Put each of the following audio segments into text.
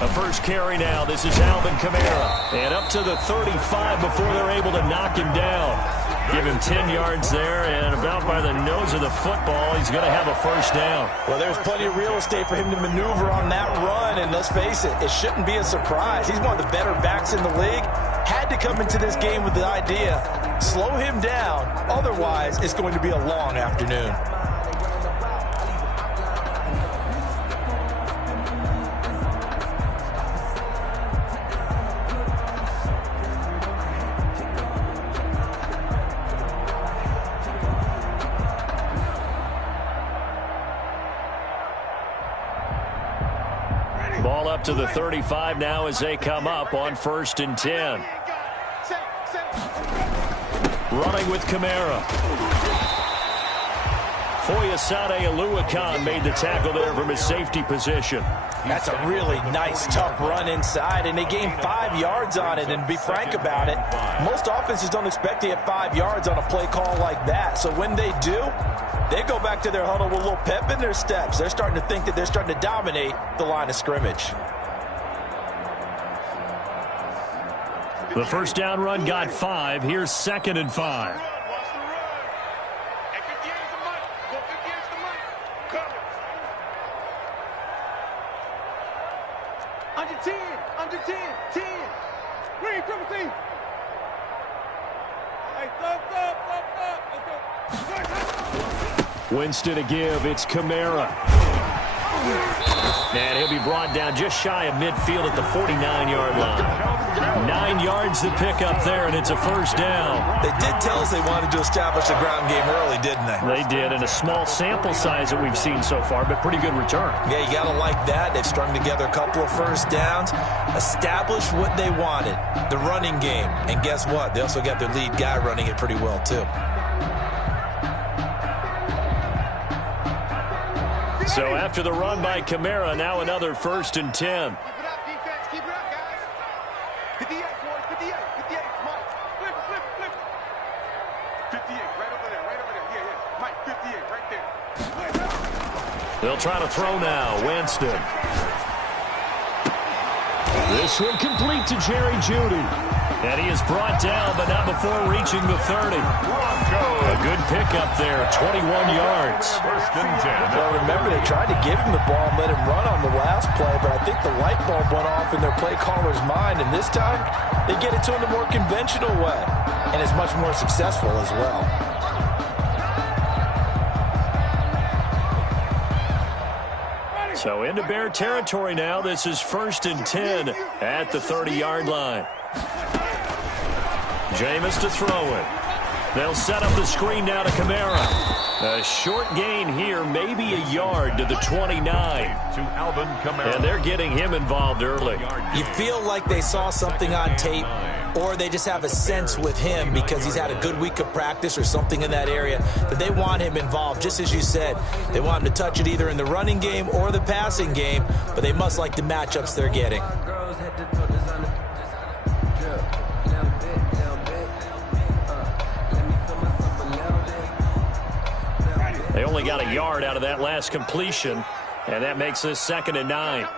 A first carry now. This is Alvin Kamara. And up to the 35 before they're able to knock him down. Give him 10 yards there, and about by the nose of the football, he's going to have a first down. Well, there's plenty of real estate for him to maneuver on that run, and let's face it, it shouldn't be a surprise. He's one of the better backs in the league. Had to come into this game with the idea, slow him down, otherwise it's going to be a long afternoon. Ball up to the 35 now as they come up on 1st and 10. Running with Kamara. Foyesade Oluwakan made the tackle there from his safety position. That's a really nice, tough run inside, and they gained 5 yards on it. And to be frank about it, most offenses don't expect to get 5 yards on a play call like that. So when they do, they go back to their huddle with a little pep in their steps. They're starting to think that they're starting to dominate the line of scrimmage. The first down run got 5. Here's 2nd and 5. Under 10, 10. Green, triple team. Hey, thumbs up. Winston to give. It's Kamara. And he'll be brought down just shy of midfield at the 49-yard line. 9 yards to pick up there, and it's a first down. They did tell us they wanted to establish a ground game early, didn't they? They did, and a small sample size that we've seen so far, but pretty good return. Yeah, you got to like that. They've strung together a couple of first downs, established what they wanted, the running game. And guess what? They also got their lead guy running it pretty well, too. So after the run by Kamara, now another 1st and 10. Keep it up, defense. Keep it up, guys. 58, boys. 58. Mike, flip it. 58, right over there. Yeah. Mike, 58, right there. They'll try to throw now. Winston. This one complete to Jerry Jeudy. And he is brought down, but not before reaching the 30. A good pickup there, 21 yards. 1st and 10. Well, remember, they tried to give him the ball and let him run on the last play, but I think the light bulb went off in their play caller's mind, and this time they get it to him the more conventional way, and it's much more successful as well. So into Bear territory now. This is 1st and 10 at the 30-yard line. Jameis to throw it. They'll set up the screen now to Kamara. A short gain here, maybe a yard to the 29. To Alvin Kamara. And they're getting him involved early. You feel like they saw something on tape, or they just have a sense with him because he's had a good week of practice or something in that area that they want him involved. Just as you said, they want him to touch it either in the running game or the passing game, but they must like the matchups they're getting. They only got a yard out of that last completion, and that makes this 2nd and 9.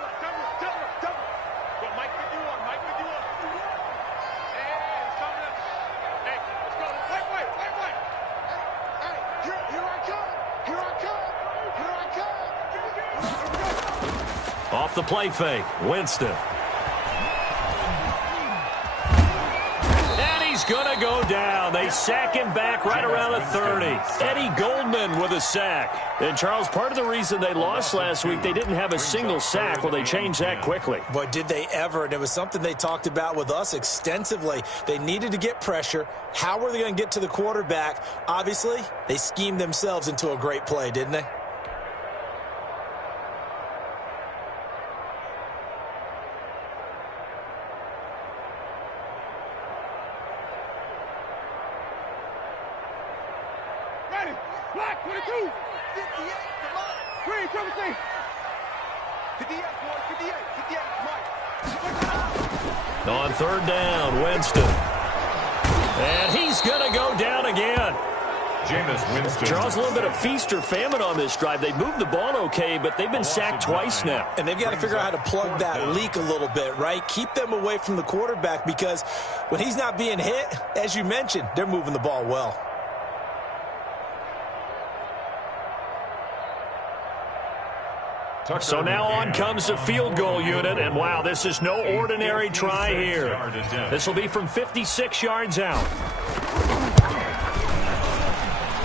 Off the play fake, Winston. And he's going to go down. They sack him back right around the 30. Eddie Goldman with a sack. And, Charles, part of the reason they lost last week, they didn't have a single sack. Well, they changed that quickly. Boy, did they ever. And it was something they talked about with us extensively. They needed to get pressure. How were they going to get to the quarterback? Obviously, they schemed themselves into a great play, didn't they? Black 22. 58, come on. Green, triple team. 58, boys. 58, Mike. On 3rd down, Winston. And he's going to go down again. Jameis Winston. Charles, a little bit of feast or famine on this drive. They moved the ball okay, but they've been sacked twice now. And they've got to figure out how to plug that leak a little bit, right? Keep them away from the quarterback, because when he's not being hit, as you mentioned, they're moving the ball well. So now on comes the field goal unit, and wow, this is no ordinary try here. This will be from 56 yards out.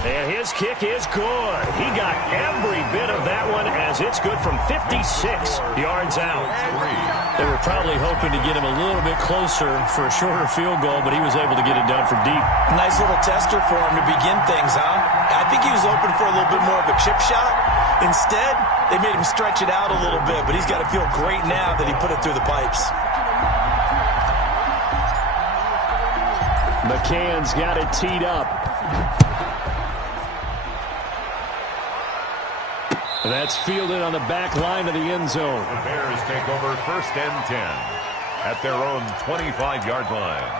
And his kick is good. He got every bit of that one, as it's good from 56 yards out. They were probably hoping to get him a little bit closer for a shorter field goal, but he was able to get it done from deep. Nice little tester for him to begin things, huh? I think he was hoping for a little bit more of a chip shot. Instead, they made him stretch it out a little bit, but he's got to feel great now that he put it through the pipes. McCann's got it teed up. And that's fielded on the back line of the end zone. The Bears take over 1st and 10 at their own 25-yard line.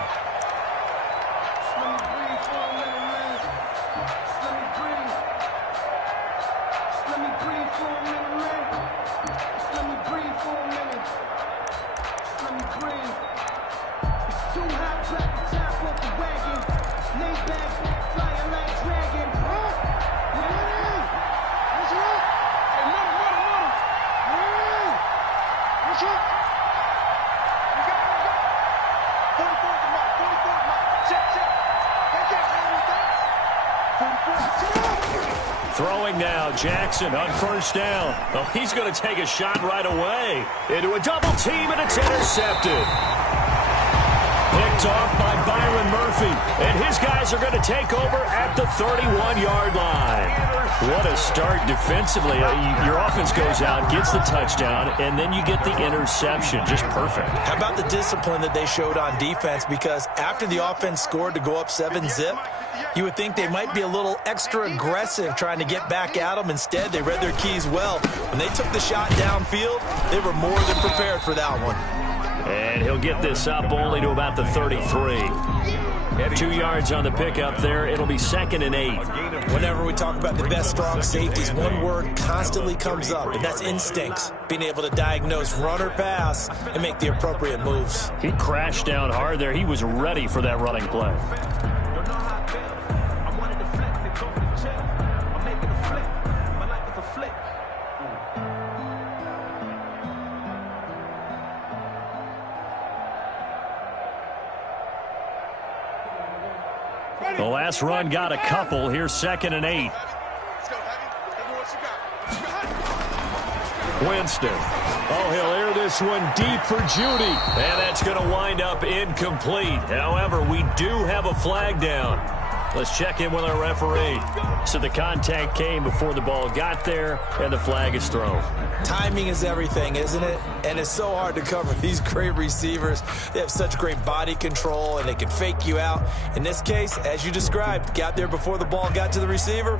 Throwing now, Jackson on 1st down. Oh, he's going to take a shot right away. Into a double team, and it's intercepted. Picked off by Byron Murphy. And his guys are going to take over at the 31-yard line. What a start defensively. Your offense goes out, gets the touchdown, and then you get the interception. Just perfect. How about the discipline that they showed on defense? Because after the offense scored to go up 7-zip, you would think they might be a little extra aggressive trying to get back at them. Instead, they read their keys well. When they took the shot downfield, they were more than prepared for that one. And he'll get this up only to about the 33. 2 yards on the pickup there. It'll be 2nd and 8. Whenever we talk about the best strong safeties, one word constantly comes up, and that's instincts. Being able to diagnose run or pass and make the appropriate moves. He crashed down hard there. He was ready for that running play. The last run got a couple. Here's 2nd and 8. Winston. Oh, he'll air this one deep for Judy. And that's going to wind up incomplete. However, we do have a flag down. Let's check in with our referee. So the contact came before the ball got there, and the flag is thrown. Timing is everything, isn't it? And it's so hard to cover these great receivers. They have such great body control, and they can fake you out. In this case, as you described, got there before the ball got to the receiver.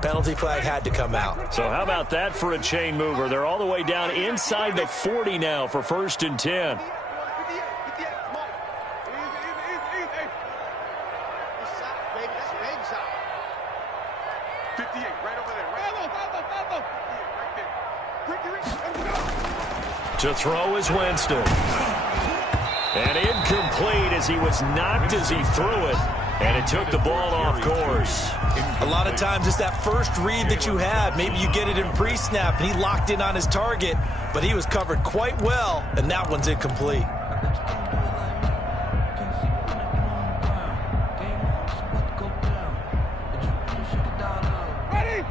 Penalty flag had to come out. So how about that for a chain mover? They're all the way down inside the 40 now for 1st and 10. To throw is Winston. And incomplete as he was knocked as he threw it. And it took the ball off course. A lot of times it's that first read that you have. Maybe you get it in pre-snap, and he locked in on his target, but he was covered quite well, and that one's incomplete.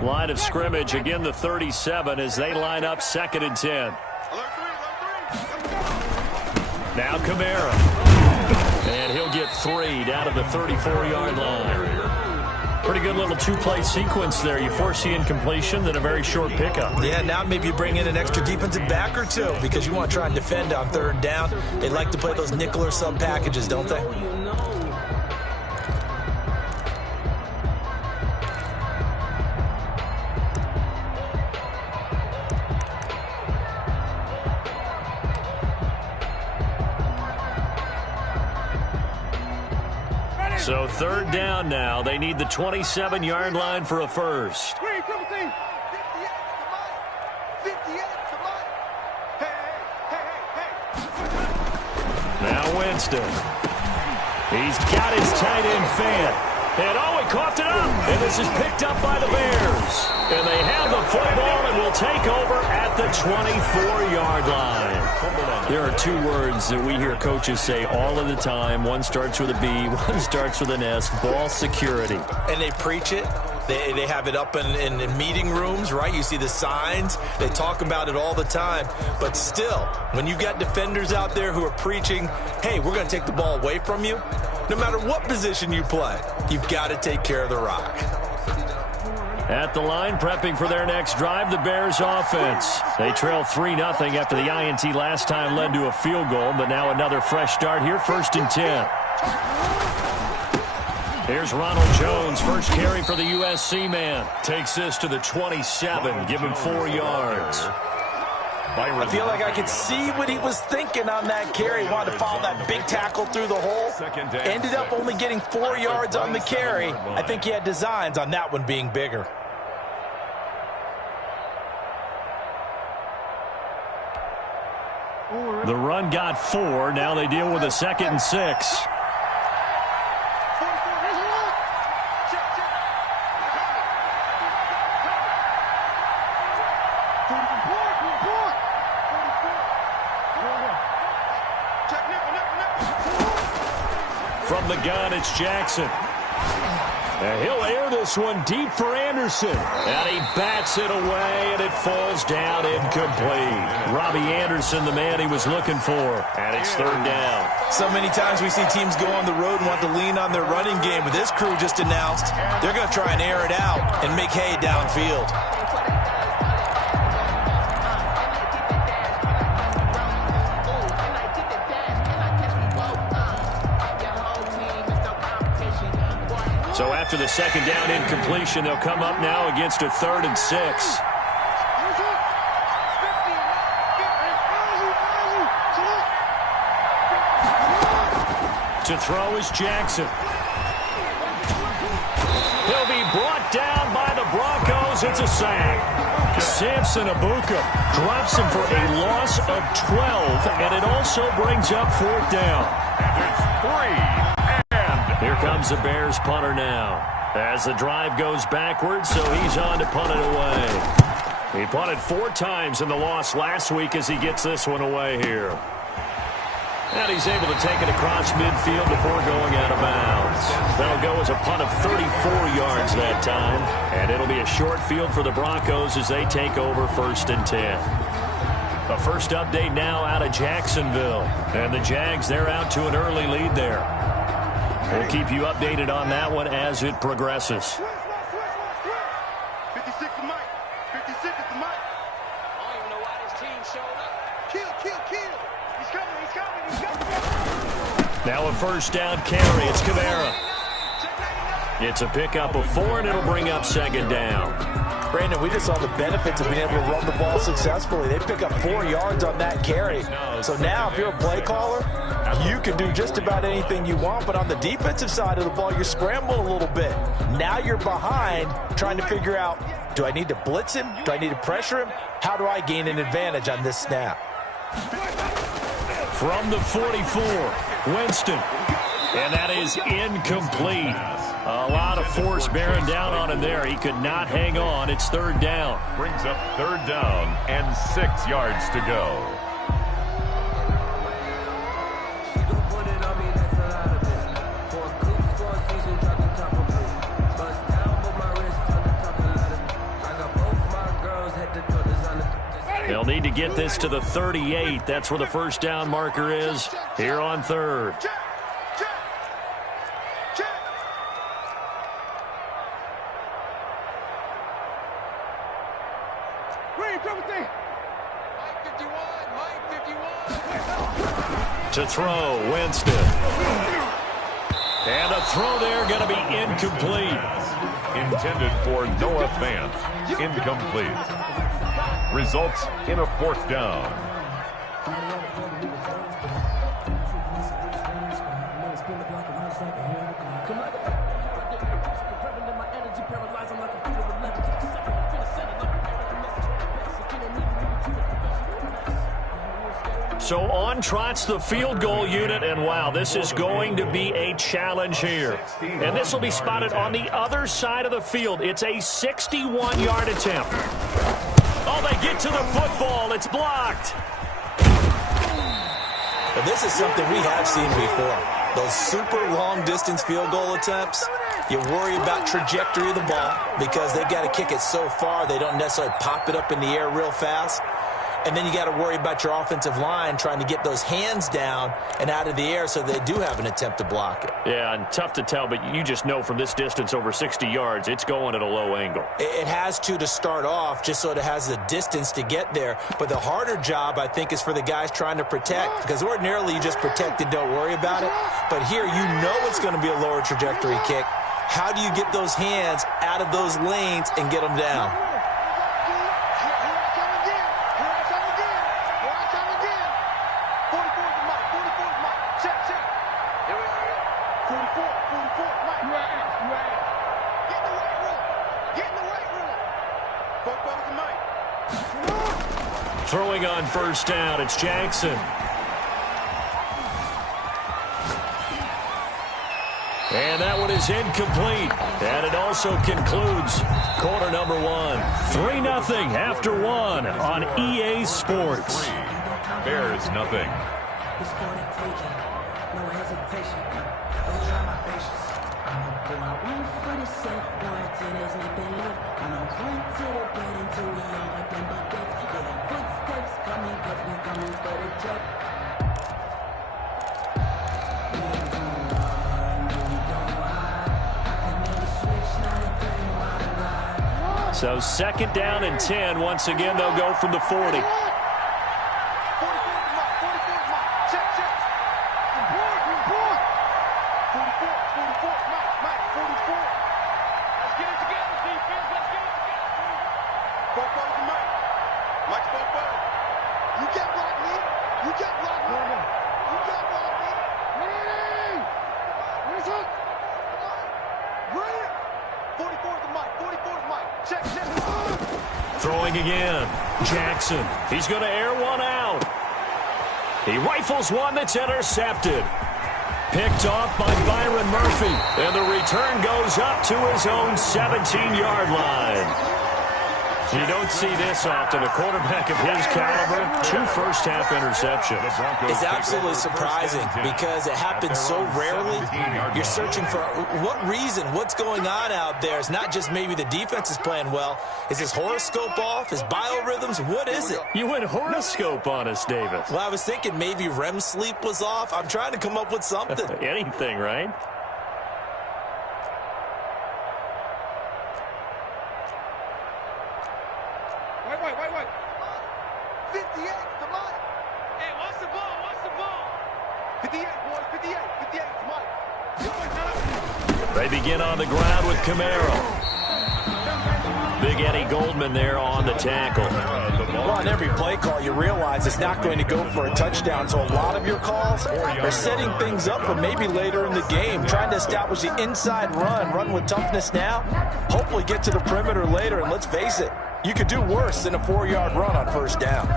Line of scrimmage, again the 37 as they line up 2nd and 10. Now Kamara. And he'll get 3 down to the 34-yard line. Pretty good little two-play sequence there. You force the incompletion, then a very short pickup. Yeah, now maybe you bring in an extra defensive back or two because you want to try and defend on 3rd down. They like to play those nickel or sub packages, don't they? So third down now. They need the 27-yard line for a first. Now Winston. He's got his tight end fan. And he coughed it up. And this is picked up by the Bears. And they have the football and will take over at the 24-yard line. There are two words that we hear coaches say all of the time. One starts with a B, one starts with an S, ball security. And they preach it. They have it up in meeting rooms, right? You see the signs. They talk about it all the time. But still, when you've got defenders out there who are preaching, hey, we're going to take the ball away from you, no matter what position you play, you've got to take care of the rock. At the line, prepping for their next drive, the Bears offense. They trail 3-0 after the INT last time led to a field goal, but now another fresh start here, 1st and 10. Here's Ronald Jones, first carry for the USC man. Takes this to the 27, give him 4 yards. I feel like I could see what he was thinking on that carry. He wanted to follow that big tackle through the hole. Ended up only getting 4 yards on the carry. I think he had designs on that one being bigger. The run got 4. Now they deal with a 2nd and 6. From the gun, it's Jackson. And he'll air this one deep for Anderson. And he bats it away, and it falls down incomplete. Robbie Anderson, the man he was looking for. And it's 3rd down. So many times we see teams go on the road and want to lean on their running game. But this crew just announced they're going to try and air it out and make hay downfield. So after the 2nd down incompletion, they'll come up now against a 3rd and 6. To throw is Jackson. He'll be brought down by the Broncos. It's a sack. Samson Abuka drops him for a loss of 12, and it also brings up 4th down. And it's 3. Here comes the Bears punter now. As the drive goes backwards, so he's on to punt it away. He punted 4 times in the loss last week as he gets this one away here. And he's able to take it across midfield before going out of bounds. That'll go as a punt of 34 yards that time. And it'll be a short field for the Broncos as they take over 1st and 10. A first update now out of Jacksonville. And the Jags, they're out to an early lead there. We'll keep you updated on that one as it progresses. 56 is Mike. 56 is the Mike. I don't even know why this team showed up. Kill. He's coming. Now a 1st down carry. It's Kamara. It's a pickup of 4, and it'll bring up 2nd down. Brandon, we just saw the benefits of being able to run the ball successfully. They pick up 4 yards on that carry. So now if you're a play caller, you can do just about anything you want. But on the defensive side of the ball, you're scrambling a little bit. Now you're behind trying to figure out, do I need to blitz him? Do I need to pressure him? How do I gain an advantage on this snap? From the 44, Winston. And that is incomplete. A lot of force bearing down on him there. He could not hang on. It's 3rd down. Brings up 3rd down and 6 yards to go. They'll need to get this to the 38. That's where the 1st down marker is here on 3rd. To throw, Winston. And a throw there going to be incomplete. Intended for Noah Fant. Incomplete. Results in a 4th down. So on trots the field goal unit, and wow, this is going to be a challenge here. And this will be spotted on the other side of the field. It's a 61-yard attempt. Oh, they get to the football. It's blocked. But this is something we have seen before. Those super long-distance field goal attempts, you worry about trajectory of the ball because they've got to kick it so far they don't necessarily pop it up in the air real fast. And then you got to worry about your offensive line trying to get those hands down and out of the air so they do have an attempt to block it. Yeah, and tough to tell, but you just know from this distance over 60 yards, it's going at a low angle. It has to start off just so it has the distance to get there. But the harder job, I think, is for the guys trying to protect because ordinarily you just protect and don't worry about it. But here you know it's going to be a lower trajectory kick. How do you get those hands out of those lanes and get them down? Throwing on first down, it's Jackson. And that one is incomplete. And it also concludes quarter number 1. 3-0 after 1 on EA Sports. Bears nothing. So second down and 10. Once again, they'll go from the 40. Throwing again. Jackson. He's going to air one out. He rifles one that's intercepted. Picked off by Byron Murphy. And the return goes up to his own 17-yard line. You don't see this often. A quarterback of his caliber, 2 first-half interceptions. It's absolutely surprising because it happens so rarely. You're searching for what reason, what's going on out there. It's not just maybe the defense is playing well. Is his horoscope off? His biorhythms? What is it? You went horoscope on us, Davis. Well, I was thinking maybe REM sleep was off. I'm trying to come up with something. Anything, right? Wait. 58, come on. Hey, what's the ball? 58, boys, 58, come on. They begin on the ground with Camaro. Big Eddie Goldman there on the tackle. Well, on every play call, you realize it's not going to go for a touchdown. So a lot of your calls are setting things up for maybe later in the game, trying to establish the inside run with toughness now, hopefully get to the perimeter later. And let's face it, you could do worse than a 4-yard run on first down.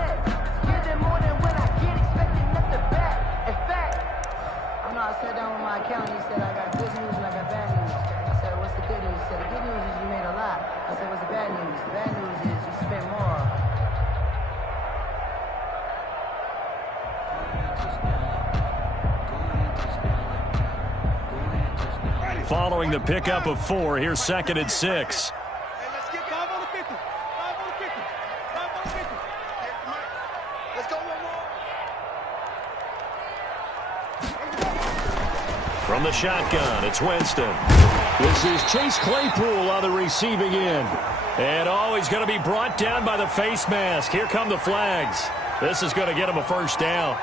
I sat down with my accountant. He said, I got good news and I got bad news. I said, what's the good news? He said, the good news is you made a lot. I said, what's the bad news? The bad news is you spent more. Following the pickup of 4, here's 2nd and 6. Hey, let's get 5 on the 50. 5 on the 50. 5 on the 50. Let's go one more. From the shotgun, it's Winston. This is Chase Claypool on the receiving end. And he's going to be brought down by the face mask. Here come the flags. This is going to get him a first down.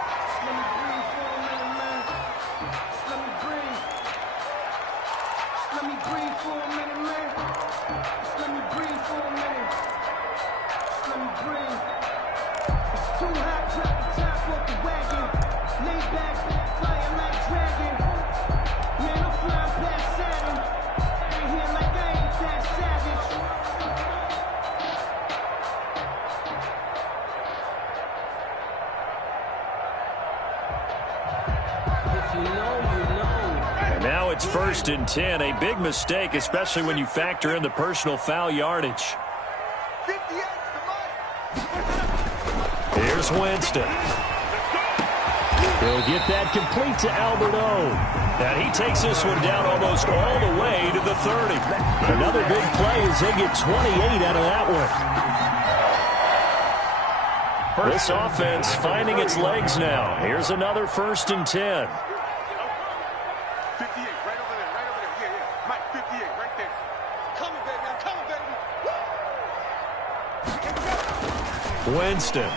it's 1st and 10. A big mistake, especially when you factor in the personal foul yardage. 58 to Mike. Here's Winston. He'll get that complete to Alberto. And he takes this one down almost all the way to the 30. Another big play as they get 28 out of that one. This offense finding its legs now. Here's another 1st and 10. 58, right over there, right over there. Yeah, yeah. Mike, 58, right there. Coming, baby, I'm coming, baby. Winston.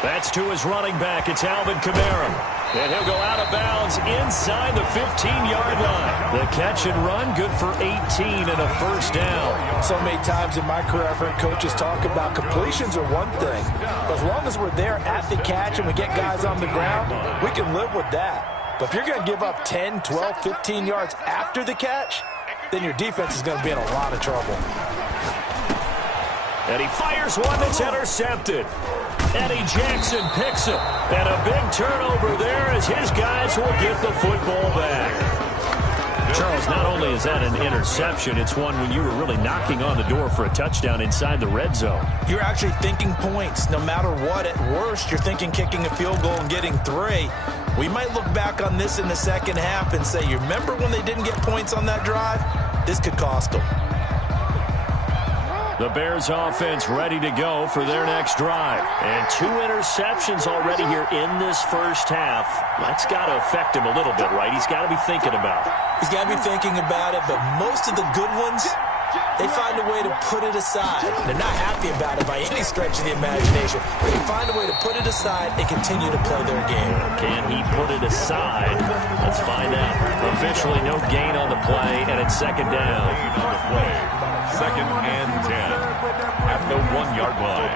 That's to his running back. It's Alvin Kamara. And he'll go out of bounds inside the 15-yard line. The catch and run, good for 18 and a 1st down. So many times in my career, I've heard coaches talk about completions are one thing. But as long as we're there at the catch and we get guys on the ground, we can live with that. But if you're going to give up 10, 12, 15 yards after the catch, then your defense is going to be in a lot of trouble. And he fires one that's intercepted. Eddie Jackson picks it. And a big turnover there as his guys will get the football back. Charles, not only is that an interception, it's one when you were really knocking on the door for a touchdown inside the red zone. You're actually thinking points. No matter what, at worst, you're thinking kicking a field goal and getting 3. We might look back on this in the second half and say, you remember when they didn't get points on that drive? This could cost them. The Bears offense ready to go for their next drive. And 2 interceptions already here in this first half. That's got to affect him a little bit, right? He's got to be thinking about it. He's got to be thinking about it, but most of the good ones, they find a way to put it aside. They're not happy about it by any stretch of the imagination. But they find a way to put it aside and continue to play their game. Can he put it aside? Let's find out. Officially no gain on the play, and it's 2nd down. Gain on the play. 2nd and 10 at the 1-yard line.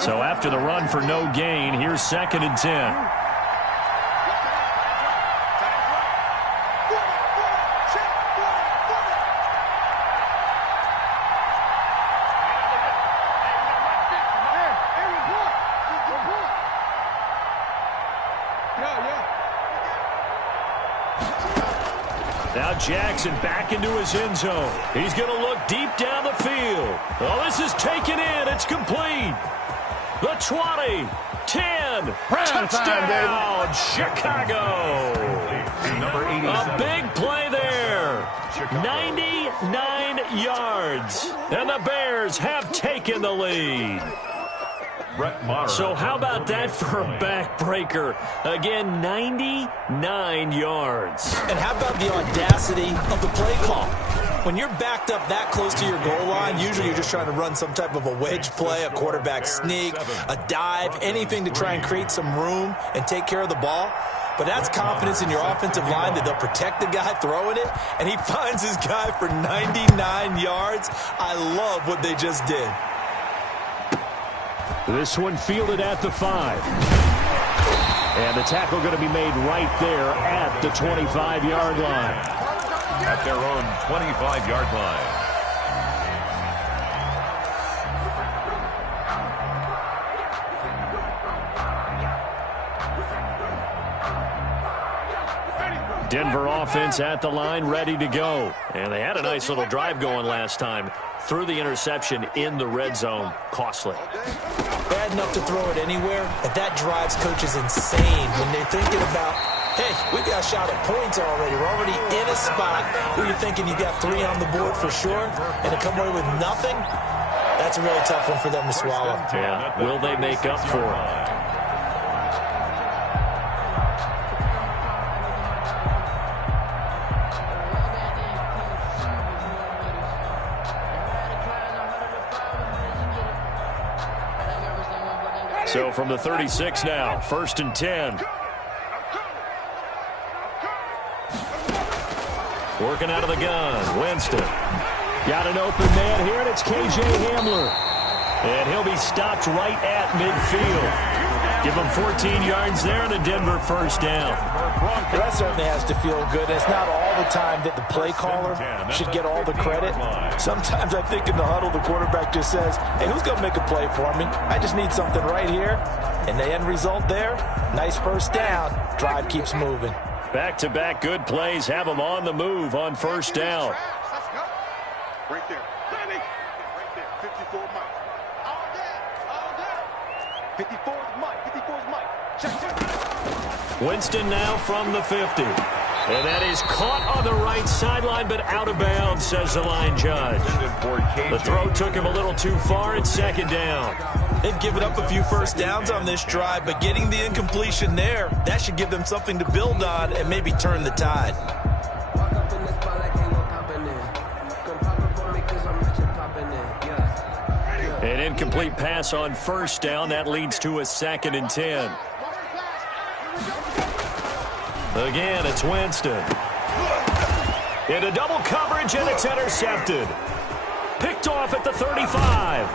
So after the run for no gain, here's 2nd and 10. Now Jackson back into his end zone. He's going to look deep down the field. Oh, this is taken in. It's complete. The 20, 10, touchdown, Chicago. Number 87. A big play there. 99 yards. And the Bears have taken the lead. So how about that for a backbreaker? Again, 99 yards. And how about the audacity of the play call? When you're backed up that close to your goal line, usually you're just trying to run some type of a wedge play, a quarterback sneak, a dive, anything to try and create some room and take care of the ball. But that's confidence in your offensive line that they'll protect the guy throwing it, and he finds his guy for 99 yards. I love what they just did. This one fielded at the 5. And the tackle going to be made right there at the 25-yard line. At their own 25-yard line. Denver offense at the line, ready to go. And they had a nice little drive going last time. Threw the interception in the red zone. Costly. Bad enough to throw it anywhere, but that drives coaches insane when they're thinking about, hey, we got a shot at points already. We're already in a spot where you're thinking you got 3 on the board for sure, and to come away with nothing, that's a really tough one for them to swallow. Yeah, will they make up for it? So from the 36 now, 1st and 10. Working out of the gun, Winston. Got an open man here, and it's K.J. Hamler. And he'll be stopped right at midfield. Give him 14 yards there and a Denver first down. Well, that certainly has to feel good. It's not all the time that the play caller should get all the credit. Sometimes I think in the huddle, the quarterback just says, hey, who's going to make a play for me? I just need something right here. And the end result there, nice first down. Drive keeps moving. Back-to-back good plays have them on the move on first down. Let's go. Right there. Right there. 54 Mike. All day. All day. 54 is Mike. 54 is Mike. Check. Winston now from the 50. And that is caught on the right sideline, but out of bounds, says the line judge. The throw took him a little too far. It's second down. They've given up a few first downs on this drive, but getting the incompletion there, that should give them something to build on and maybe turn the tide. An incomplete pass on first down. That leads to a 2nd and 10. Again, it's Winston. Into double coverage, and it's intercepted. Picked off at the 35.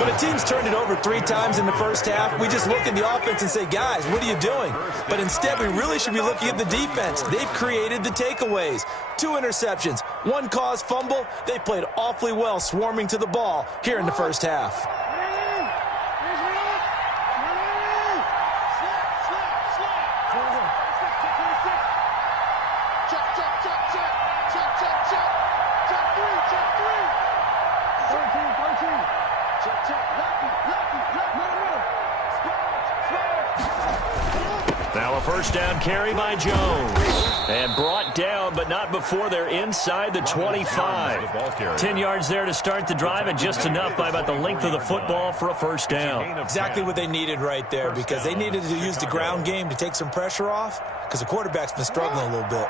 When a team's turned it over 3 times in the first half, we just look at the offense and say, guys, what are you doing? But instead, we really should be looking at the defense. They've created the takeaways. 2 interceptions, 1 caused fumble. They played awfully well swarming to the ball here in the first half. Now a first down carry by Jones. And brought down, but not before they're inside the 25. 10 yards there to start the drive, and just enough by about the length of the football for a first down. Exactly what they needed right there, because they needed to use the ground game to take some pressure off, because the quarterback's been struggling a little bit.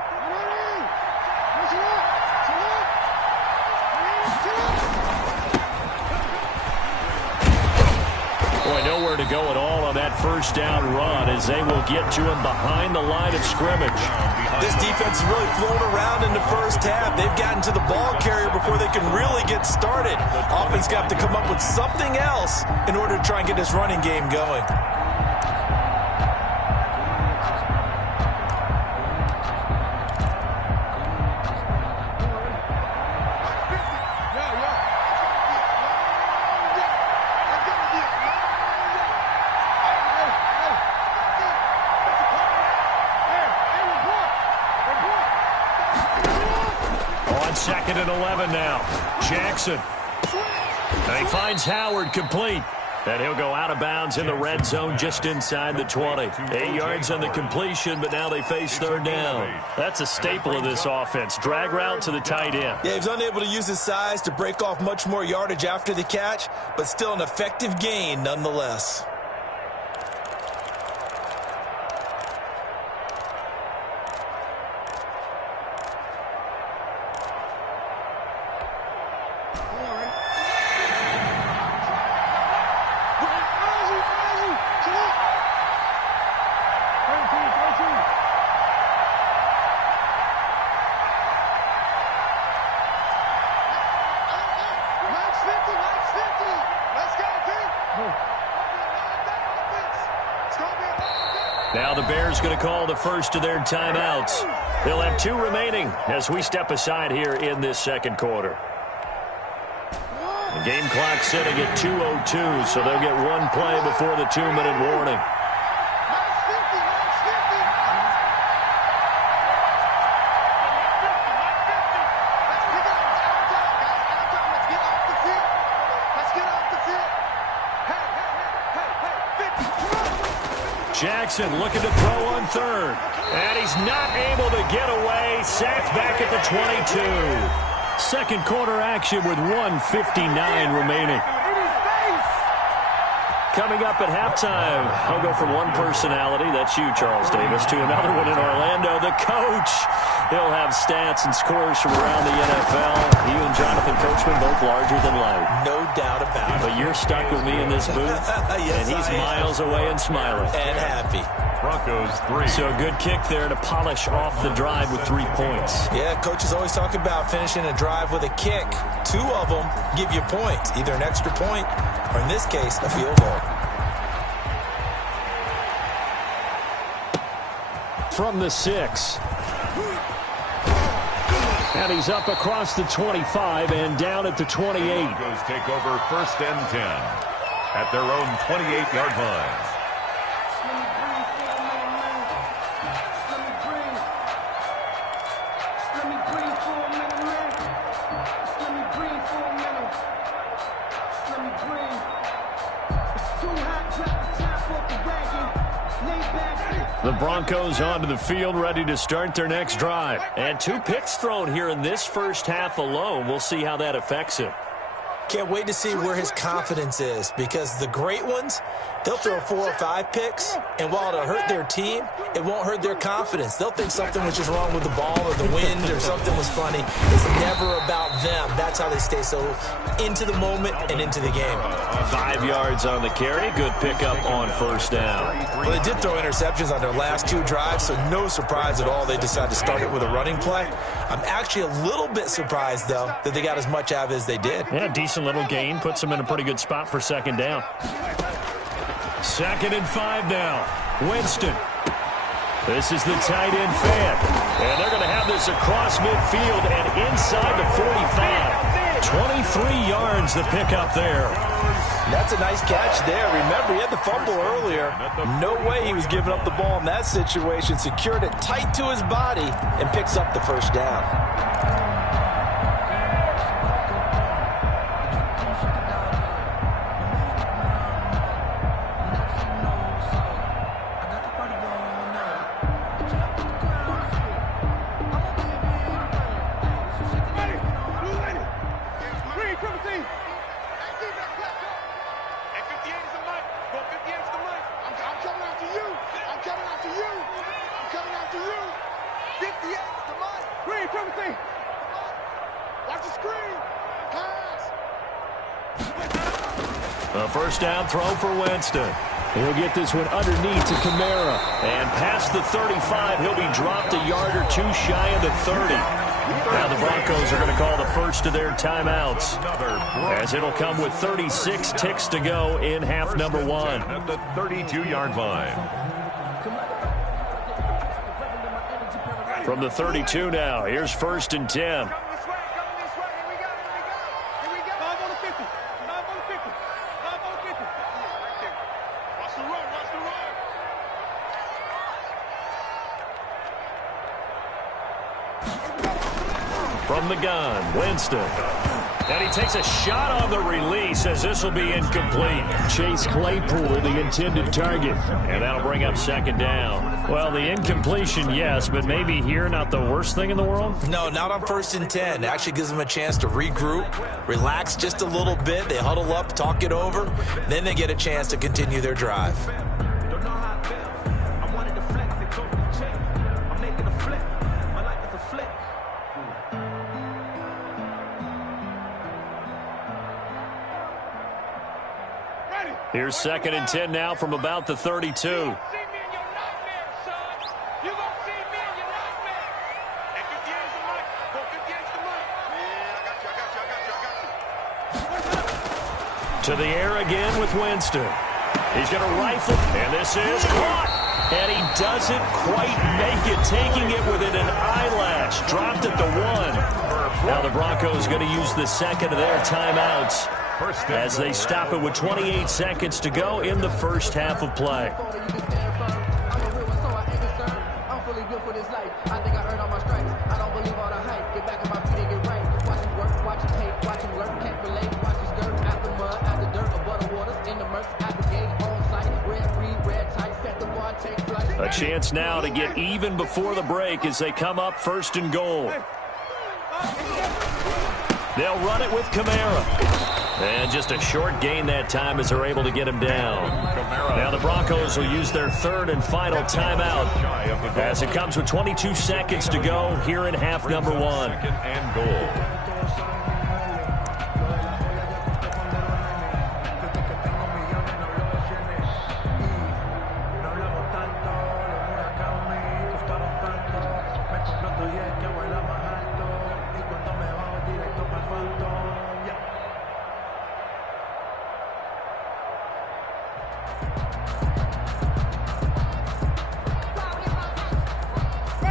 Boy, nowhere to go at all on that first down run, as they will get to him behind the line of scrimmage. This defense has really flown around in the first half. They've gotten to the ball carrier before they can really get started. Offense got to come up with something else in order to try and get this running game going. Second and 11 now. Jackson. And he finds Howard complete. And he'll go out of bounds in the red zone just inside the 20. 8 yards on the completion, but now they face third down. That's a staple of this offense. Drag route to the tight end. Yeah, he's unable to use his size to break off much more yardage after the catch, but still an effective gain nonetheless. Now the Bears going to call the first of their timeouts. They'll have 2 remaining as we step aside here in this second quarter. The game clock sitting at 2:02, so they'll get 1 play before the 2-minute warning. Jackson looking to throw on third. And he's not able to get away. Sacked back at the 22. Second quarter action with 1:59 remaining. Coming up at halftime, I'll go from one personality, that's you, Charles Davis, to another one in Orlando, the coach. He'll have stats and scores from around the NFL. He and Jonathan Coachman both larger than life. No doubt about it. But you're stuck with me in this booth. Yes, and he's miles away and smiling. And happy. Broncos 3. So a good kick there to polish off the drive with 3 points. Yeah, coaches always talk about finishing a drive with a kick. 2 of them give you points, either an extra point or, in this case, a field goal. From the 6. And he's up across the 25 and down at the 28. Broncos take over 1st and 10 at their own 28-yard line. The Broncos onto the field, ready to start their next drive. And 2 picks thrown here in this first half alone. We'll see how that affects him. Can't wait to see where his confidence is, because the great ones, they'll throw 4 or 5 picks, and while it'll hurt their team, it won't hurt their confidence. They'll think something was just wrong with the ball or the wind or something was funny. It's never about them. That's how they stay so into the moment and into the game. 5 yards on the carry. Good pickup on 1st down. Well, they did throw interceptions on their last 2 drives, so no surprise at all they decided to start it with a running play. I'm actually a little bit surprised, though, that they got as much out of it as they did. Yeah, decent little gain. Puts them in a pretty good spot for 2nd down. 2nd and 5 now. Winston. This is the tight end fan. And they're going to have this across midfield and inside the 45. 23 yards the pickup there. That's a nice catch there. Remember, he had the fumble earlier. No way he was giving up the ball in that situation. Secured it tight to his body and picks up the 1st down. A 1st down throw for Winston. He'll get this one underneath to Kamara. And past the 35, he'll be dropped a yard or 2 shy of the 30. Now the Broncos are going to call the first of their timeouts, as it'll come with 36 ticks to go in half number 1. At the 32-yard line. From the 32 now, here's 1st and 10. From the gun, Winston. And he takes a shot on the release as this will be incomplete. Chase Claypool, the intended target. And that'll bring up 2nd down. Well, the incompletion, yes, but maybe here not the worst thing in the world? No, not on 1st and 10. It actually gives them a chance to regroup, relax just a little bit. They huddle up, talk it over. Then they get a chance to continue their drive. Here's 2nd and 10 now from about the 32. To the air again with Winston. He's going to rifle, and this is caught. And he doesn't quite make it, taking it within an eyelash. Dropped at the 1. Now the Broncos going to use the 2nd of their timeouts as they stop it with 28 seconds to go in the first half of play. A chance now to get even before the break as they come up 1st and goal. They'll run it with Kamara. And just a short gain that time as they're able to get him down. Now the Broncos will use their 3rd and final timeout as it comes with 22 seconds to go here in half number 1. 2nd and goal.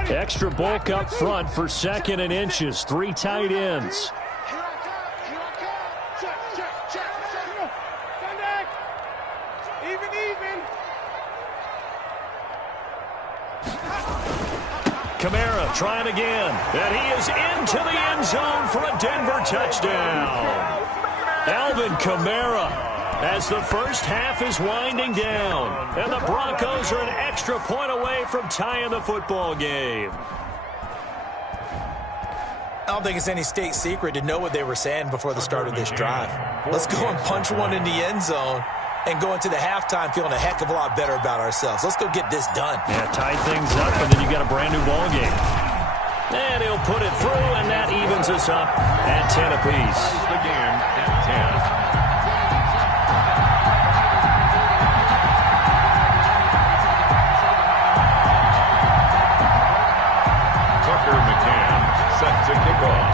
Extra bulk up front for 2nd and inches. 3 tight ends. Kamara trying again. And he is into the end zone for a Denver touchdown. Alvin Kamara, as the first half is winding down. And the Broncos are an extra point away from tying the football game. I don't think it's any state secret to know what they were saying before the start of this drive. Let's go and punch one in the end zone and go into the halftime feeling a heck of a lot better about ourselves. Let's go get this done. Yeah, tie things up, and then you got a brand-new ball game. And he'll put it through, and that evens us up at 10 apiece. The game at 10. Set to kick off.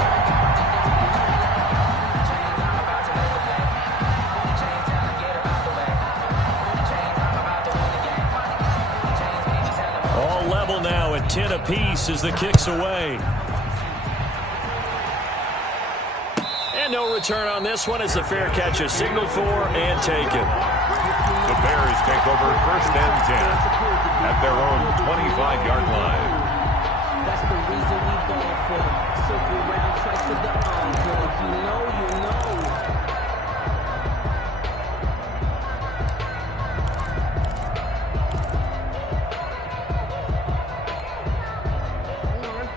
All level now at 10 apiece as the kick's away. And no return on this one as the fair catch is signaled for and taken. The Bears take over 1st and 10 at their own 25-yard line. That's the reason we ball for. Circle round, twice to the encore. You know.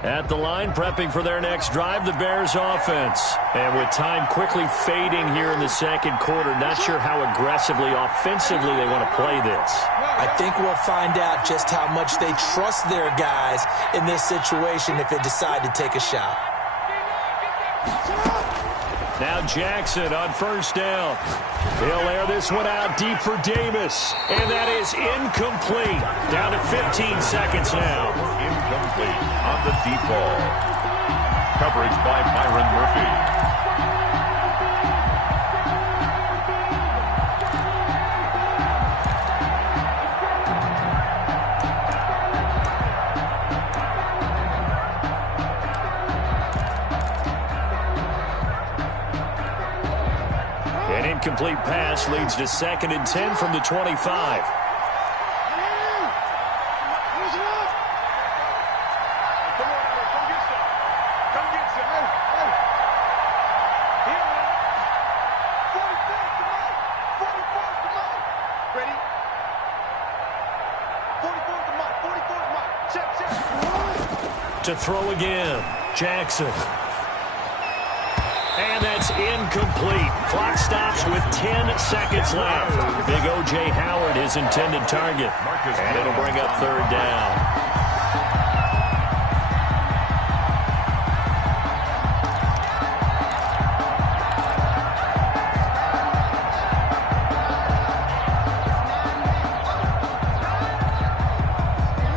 At the line, prepping for their next drive, the Bears offense. And with time quickly fading here in the 2nd quarter, not sure how aggressively, offensively they want to play this. I think we'll find out just how much they trust their guys in this situation if they decide to take a shot. Now Jackson on 1st down. He'll air this one out deep for Davis. And that is incomplete. Down to 15 seconds now. Incomplete on the deep ball. Coverage by Byron Murphy. Incomplete pass leads to 2nd and 10 from the 25. To throw again, Jackson. And that's incomplete. Clock stops with 10 seconds left. Big O.J. Howard, his intended target. And it'll bring up 3rd down.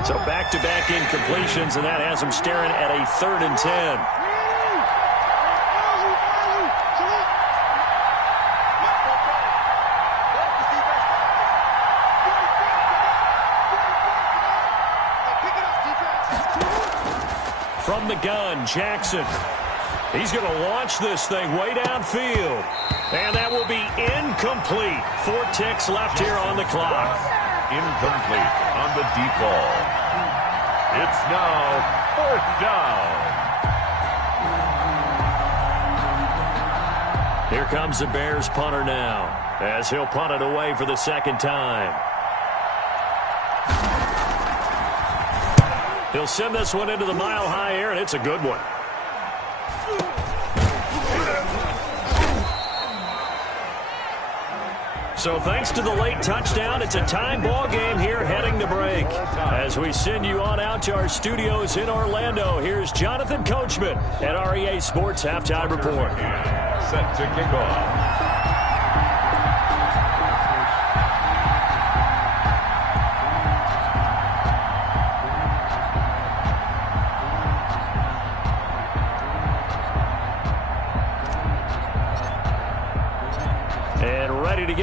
So back-to-back incompletions, and that has them staring at a 3rd and 10. From the gun, Jackson. He's going to launch this thing way downfield. And that will be incomplete. 4 ticks left here on the clock. Incomplete on the deep ball. It's now 4th down. Here comes the Bears punter now, as he'll punt it away for the 2nd time. He'll send this one into the mile-high air, and it's a good one. So thanks to the late touchdown, it's a time ball game here heading to break. As we send you on out to our studios in Orlando, here's Jonathan Coachman at REA Sports Halftime Report. Set to kick off.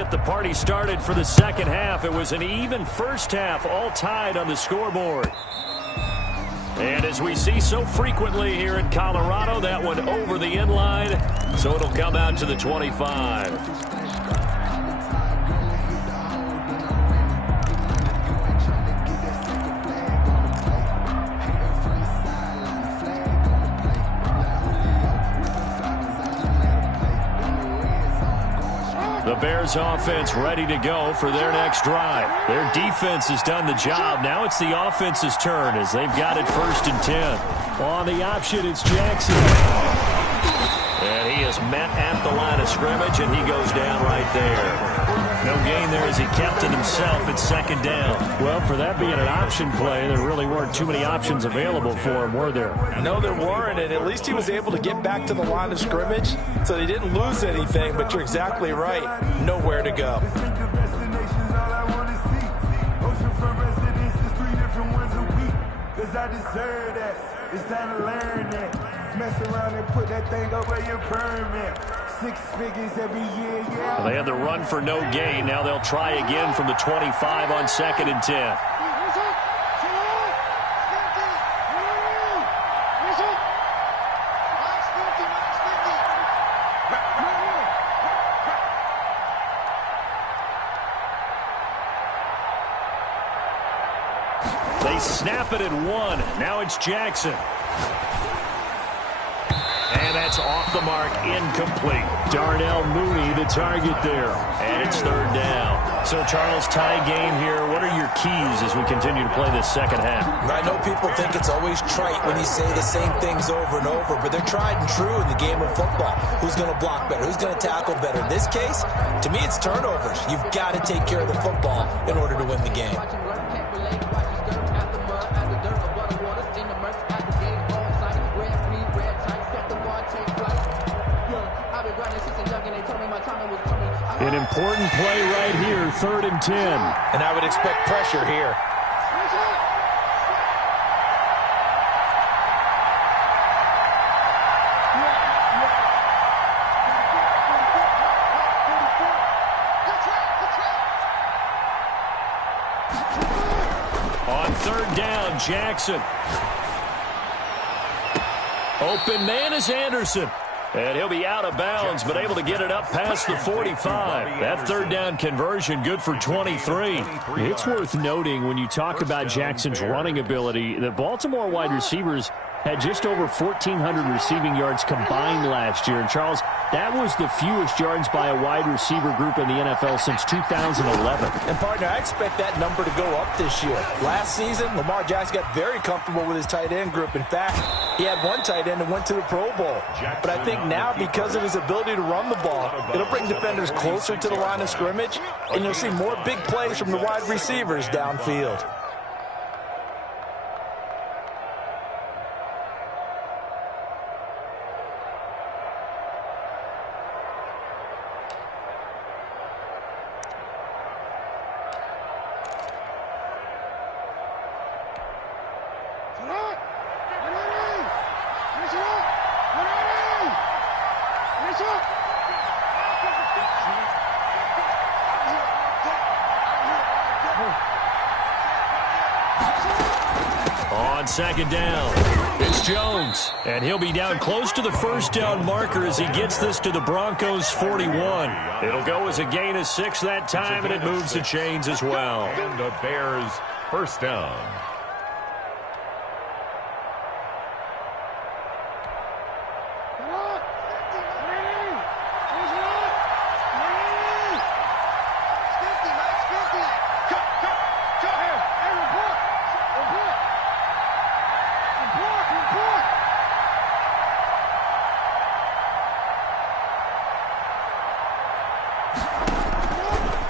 get the party started for the second half. It was an even first half, all tied on the scoreboard. And as we see so frequently here in Colorado, that one over the end line, so it'll come out to the 25. The Bears offense ready to go for their next drive. Their defense has done the job. Now it's the offense's turn as they've got it 1st and 10. On the option, it's Jackson. And he is met at the line of scrimmage, and he goes down right there. No gain there as he kept it himself at 2nd down. Well, for that being an option play, there really weren't too many options available for him, were there? No, there weren't, and at least he was able to get back to the line of scrimmage, so they didn't lose anything, but you're exactly right. Nowhere to go. It's time to learn that. Mess around and put that thing over your permit. 6 figures every year, yeah. Well, they had the run for no gain. Now they'll try again from the 25 on 2nd and 10. They snap it at 1. Now it's Jackson. And that's off the mark, incomplete. Darnell Mooney, the target there. And it's 3rd down. So, Charles, tie game here. What are your keys as we continue to play this second half? I know people think it's always trite when you say the same things over and over, but they're tried and true in the game of football. Who's going to block better? Who's going to tackle better? In this case, to me, it's turnovers. You've got to take care of the football in order to win the game. An important play right here, 3rd and 10. And I would expect pressure here. On 3rd down, Jackson. Open man is Anderson. And he'll be out of bounds, but able to get it up past the 45. That 3rd down conversion good for 23. It's worth noting when you talk about Jackson's running ability, the Baltimore wide receivers had just over 1,400 receiving yards combined last year. And, Charles, that was the fewest yards by a wide receiver group in the NFL since 2011. And, partner, I expect that number to go up this year. Last season, Lamar Jackson got very comfortable with his tight end group. In fact, he had one tight end that went to the Pro Bowl. But I think now, because of his ability to run the ball, it'll bring defenders closer to the line of scrimmage, and you'll see more big plays from the wide receivers downfield. On 2nd down, it's Jones. And he'll be down close to the 1st down marker as he gets this to the Broncos' 41. It'll go as a gain of 6 that time, and it moves the chains as well. And the Bears' 1st down.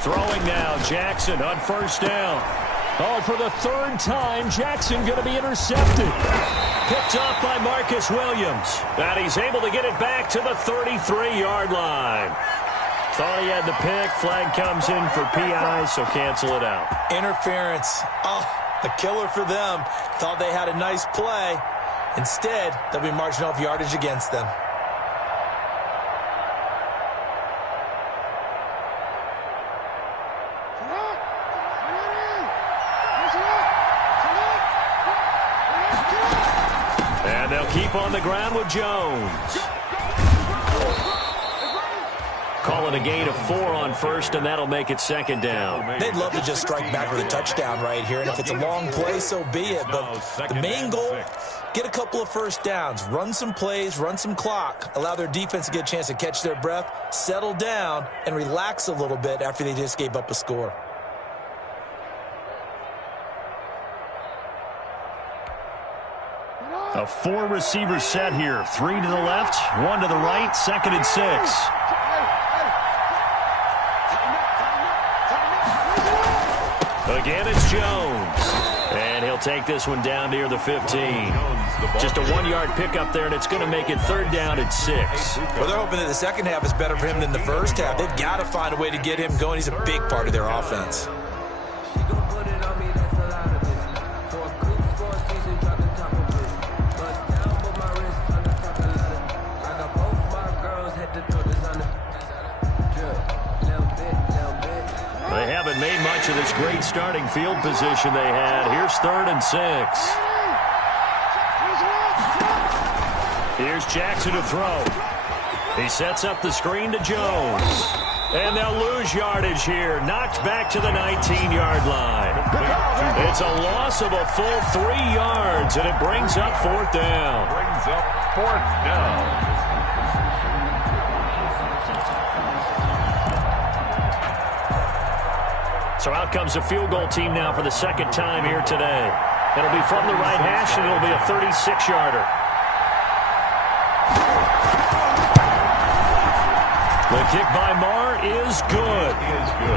Throwing now, Jackson on 1st down. Oh, for the 3rd time, Jackson going to be intercepted. Picked off by Marcus Williams. And he's able to get it back to the 33-yard line. Thought he had the pick. Flag comes in for PI, so cancel it out. Interference. Oh, a killer for them. Thought they had a nice play. Instead, they'll be marching off yardage against them. And they'll keep on the ground with Jones. Calling a gain of 4 on first, and that'll make it second down. They'd love to just strike back with a touchdown right here, and if it's a long play, so be it. But the main goal, get a couple of first downs, run some plays, run some clock, allow their defense to get a chance to catch their breath, settle down, and relax a little bit after they just gave up a score. A 4-receiver set here. 3 to the left, 1 to the right, 2nd and 6. Again, it's Jones. And he'll take this one down near the 15. Just a 1-yard pickup there, and it's going to make it 3rd down and 6. Well, they're hoping that the second half is better for him than the first half. They've got to find a way to get him going. He's a big part of their offense. They haven't made much of this great starting field position they had. Here's 3rd and 6. Here's Jackson to throw. He sets up the screen to Jones. And they'll lose yardage here. Knocked back to the 19-yard line. It's a loss of a full 3 yards, and it brings up 4th down. Brings up 4th down. So out comes a field goal team now for the 2nd time here today. It'll be from the right hash, and it'll be a 36-yarder. The kick by Marr is good.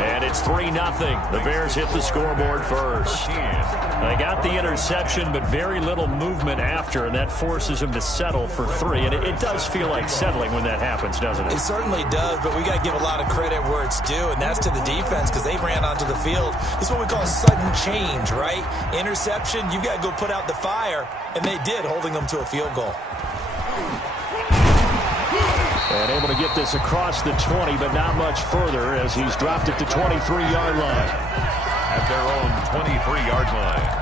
And it's 3-0. The Bears hit the scoreboard first. They got the interception, but very little movement after, and that forces them to settle for 3. And it does feel like settling when that happens, doesn't it? It certainly does, but we got to give a lot of credit where it's due, and that's to the defense because they ran onto the field. This is what we call sudden change, right? Interception, you got to go put out the fire, and they did, holding them to a field goal. And able to get this across the 20, but not much further as he's dropped it to 23-yard line. At their own 23-yard line.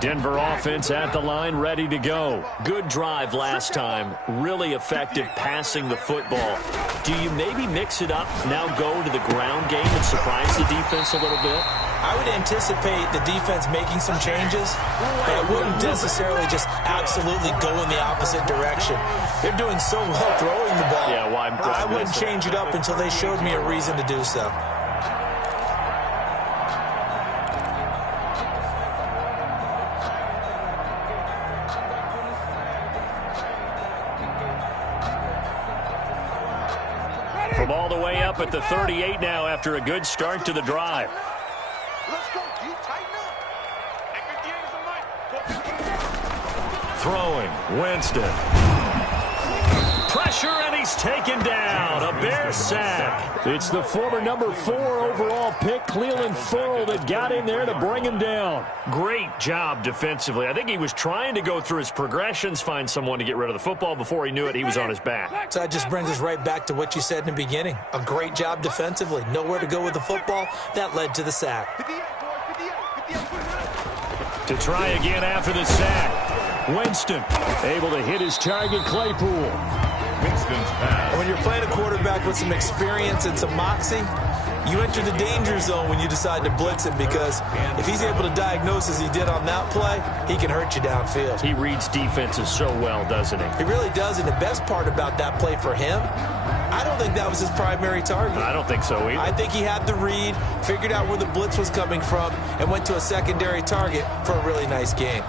Denver offense at the line, ready to go. Good drive last time. Really effective passing the football. Do you maybe mix it up, now go to the ground game and surprise the defense a little bit? I would anticipate the defense making some changes, but I wouldn't necessarily just absolutely go in the opposite direction. They're doing so well throwing the ball. Yeah, well, I wouldn't change it up until they showed me a reason to do so. From all the way up at the 38 now after a good start to the drive. Let's go, D. Tighten up. And 58 is a mic. Throwing, Winston. Pressure, and he's taken down. A Bear sack. It's the former number 4 overall pick, Cleveland Ferrell, that got in there to bring him down. Great job defensively. I think he was trying to go through his progressions, find someone to get rid of the football. Before he knew it, he was on his back. So that just brings us right back to what you said in the beginning. A great job defensively. Nowhere to go with the football. That led to the sack. 58, boys, 58. To try again after the sack. Winston able to hit his target, Claypool. Winston's pass. When you're playing a quarterback with some experience and some moxie, you enter the danger zone when you decide to blitz him, because if he's able to diagnose as he did on that play, he can hurt you downfield. He reads defenses so well, doesn't he? He really does, and the best part about that play for him, I don't think that was his primary target. I don't think so either. I think he had the read, figured out where the blitz was coming from, and went to a secondary target for a really nice game.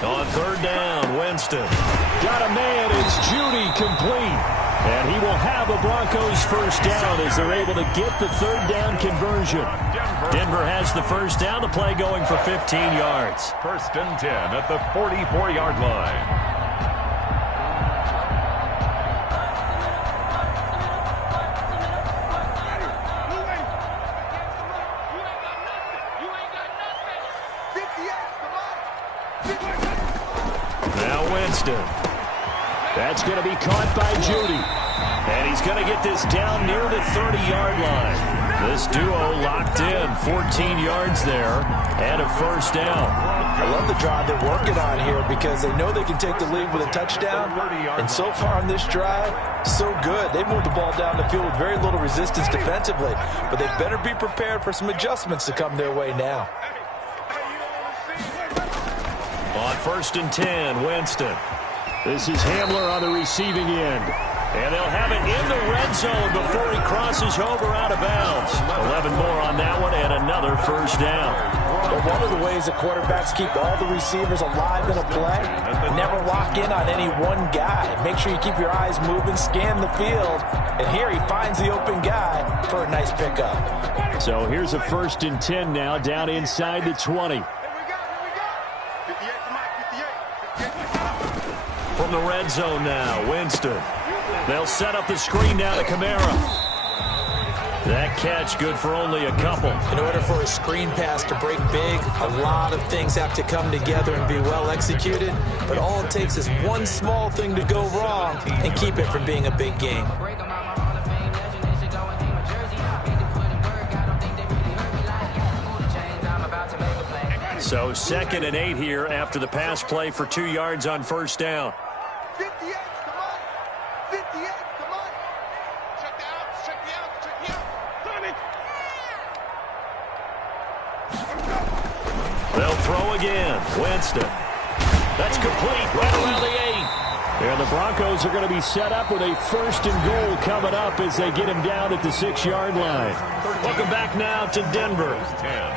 On third down, Winston. Got a man. It's Judy complete. And he will have a Broncos first down as they're able to get the third down conversion. Denver has the first down. The play going for 15 yards. First and 10 at the 44-yard line. Now Winston. That's going to be caught by Judy. And he's going to get this down near the 30-yard line. This duo locked in, 14 yards there, and a first down. I love the drive they're working on here because they know they can take the lead with a touchdown. And so far on this drive, so good. They moved the ball down the field with very little resistance defensively. But they better be prepared for some adjustments to come their way now. On first and 10, Winston. This is Hamler on the receiving end. And they'll have it in the red zone before he crosses over out of bounds. 11 more on that one and another first down. But one of the ways that quarterbacks keep all the receivers alive in a play, never lock in on any one guy. Make sure you keep your eyes moving, scan the field. And here he finds the open guy for a nice pickup. So here's a first and 10 now down inside the 20. From the red zone now, Winston. They'll set up the screen down to Kamara. That catch good for only a couple. In order for a screen pass to break big, a lot of things have to come together and be well executed. But all it takes is one small thing to go wrong and keep it from being a big game. So 2nd and 8 here after the pass play for 2 yards on first down. 58, come on. 58, come on. Check the outs, check the outs, check the outs. Turn it. They'll throw again. Winston. That's complete right around the 8. And the Broncos are going to be set up with a first and goal coming up as they get him down at the 6-yard line. Welcome back now to Denver.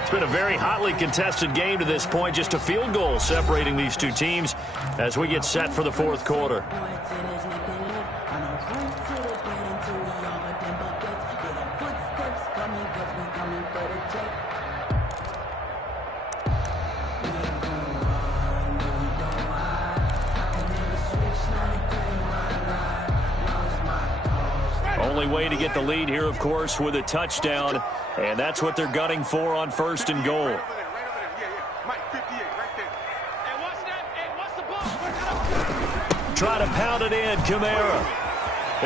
It's been a very hotly contested game to this point. Just a field goal separating these two teams as we get set for the fourth quarter. Only way to get the lead here, of course, with a touchdown, and that's what they're gunning for on first and goal. Right over there. Yeah. Mike, 58, right there. Hey, what's that? Hey, what's the ball? Try to pound it in, Kamara.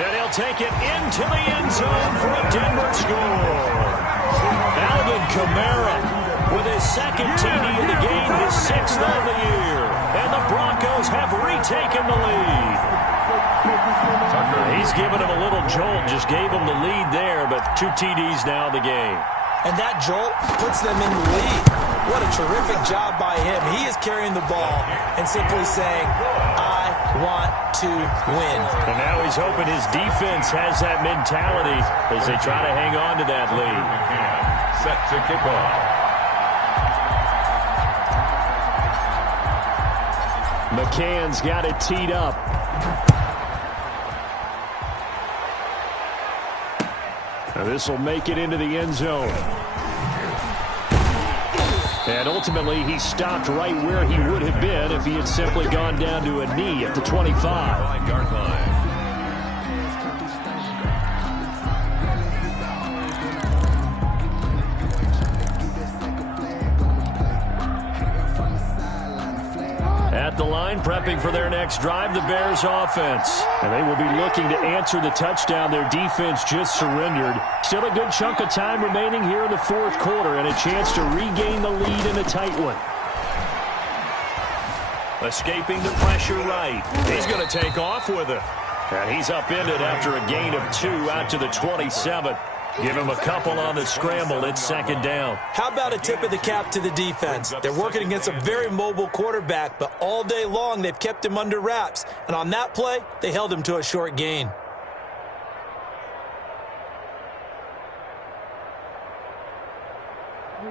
And he'll take it into the end zone for a Denver score. Alvin Kamara with his second TD in the game, his 6th on the year. And the Broncos have retaken the lead. He's given him a little jolt, just gave him the lead there, but 2 TDs now in the game. And that jolt puts them in the lead. What a terrific job by him. He is carrying the ball and simply saying, I want to win. And now he's hoping his defense has that mentality as they try to hang on to that lead. Set to kick off. McCann's got it teed up. This will make it into the end zone. And ultimately, he stopped right where he would have been if he had simply gone down to a knee at the 25-yard line. At the line, prepping for their next drive, the Bears offense. And they will be looking to answer the touchdown their defense just surrendered. Still a good chunk of time remaining here in the fourth quarter and a chance to regain the lead in a tight one. Escaping the pressure right. He's going to take off with it. And he's upended after a gain of 2 out to the 27. Give him a couple on the scramble. It's second down. How about a tip of the cap to the defense? They're working against a very mobile quarterback, but all day long they've kept him under wraps. And on that play, they held him to a short gain.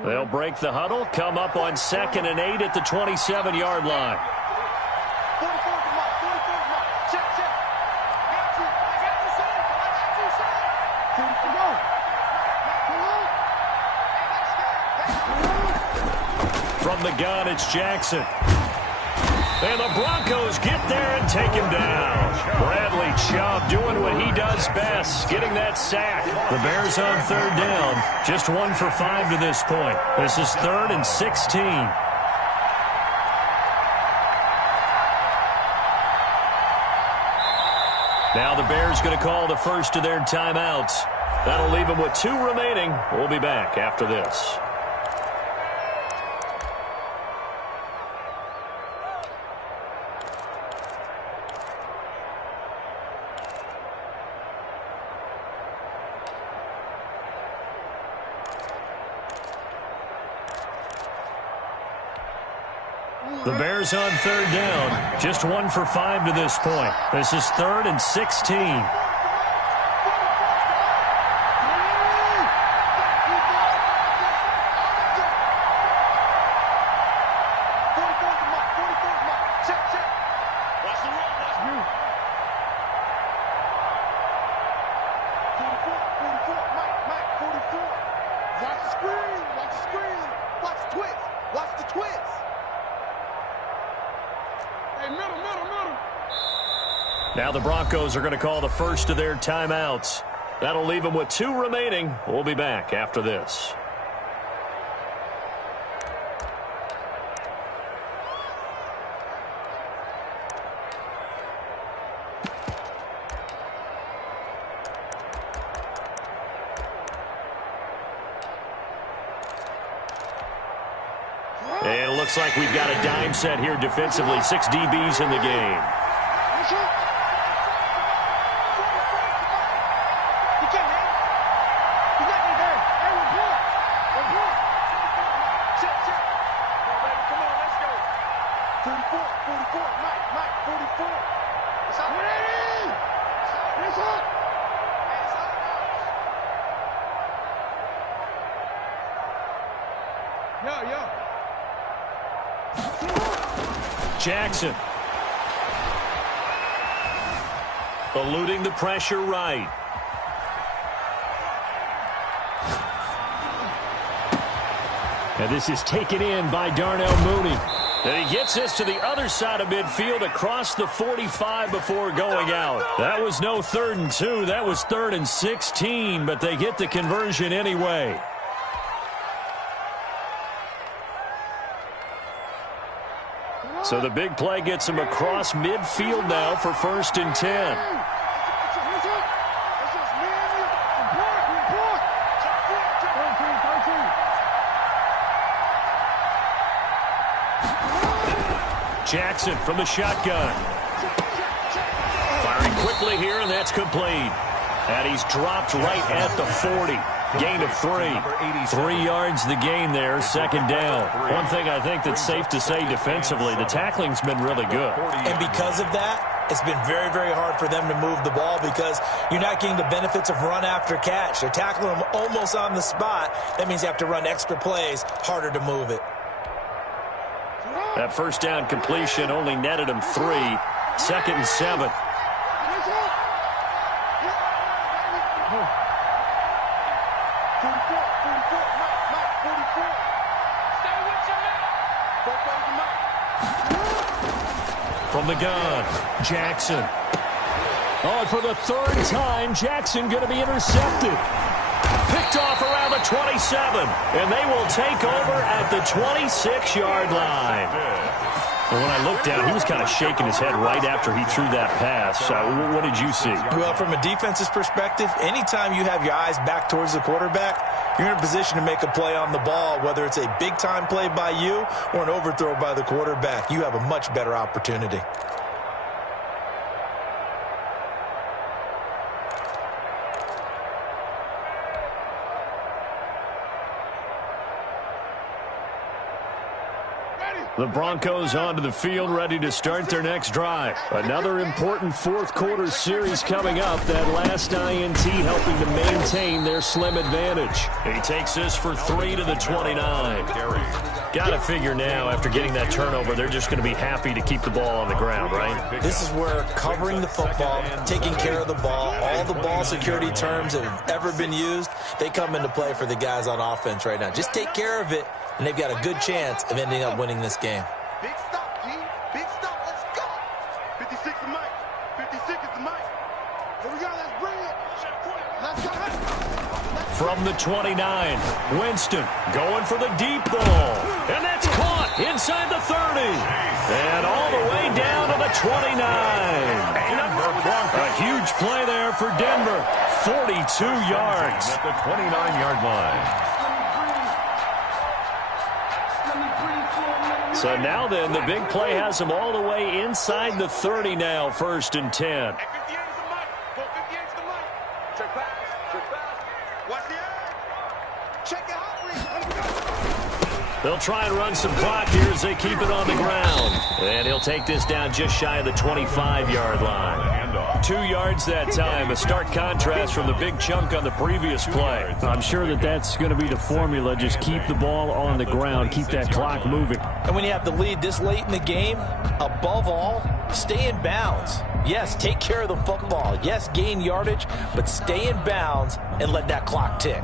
They'll break the huddle, come up on 2nd and 8 at the 27-yard line. 44, come on. 44, come on. Check. Got you. I got you, From the gun, it's Jackson. And the Broncos get there and take him down. Bradley Chubb doing what he does best, getting that sack. The Bears on third down, just 1 for 5 to this point. This is 3rd and 16. Now the Bears going to call the first of their timeouts. That'll leave them with 2 remaining. We'll be back after this. The Bears on third down, just 1 for 5 to this point. This is 3rd and 16. Now the Broncos are going to call the first of their timeouts. That'll leave them with 2 remaining. We'll be back after this. And it looks like we've got a dime set here defensively. 6 DBs in the game. Jackson. Eluding the pressure right. And this is taken in by Darnell Mooney. And he gets this to the other side of midfield across the 45 before going out. That was no 3rd and 2. That was 3rd and 16, but they get the conversion anyway. So the big play gets him across midfield now for 1st and 10. Jackson from the shotgun. Firing quickly here, and that's complete. And he's dropped right at the 40. Gain of 3. 3 yards the gain there, 2nd down. One thing I think that's safe to say defensively, the tackling's been really good. And because of that, it's been very, very hard for them to move the ball because you're not getting the benefits of run after catch. They're tackling them almost on the spot. That means you have to run extra plays, harder to move it. That 1st down completion only netted him 3. 2nd and 7. From the gun, Jackson. Oh, for the 3rd time, Jackson going to be intercepted. Picked off around the 27, and they will take over at the 26-yard line. And when I looked down, he was kind of shaking his head right after he threw that pass. What did you see? Well, from a defense's perspective, anytime you have your eyes back towards the quarterback, you're in a position to make a play on the ball, whether it's a big-time play by you or an overthrow by the quarterback. You have a much better opportunity. The Broncos onto the field, ready to start their next drive. Another important 4th quarter series coming up. That last INT helping to maintain their slim advantage. He takes this for 3 to the 29. Got to figure now, after getting that turnover, they're just going to be happy to keep the ball on the ground, right? This is where covering the football, taking care of the ball, all the ball security terms that have ever been used, they come into play for the guys on offense right now. Just take care of it. and they've got a good chance of ending up winning this game. Big stop, G. Big stop. Let's go. 56 is Mike. 56 is Mike. Here we go. Let's bring it. Let's go. From the 29, Winston going for the deep ball. And that's caught inside the 30. And all the way down to the 29. A huge play there for Denver. 42 yards. At the 29-yard line. So now then, the big play has them all the way inside the 30 now, 1st and 10. Hey, 58 is the Mike. 58 is the Mike. Check pass. Check pass. Watch the edge. Check it out, please. They'll try and run some clock here as they keep it on the ground. And he'll take this down just shy of the 25-yard line. 2 yards that time, a stark contrast from the big chunk on the previous play. I'm sure that that's going to be the formula. Just keep the ball on the ground, keep that clock moving. And when you have the lead this late in the game, above all, stay in bounds. Yes, take care of the football. Yes, gain yardage, but stay in bounds and let that clock tick.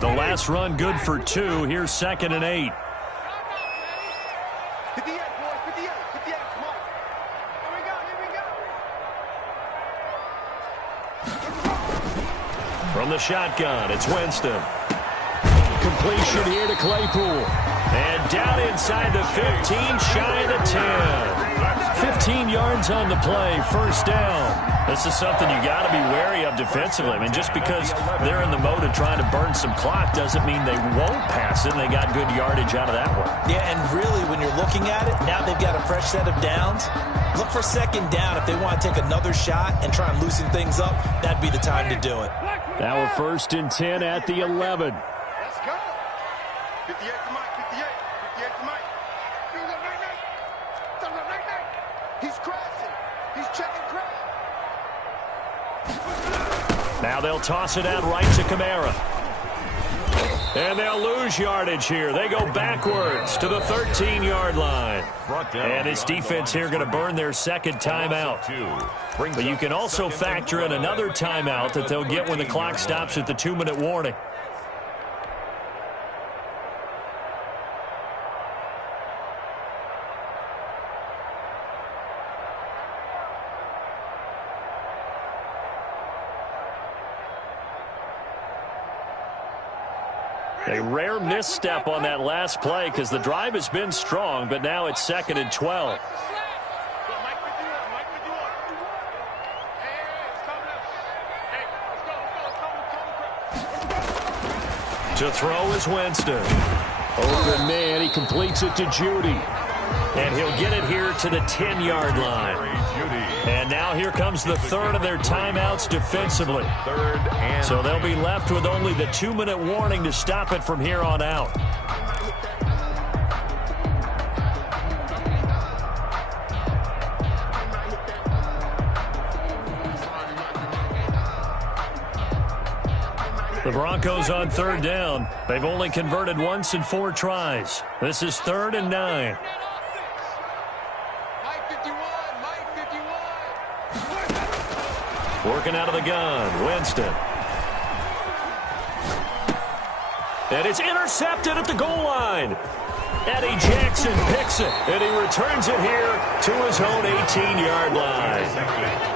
The last run good for 2. Here's 2nd and 8. 58, boys. 58. 58. Come on. Here we go. From the shotgun, it's Winston. Completion here to Claypool. And down inside the 15, shy of the 10. 15 yards on the play, 1st down. This is something you got to be wary of defensively. I mean, just because they're in the mode of trying to burn some clock doesn't mean they won't pass it. They got good yardage out of that one. Yeah, and really, when you're looking at it, now they've got a fresh set of downs. Look for 2nd down. If they want to take another shot and try and loosen things up, that'd be the time to do it. Now we're 1st and 10 at the 11. Let's go. 58 to Mike. 58. 58 to Mike. He's crashing. He's checking crash. Now they'll toss it out right to Kamara. And they'll lose yardage here. They go backwards to the 13-yard line. And this defense here going to burn their 2nd timeout. But you can also factor in another timeout that they'll get when the clock stops at the 2-minute warning. A rare misstep on that last play because the drive has been strong, but now it's 2nd and 12. To throw is Winston. Open man, he completes it to Judy. And he'll get it here to the 10-yard line. And now here comes the 3rd of their timeouts defensively. So they'll be left with only the 2-minute warning to stop it from here on out. The Broncos on 3rd down. They've only converted once in 4 tries. This is 3rd and 9. Working out of the gun, Winston. And it's intercepted at the goal line. Eddie Jackson picks it, and he returns it here to his own 18-yard line.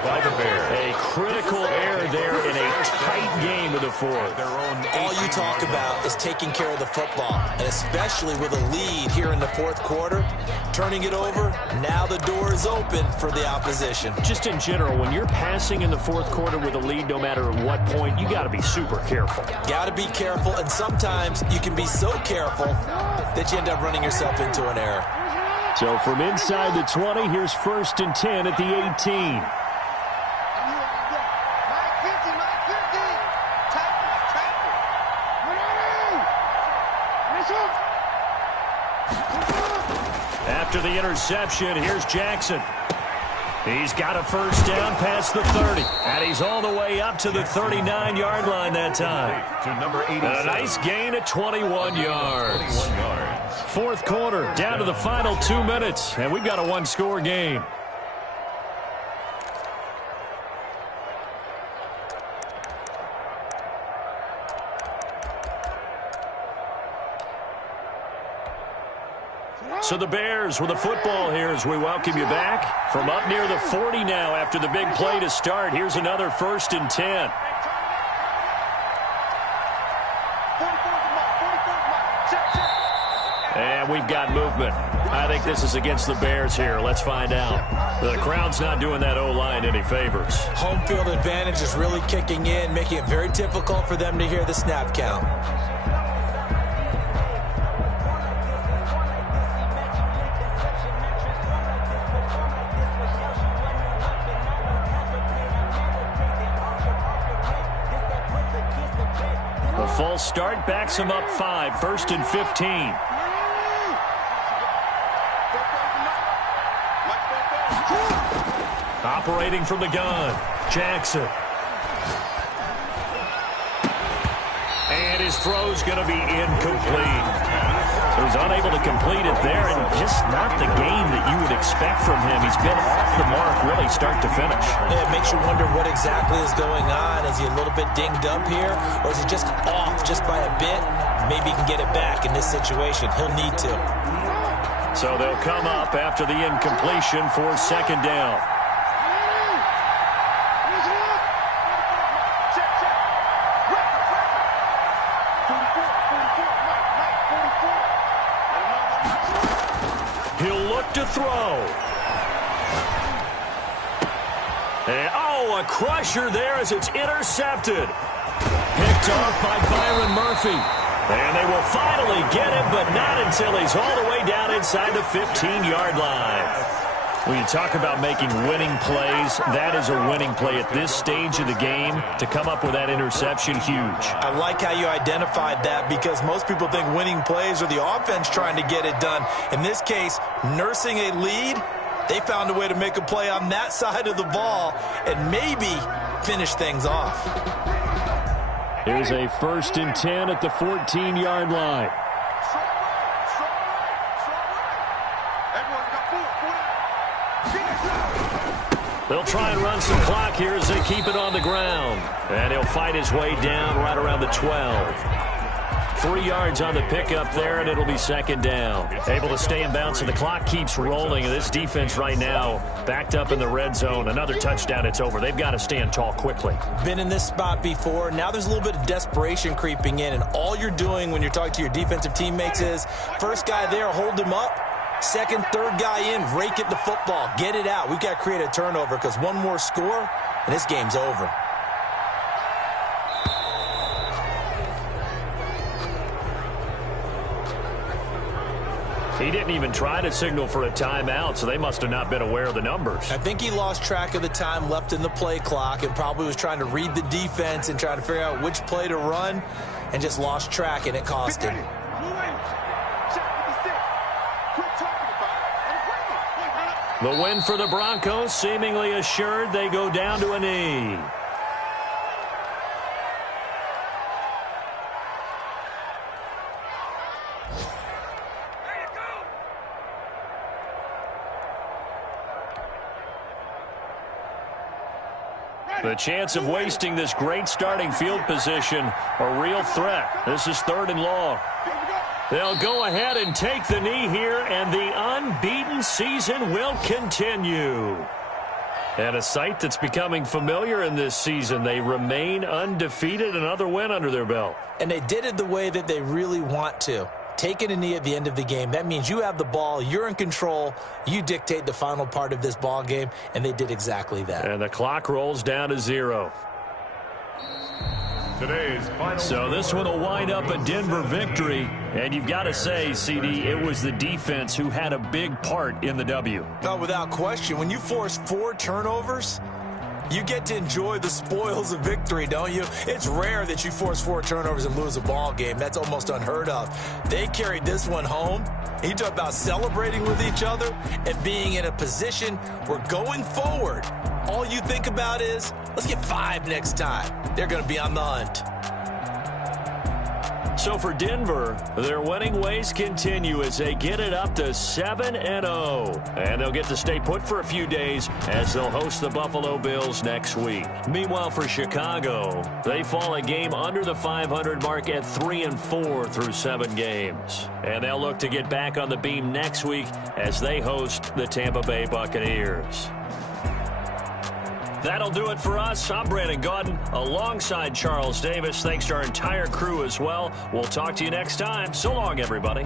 By the Bears. A critical error there in a tight game of the 4th. All you talk about is taking care of the football, and especially with a lead here in the 4th quarter, turning it over, now the door is open for the opposition. Just in general, when you're passing in the 4th quarter with a lead, no matter at what point, you got to be super careful. Got to be careful, and sometimes you can be so careful that you end up running yourself into an error. So from inside the 20, here's 1st and 10 at the 18. After the interception, here's Jackson. He's got a 1st down past the 30. And he's all the way up to the 39-yard line that time. To number 87. And a nice gain at 21 yards. 4th quarter, down to the final 2 minutes. And we've got a 1-score game. So the Bears with the football here as we welcome you back from up near the 40 now after the big play to start. Here's another 1st and 10. And we've got movement. I think this is against the Bears here. Let's find out. The crowd's not doing that O-line any favors. Home field advantage is really kicking in, making it very difficult for them to hear the snap count. A false start backs him up 5, 1st and 15. Operating from the gun, Jackson. And his throw's going to be incomplete. So he's unable to complete it there, and just not the game that you would expect from him. He's been off the mark really start to finish. Yeah, it makes you wonder what exactly is going on. Is he a little bit dinged up here, or is he just off just by a bit? Maybe he can get it back in this situation. He'll need to. So they'll come up after the incompletion for 2nd down. He'll look to throw. And, a crusher there as it's intercepted. Picked off by Byron Murphy. And they will finally get him, but not until he's all the way down inside the 15-yard line. When you talk about making winning plays, that is a winning play at this stage of the game. To come up with that interception, huge. I like how you identified that, because most people think winning plays are the offense trying to get it done. In this case, nursing a lead, they found a way to make a play on that side of the ball and maybe finish things off. Here's a 1st and 10 at the 14-yard line. They'll try and run some clock here as they keep it on the ground. And he'll fight his way down right around the 12. 3 yards on the pickup there, and it'll be 2nd down. Able to stay in bounds, and the clock keeps rolling. And this defense right now backed up in the red zone. Another touchdown, it's over. They've got to stand tall quickly. Been in this spot before. Now there's a little bit of desperation creeping in, and all you're doing when you're talking to your defensive teammates is, first guy there, hold him up. 2nd, 3rd guy in, rake at the football. Get it out. We've got to create a turnover, because one more score, and this game's over. He didn't even try to signal for a timeout, so they must have not been aware of the numbers. I think he lost track of the time left in the play clock and probably was trying to read the defense and trying to figure out which play to run, and just lost track, and it cost him. The win for the Broncos seemingly assured. They go down to a knee. The chance of wasting this great starting field position, a real threat. This is 3rd and long. They'll go ahead and take the knee here, and the unbeaten season will continue. And a sight that's becoming familiar in this season. They remain undefeated, another win under their belt. And they did it the way that they really want to. Taking a knee at the end of the game, that means you have the ball, you're in control, you dictate the final part of this ball game, and they did exactly that. And the clock rolls down to 0. Today's final. So this one will wind up a Denver victory, and you've got to say, CD, it was the defense who had a big part in the W. No, without question. When you force 4 turnovers, you get to enjoy the spoils of victory, don't you? It's rare that you force 4 turnovers and lose a ball game. That's almost unheard of. They carried this one home. You talk about celebrating with each other and being in a position where going forward, all you think about is, let's get 5 next time. They're going to be on the hunt. So for Denver, their winning ways continue as they get it up to 7-0. And they'll get to stay put for a few days as they'll host the Buffalo Bills next week. Meanwhile, for Chicago, they fall a game under the 500 mark at 3-4 through 7 games. And they'll look to get back on the beam next week as they host the Tampa Bay Buccaneers. That'll do it for us. I'm Brandon Gaudin alongside Charles Davis. Thanks to our entire crew as well. We'll talk to you next time. So long, everybody.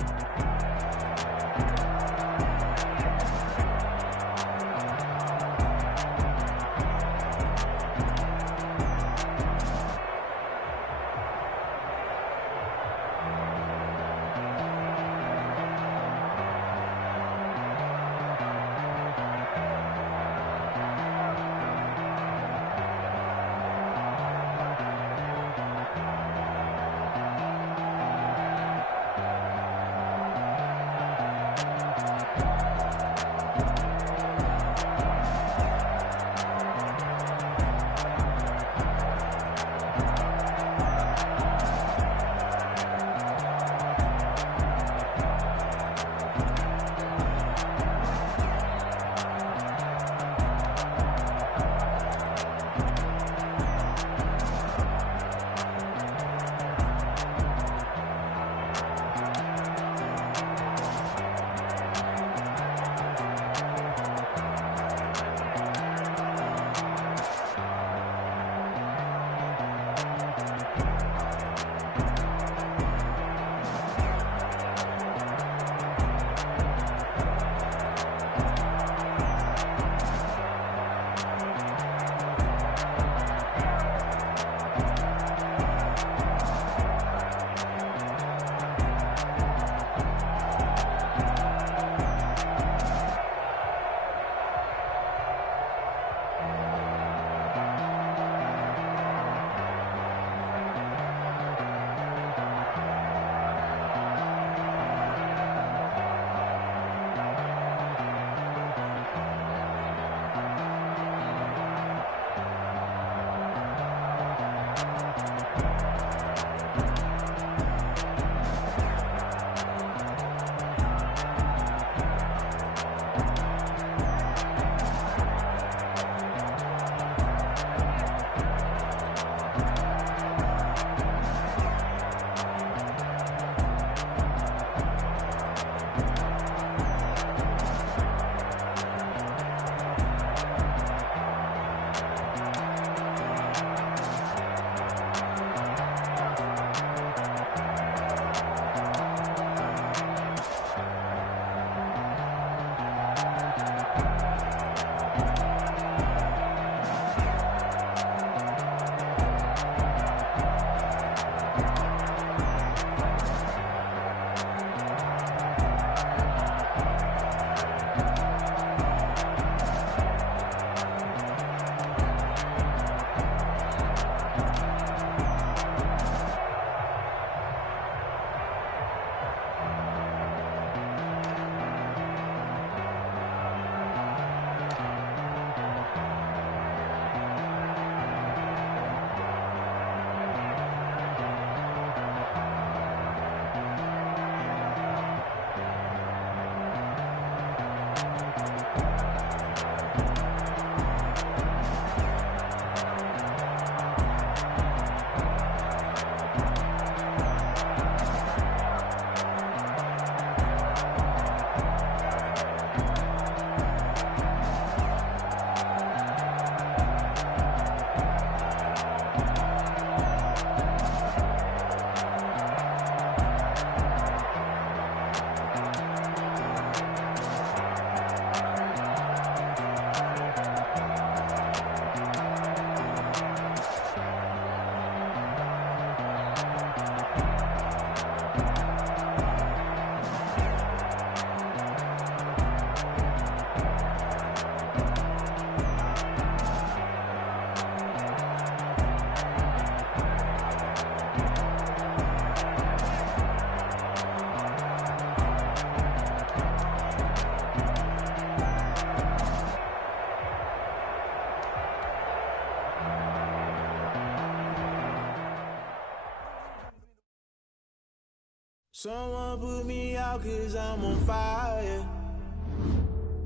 Someone put me out 'cause I'm on fire.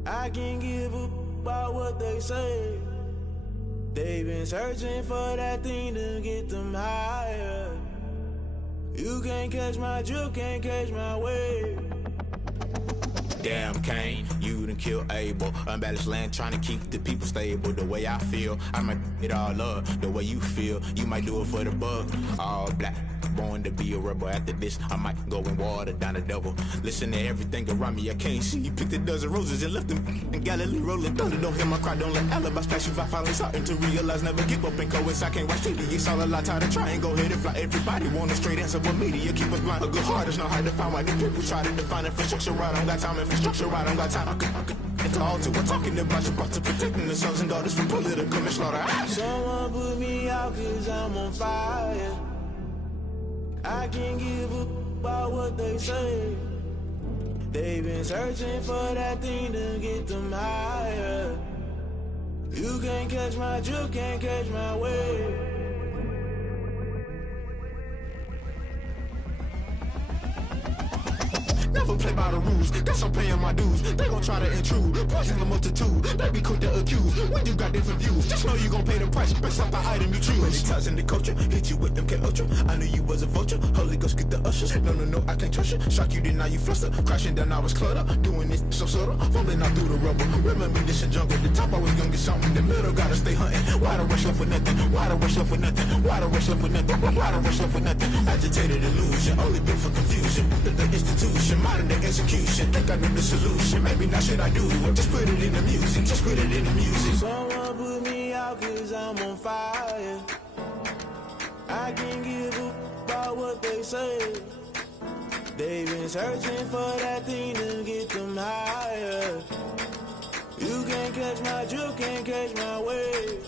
I can't give a about what they say. They've been searching for that thing to get them higher. You can't catch my drift, can't catch my wave. Damn, Kane, you done killed Abel. Unbalanced land, trying to keep the people stable. The way I feel, I might it all up. The way you feel, you might do it for the buck. All black, born to be a rebel. After this, I might go and water down the devil. Listen to everything around me, I can't see. Picked a dozen roses and left them in Galilee rolling thunder. Don't hear my cry, don't let alibis pass you. I finally starting to realize, never give up and coincide. I can't watch TV, it's all a lot. Tired of trying, go ahead and fly. Everybody want a straight answer, but media keep us blind. A good heart is not hard to find. Why the people try to define infrastructure right? I don't got time, infrastructure right, I don't got time. I could it's all to we're talking about you, about to protecting the sons and daughters from political and slaughter. Someone put me out 'cause I'm on fire. I can't give a about what they say. They've been searching for that thing to get them higher. You can't catch my drift, can't catch my wave. Never play by the rules, guess I'm paying my dues. They gon' try to intrude, poison the multitude. They be quick to accuse, when you got different views. Just know you gon' pay the price, based off the item you choose. Many times in the culture, hit you with MK Ultra. I knew you was a vulture, Holy Ghost get the ushers. No, I can't trust you. Shock you, then now you fluster. Crashing down, I was clutter. Doing this so subtle, falling out through the rubble. Remember this in jungle, the top I was gonna get something. In the middle, gotta stay hunting. Why the rush left with nothing? Why the rush left with nothing? Why the rush left with nothing? Why the rush left with nothing? Agitated illusion, only built for confusion. The institution, modern day execution. Think I know the solution. Maybe not should I do it? Just put it in the music. Just put it in the music. Someone put me out 'cause I'm on fire. I can't give a about what they say. They've been searching for that thing to get them higher. You can't catch my drift, can't catch my wave.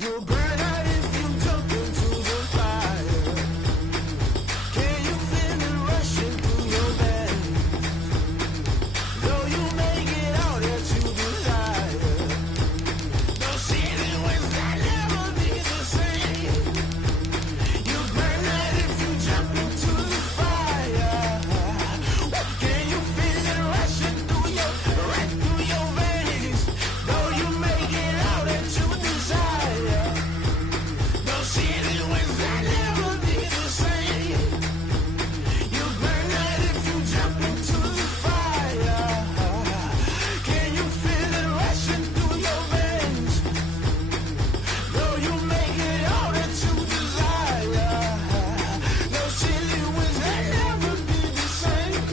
You'll burn out if you jump into the fire. Can you feel it rushing through your veins? Though you make it out that you desire. No ceiling winds that never be the same. You burn out if you jump into the fire. Can you feel it rushing through your veins? Though you make it out that you desire. No ceiling winds that never be the same. You burn out if you jump into the fire. Can you feel it rushing through your veins? Though you make it all that you desire. No silly winds that never be the same.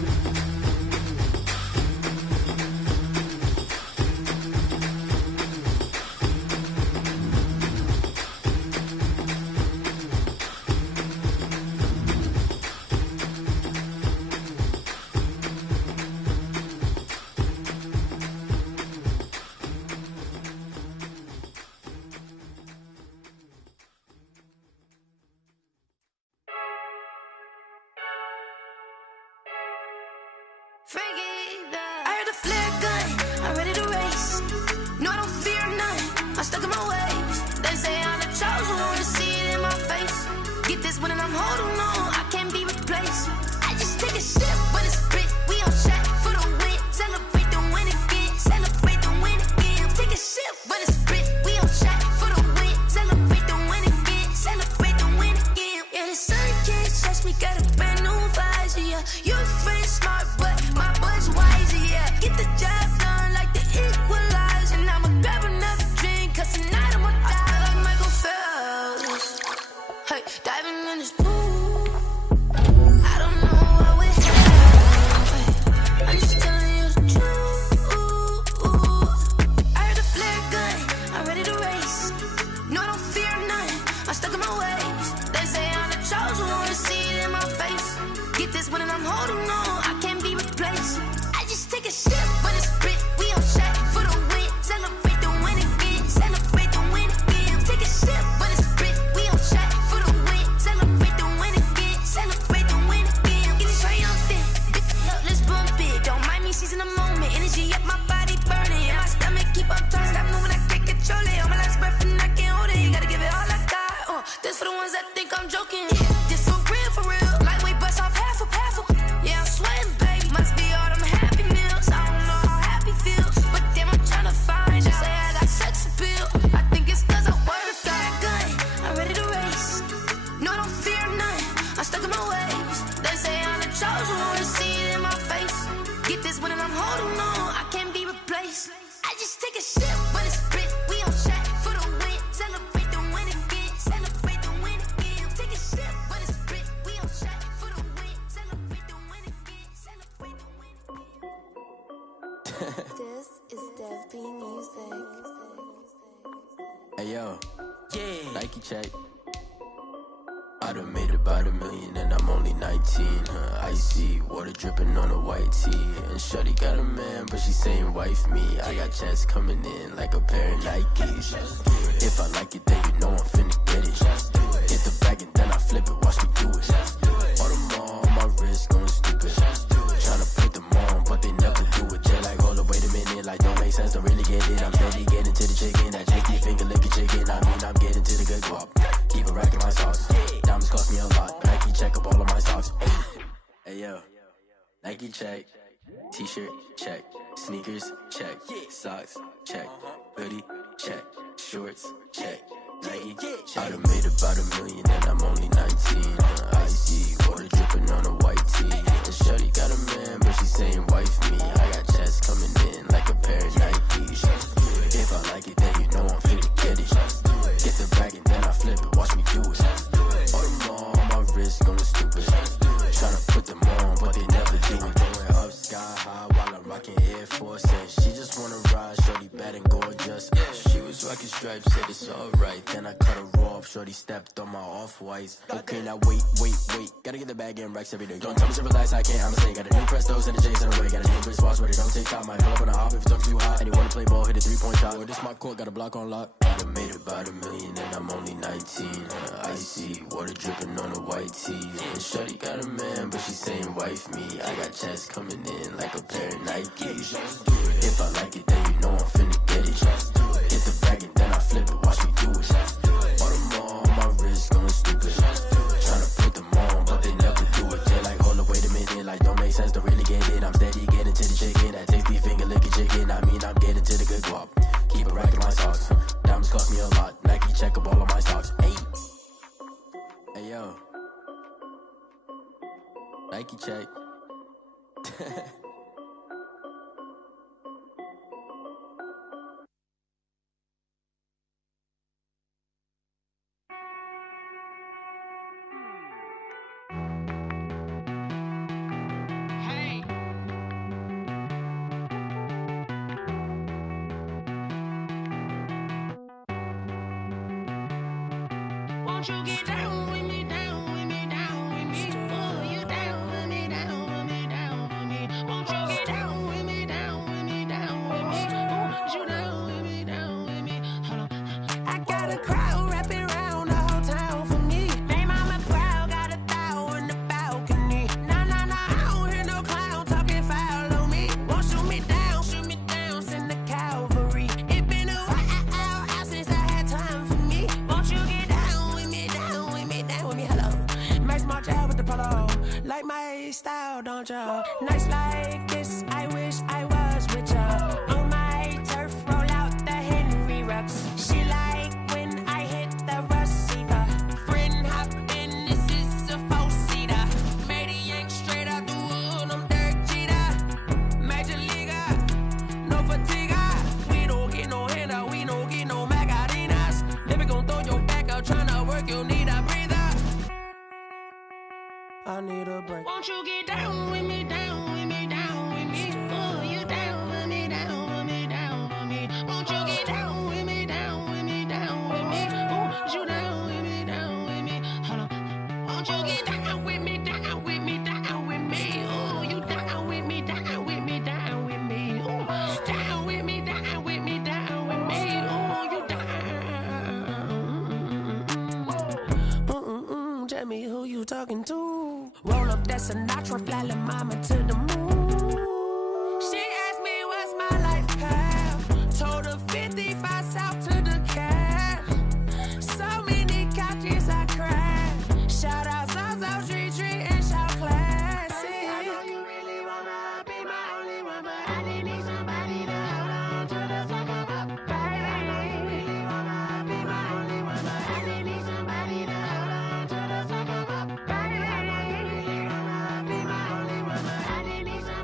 I heard a flare gun, I'm ready to race. No, I don't fear none, I'm stuck in my ways. They say I'm the chosen one, to see it in my face. Get this one and I'm holding on, I can't be replaced. I just take a sip when it's split, we on track for the win. Celebrate the win again, celebrate the win again. Take a sip when it's split, we on track for the win. Celebrate the win again, celebrate the win again. Yeah, the sun can't touch me, got a brand new visor, yeah. You're friend smart, but my boy's wiser, yeah. Get the job done like the equalizer. And I'ma grab another drink, 'cause tonight I'ma die like Michael Phelps. Hey, diving in this pool. Hey yo, yeah. Nike check. I done made about $1 million and I'm only 19. Icy water dripping on a white tee. And shorty got a man, but she saying wife me. I got checks coming in like a pair of Nikes. If I like it, then you know I'm finna get it. Get the bag and then I flip it, watch me do it. All them on my wrist going stupid. Tryna put them on, but they never do it. They're like, hold up, wait a minute, like don't make sense, don't really get it. I'm steady getting to the chicken, that chicky finger licking chicken. I mean, I'm getting to the good guap. Keep a rack in my socks. Diamonds cost me a lot. Nike check up all of my socks. Hey yo, Nike check. T-shirt check. Sneakers check. Socks check. Hoodie check. Shorts check. Nike. I done made about $1 million and I'm only 19. Icy water dripping on a white tee. And shorty got a man, but she saying wife me. I got checks coming in like a pair of Nikes. If I like it, then you know I'm finna get it. Get the bag and then I flip it, watch me do it. All them on my wrist going stupid. Tryna put them on, but they never do it. Going up sky high while I'm rocking Air Force. And she just wanna ride, shorty bad and gorgeous. She was rocking stripes, said it's alright. Then I cut her off, shorty stepped on my off-whites. Okay, now wait. Gotta get the bag and racks every day. Don't tell me to relax, I can't, I'ma say. Got a new Prestos and the J's in the way. Got a new wristwatch, but it don't take time. I pull up on a hop if it's too hot. And you wanna play ball, hit a 3-point shot. Or this my court, got a block on lock. I done made about $1 million and I'm only 19. Icy water dripping on a white tee. And shorty got a man, but she saying wife me. I got checks coming in like a pair of Nikes. If I like it, then you know I'm finna get it. Get the bag and then I flip it, watch me do it. All them on my wrist going stupid. Tryna put them on, but they never do it. They're like, hold up, wait a minute, like don't make sense, don't really get it. I'm steady getting to the chicken, that tasty finger licking chicken. I mean, I'm getting to the good guap. Keep a rack in my socks. Diamonds cost me a lot. Nike check up all of my stocks. Hey yo, Nike check. Won't you get down with me, down with me, down with me? Oh, you down with me, down with me, down with me. Won't you get down with me, down with me, down with me? Oh, you down with me, down with me? Hold on. I got a crowd wrapping around the whole town for me. Made mama proud, got a thou on the balcony. Nah, I don't hear no clown talking foul on me. Won't shoot me down, send the cavalry. It been a while since I had time for me. Won't you get down with me, down with me, down with me? Hello. Max my job with the polo. Like my style, don't ya? Nights like this, I wish I was with ya. On my turf, roll out the Henry Rux. She like when I hit the receiver. Friend hop in, this is a 4-seater. Made a yank straight out the wood, I'm Derek Jeter. Major leaguer, no fatigue. We don't get no handout, we don't get no Magarinas. Never gon' throw your back out, tryna work, you need a breather. I need a break. Won't you get down with me, down with me, down with me? Oh, you down with me, down with me, down with me? Won't you get down with me, down with me, down with me? Oh, you down with me, down with me? Hold on. Won't you get down with me, down with me, down with me? Oh, you down with me, down with me, down with me? Oh, down with me, down with me, down with me? Oh, you down. Tell me who you talking to. Roll up that Sinatra, fly la mama to the moon. She asked me what's my life path. Told her 55 south to the cab. So many couches I cried. Shout out South Street and shout classic. I know you really wanna be my only one, but I didn't need somebody to hold on to the second up. Baby, I know you really wanna be my only one, but I didn't need somebody to hold on to the second up. Baby, I know you really wanna be my only one, but I didn't need somebody.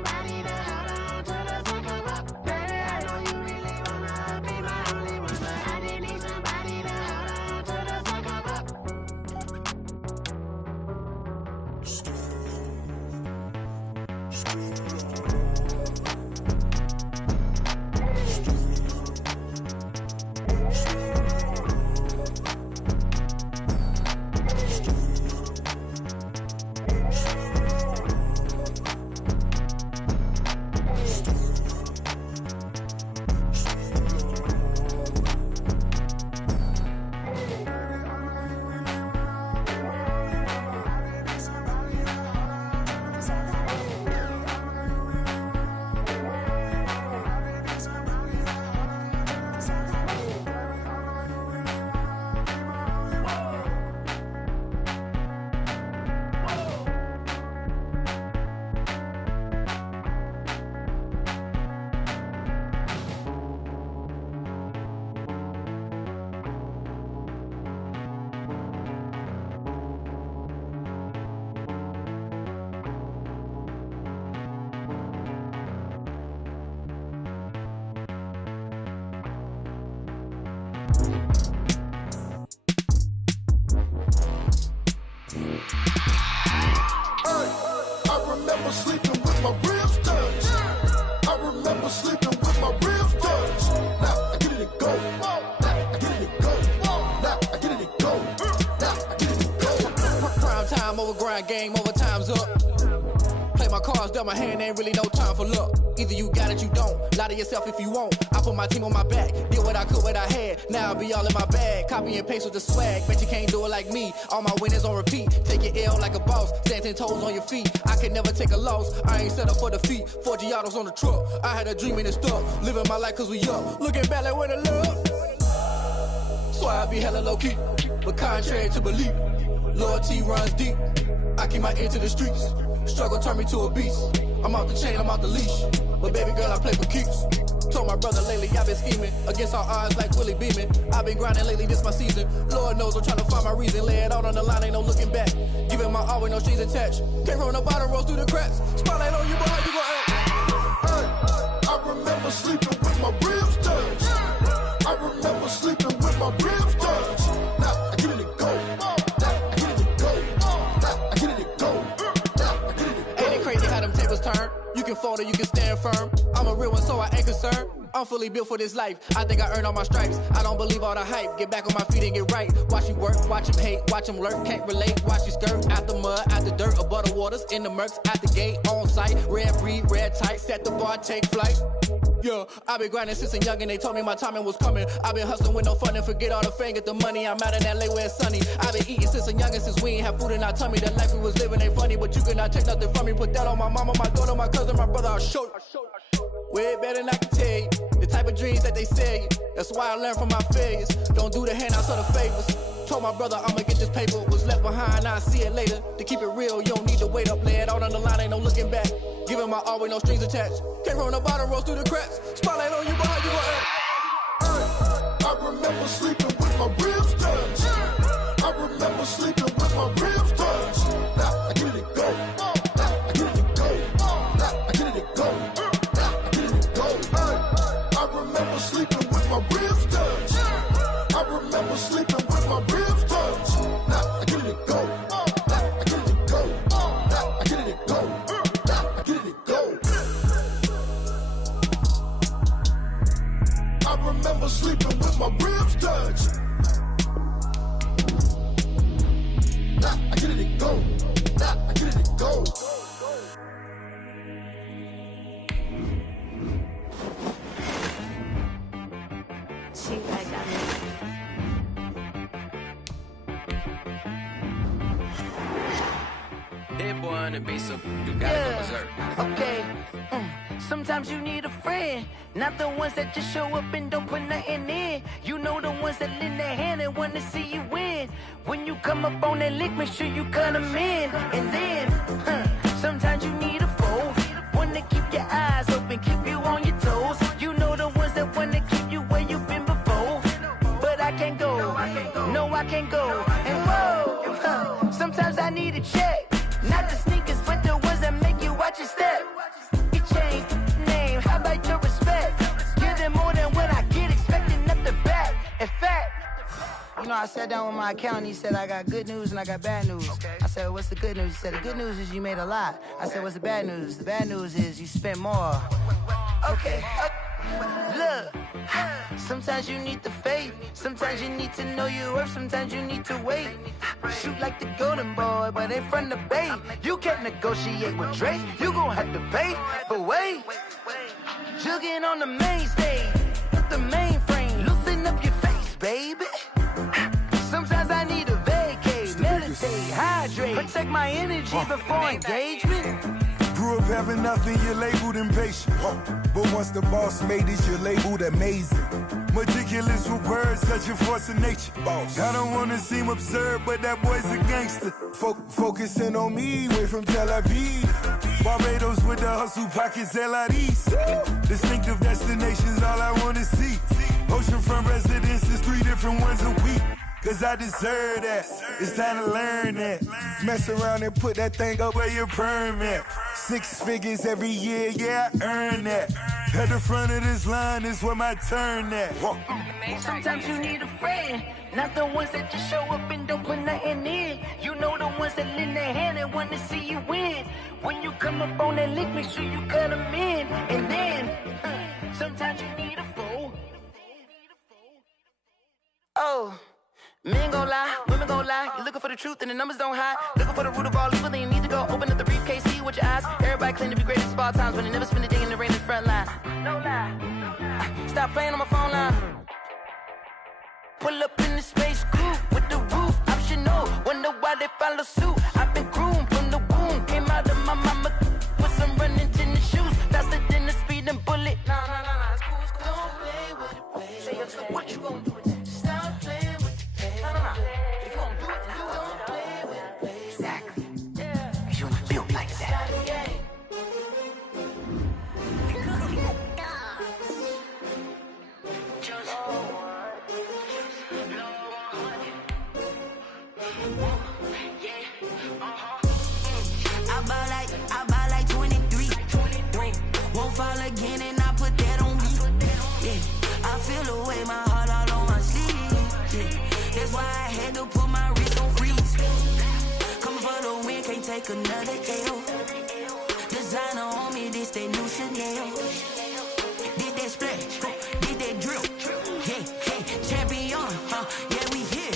I remember sleeping with my ribs touched. I remember sleeping with my ribs touched. Now I get it and go. Now I get it and go. Now I get it and go. Now I get it and go. Prime time over grind game, over time's up. Play my cards, dealt my hand, ain't really no time for luck. Either you got it, you don't. Lie to yourself if you won't. I put my team on my back, did what I could, what I had. Now I be all in my bag, copy and paste with the swag. Bet you can't do it like me. All my winners on repeat. Take your L like a boss, stand 10 toes on your feet. I can never take a loss. I ain't set up for defeat. 4 Giottos on the truck. I had a dream and it stuck. Living my life cause we up. Looking back like where the love. So I be hella low key, but contrary to belief, loyalty runs deep. I keep my ear to the streets. Struggle turned me to a beast. I'm out the chain, I'm out the leash. But baby girl, I play for keeps. Told my brother lately, I've been scheming against all odds like Willie Beeman. I've been grinding lately, this my season. Lord knows I'm trying to find my reason. Lay it out on the line, ain't no looking back. Giving my all with no strings attached. Came from the bottom, rose through the cracks. Spotlight on you, boy, how you gon' act? I remember sleeping with my ribs touched. I remember sleeping with my ribs touched. Now I get it and go. Now I get it and go. Now I get it and go. Now I get it and go. Ain't it crazy how them tables turn? You can fold or you can stand firm. I'm a real one, so I ain't concerned. I'm fully built for this life. I think I earned all my stripes. I don't believe all the hype. Get back on my feet and get right. Watch you work, watch him hate, watch him lurk. Can't relate, watch you skirt. Out the mud, out the dirt, above the waters, in the murks, out the gate, on site. Red breed, red tight, set the bar, take flight. Yeah, I been grinding since a young and they told me my timing was coming. I been hustling with no fun and forget all the fame, get the money. I'm out in LA where it's sunny. I been eating since a young and since we ain't have food in our tummy. The life we was living ain't funny, but you cannot take nothing from me. Put that on my mama, my daughter, my cousin, my brother, I'll show you. Way better than I can tell you. The type of dreams that they sell you. That's why I learned from my failures. Don't do the handouts or the favors. Told my brother I'ma get this paper. Was left behind, I'll see it later. To keep it real, you don't need to wait up. Lay it out on the line, ain't no looking back. Giving my all with no strings attached. Came from the bottom, rose through the cracks. Spotlight on you, boy, how you gon' act? I remember sleeping with my ribs touched. I remember sleeping with my ribs touched. Now I get it and go. Now I get it and go. Now I get it and go. Now I get it and go. I remember sleeping with my ribs touched. I remember sleeping with my ribs touched. Now I get it and go. Now I get it and go. Now I get it and go. Now I get it and go. I remember sleeping with my ribs touched. Now I get it and go. Now I get it and go. That boy on the beat, so you gotta go berserk. Okay. Sometimes you need a friend, not the ones that just show up and don't put nothing in. You know the ones that lend their hand and want to see you win. When you come up on that lick, make sure you cut them in. And then, sometimes you need a foe, one to keep your eyes open, keep you on your toes. You know the ones that want to keep you where you've been before. But I can't go, no I can't go. And whoa, sometimes I need a check. Not the sneakers, but the ones that make you watch your step. You change name, how about your respect? Give them more than what I get, expecting nothing back. In fact, you know, I sat down with my accountant, he said I got good news and I got bad news. I said, what's the good news? He said, the good news is you made a lot. I said, what's the bad news? The bad news is you spent more. Okay. Look, sometimes you need the faith, sometimes you need to know your worth, sometimes you need to wait. Shoot like the golden boy, but ain't from the bay. You can't negotiate with Drake, you gon' have to pay. But wait, jugging on the main stage, the mainframe, loosen up your face, baby. Sometimes I need a vacate, meditate, hydrate, protect my energy before engagement. Grew up having nothing, you're labeled impatient. But once the boss made it, you're labeled amazing. Meticulous with words, such a force of nature. I don't wanna seem absurd, but that boy's a gangster. Focusing on me, way from Tel Aviv. Barbados with the hustle pockets, LIDs. Distinctive destinations, all I wanna see. Oceanfront residences, 3 different ones a week. Cause I deserve that, it's time to learn that. Mess around and put that thing up where your permit. 6 figures every year, yeah, I earn that. At the front of this line is where my turn at. Sometimes you need a friend, not the ones that just show up and don't put nothing in. You know the ones that lend their hand and want to see you win. When you come up on that lick, make sure you cut them in. And then, sometimes you need a fool. Oh, men gon' lie, women gon' lie. You looking for the truth and the numbers don't hide. Looking for the root of all evil, then you need to go open up the briefcase, see with your eyes. Everybody claim to be greatest of all times, but they never spend a day in the rain in the front line. No lie. Stop playing on my phone line. Pull up in the space coupe with the roof optional. Wonder why they follow suit. I've been groomed from the womb. Came out of my mama with some running tennis shoes. Faster than the speeding bullet. Nah, it's cool, it's cool. Don't play with it, baby. Say so what you gon' do with it? Stop playing with it, baby. Nah. If you gon' do it, then you don't play with it, baby. Exactly. Yeah. Cause you was built like that. I buy like 23. Won't fall again and I put that on me. Yeah, I feel the way, my heart all on my sleeve. Yeah, that's why I had to put my wrist on freeze. Coming for the win, can't take another L. Designer on me, this that new Chanel. Did that splash, did that drill. Yeah, champion, yeah, we here.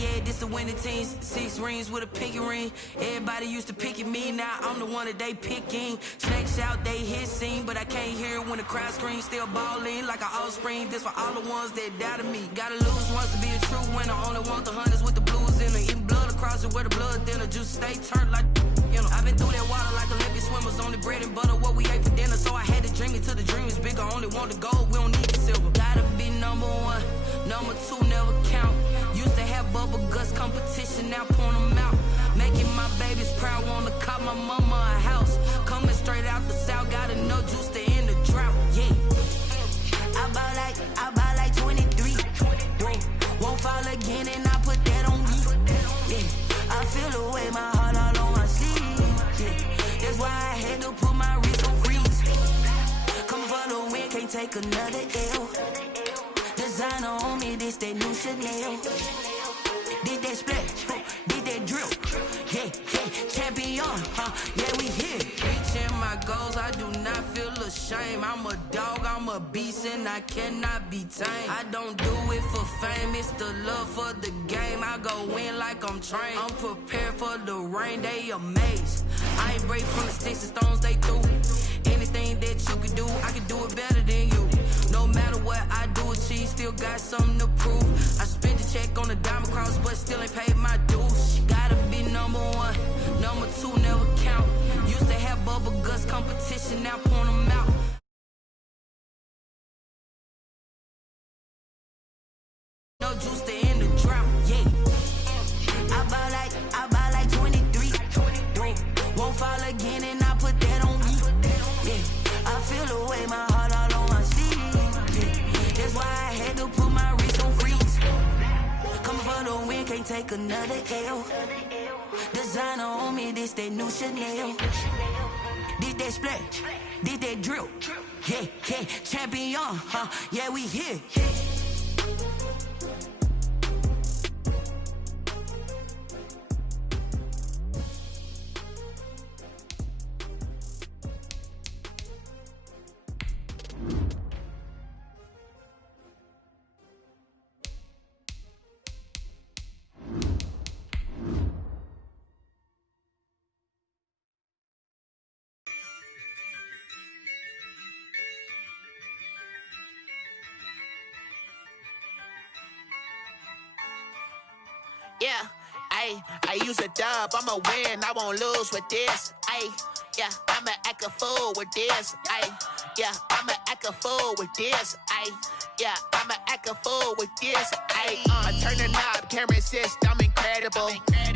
Yeah, this the winning team. 6 rings with a pinky ring. Everybody used to pick at me, now I'm the one that they picking. Snakes out, they hit scene, but I can't hear it when the crowd screams. Still balling like an offspring. This for all the ones that doubted me. Gotta lose once to be a true winner. Only want the hunters with the blues in it. Eating blood across it where the blood thinner. Juice stay turned like, you know. I've been through that water like Olympic swimmers. Only bread and butter, what we ate for dinner. So I had to dream it till the dream is bigger. Only want the gold, we don't need the silver. Gotta be number 1, number 2 never count. Used to have bubble guts competition, now point them out. Making my babies proud, wanna cop my mama a house. Coming straight out the south, gotta know juice to end the drought. Yeah, I buy like 23. Won't fall again and I put that on me. Yeah, I feel the way, my heart all on my sleeve. Yeah, that's why I had to put my wrist on freeze. Coming for the win, can't take another L. Designer on me, this that new Chanel. Did that splash, did that drill. Yeah, champion, yeah, we here. Reaching my goals, I do not feel ashamed. I'm a dog, I'm a beast, and I cannot be tamed. I don't do it for fame, it's the love for the game. I go in like I'm trained. I'm prepared for the rain, they amazed. I ain't break from the sticks and stones they threw. Anything that you can do, I can do it better than you. No matter what I do, achieve, still got something to prove. I spent the check on the diamond cross, but still ain't paid my dues. Gotta be number 1, number 2 never count. Used to have bubble guts competition, now point them out. No juice to end the drought, yeah. I buy like 23. Won't fall again and I put that on me. Yeah, I feel the way, my heart all on my sleeve. Yeah, that's why I had to put my wrist on freeze. Coming for the win, can't take another L. Designer on me, this that new Chanel. Did that splash, did that drill. Yeah, champion, yeah, we here. Yeah, I use a dub, I'ma win, I won't lose with this. Yeah, I'ma act a fool with this. Yeah, I'ma act a fool with this. Yeah, I'ma act a fool with this. I turn the knob, can't resist, I'm incredible.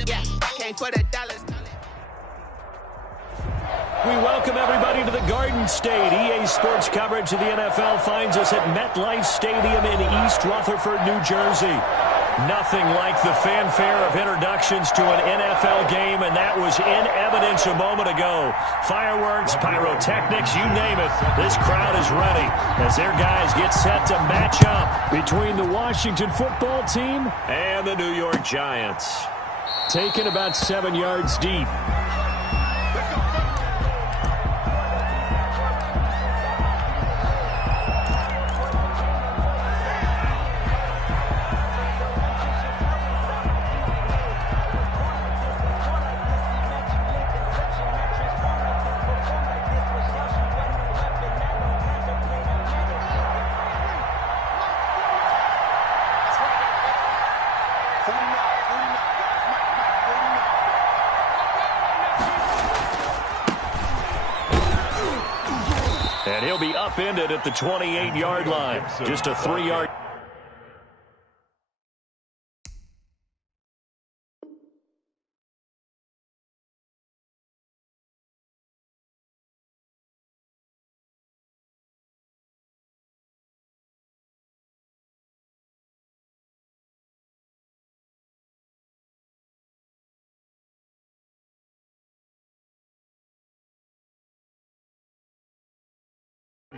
Yeah, came for the dollars. We welcome everybody to the Garden State. EA Sports coverage of the NFL finds us at MetLife Stadium in East Rutherford, New Jersey. Nothing like the fanfare of introductions to an NFL game, and that was in evidence a moment ago. Fireworks, pyrotechnics, you name it. This crowd is ready as their guys get set to match up between the Washington football team and the New York Giants. Taken about 7 yards deep. And he'll be upended at the 28-yard line. Just a 3-yard.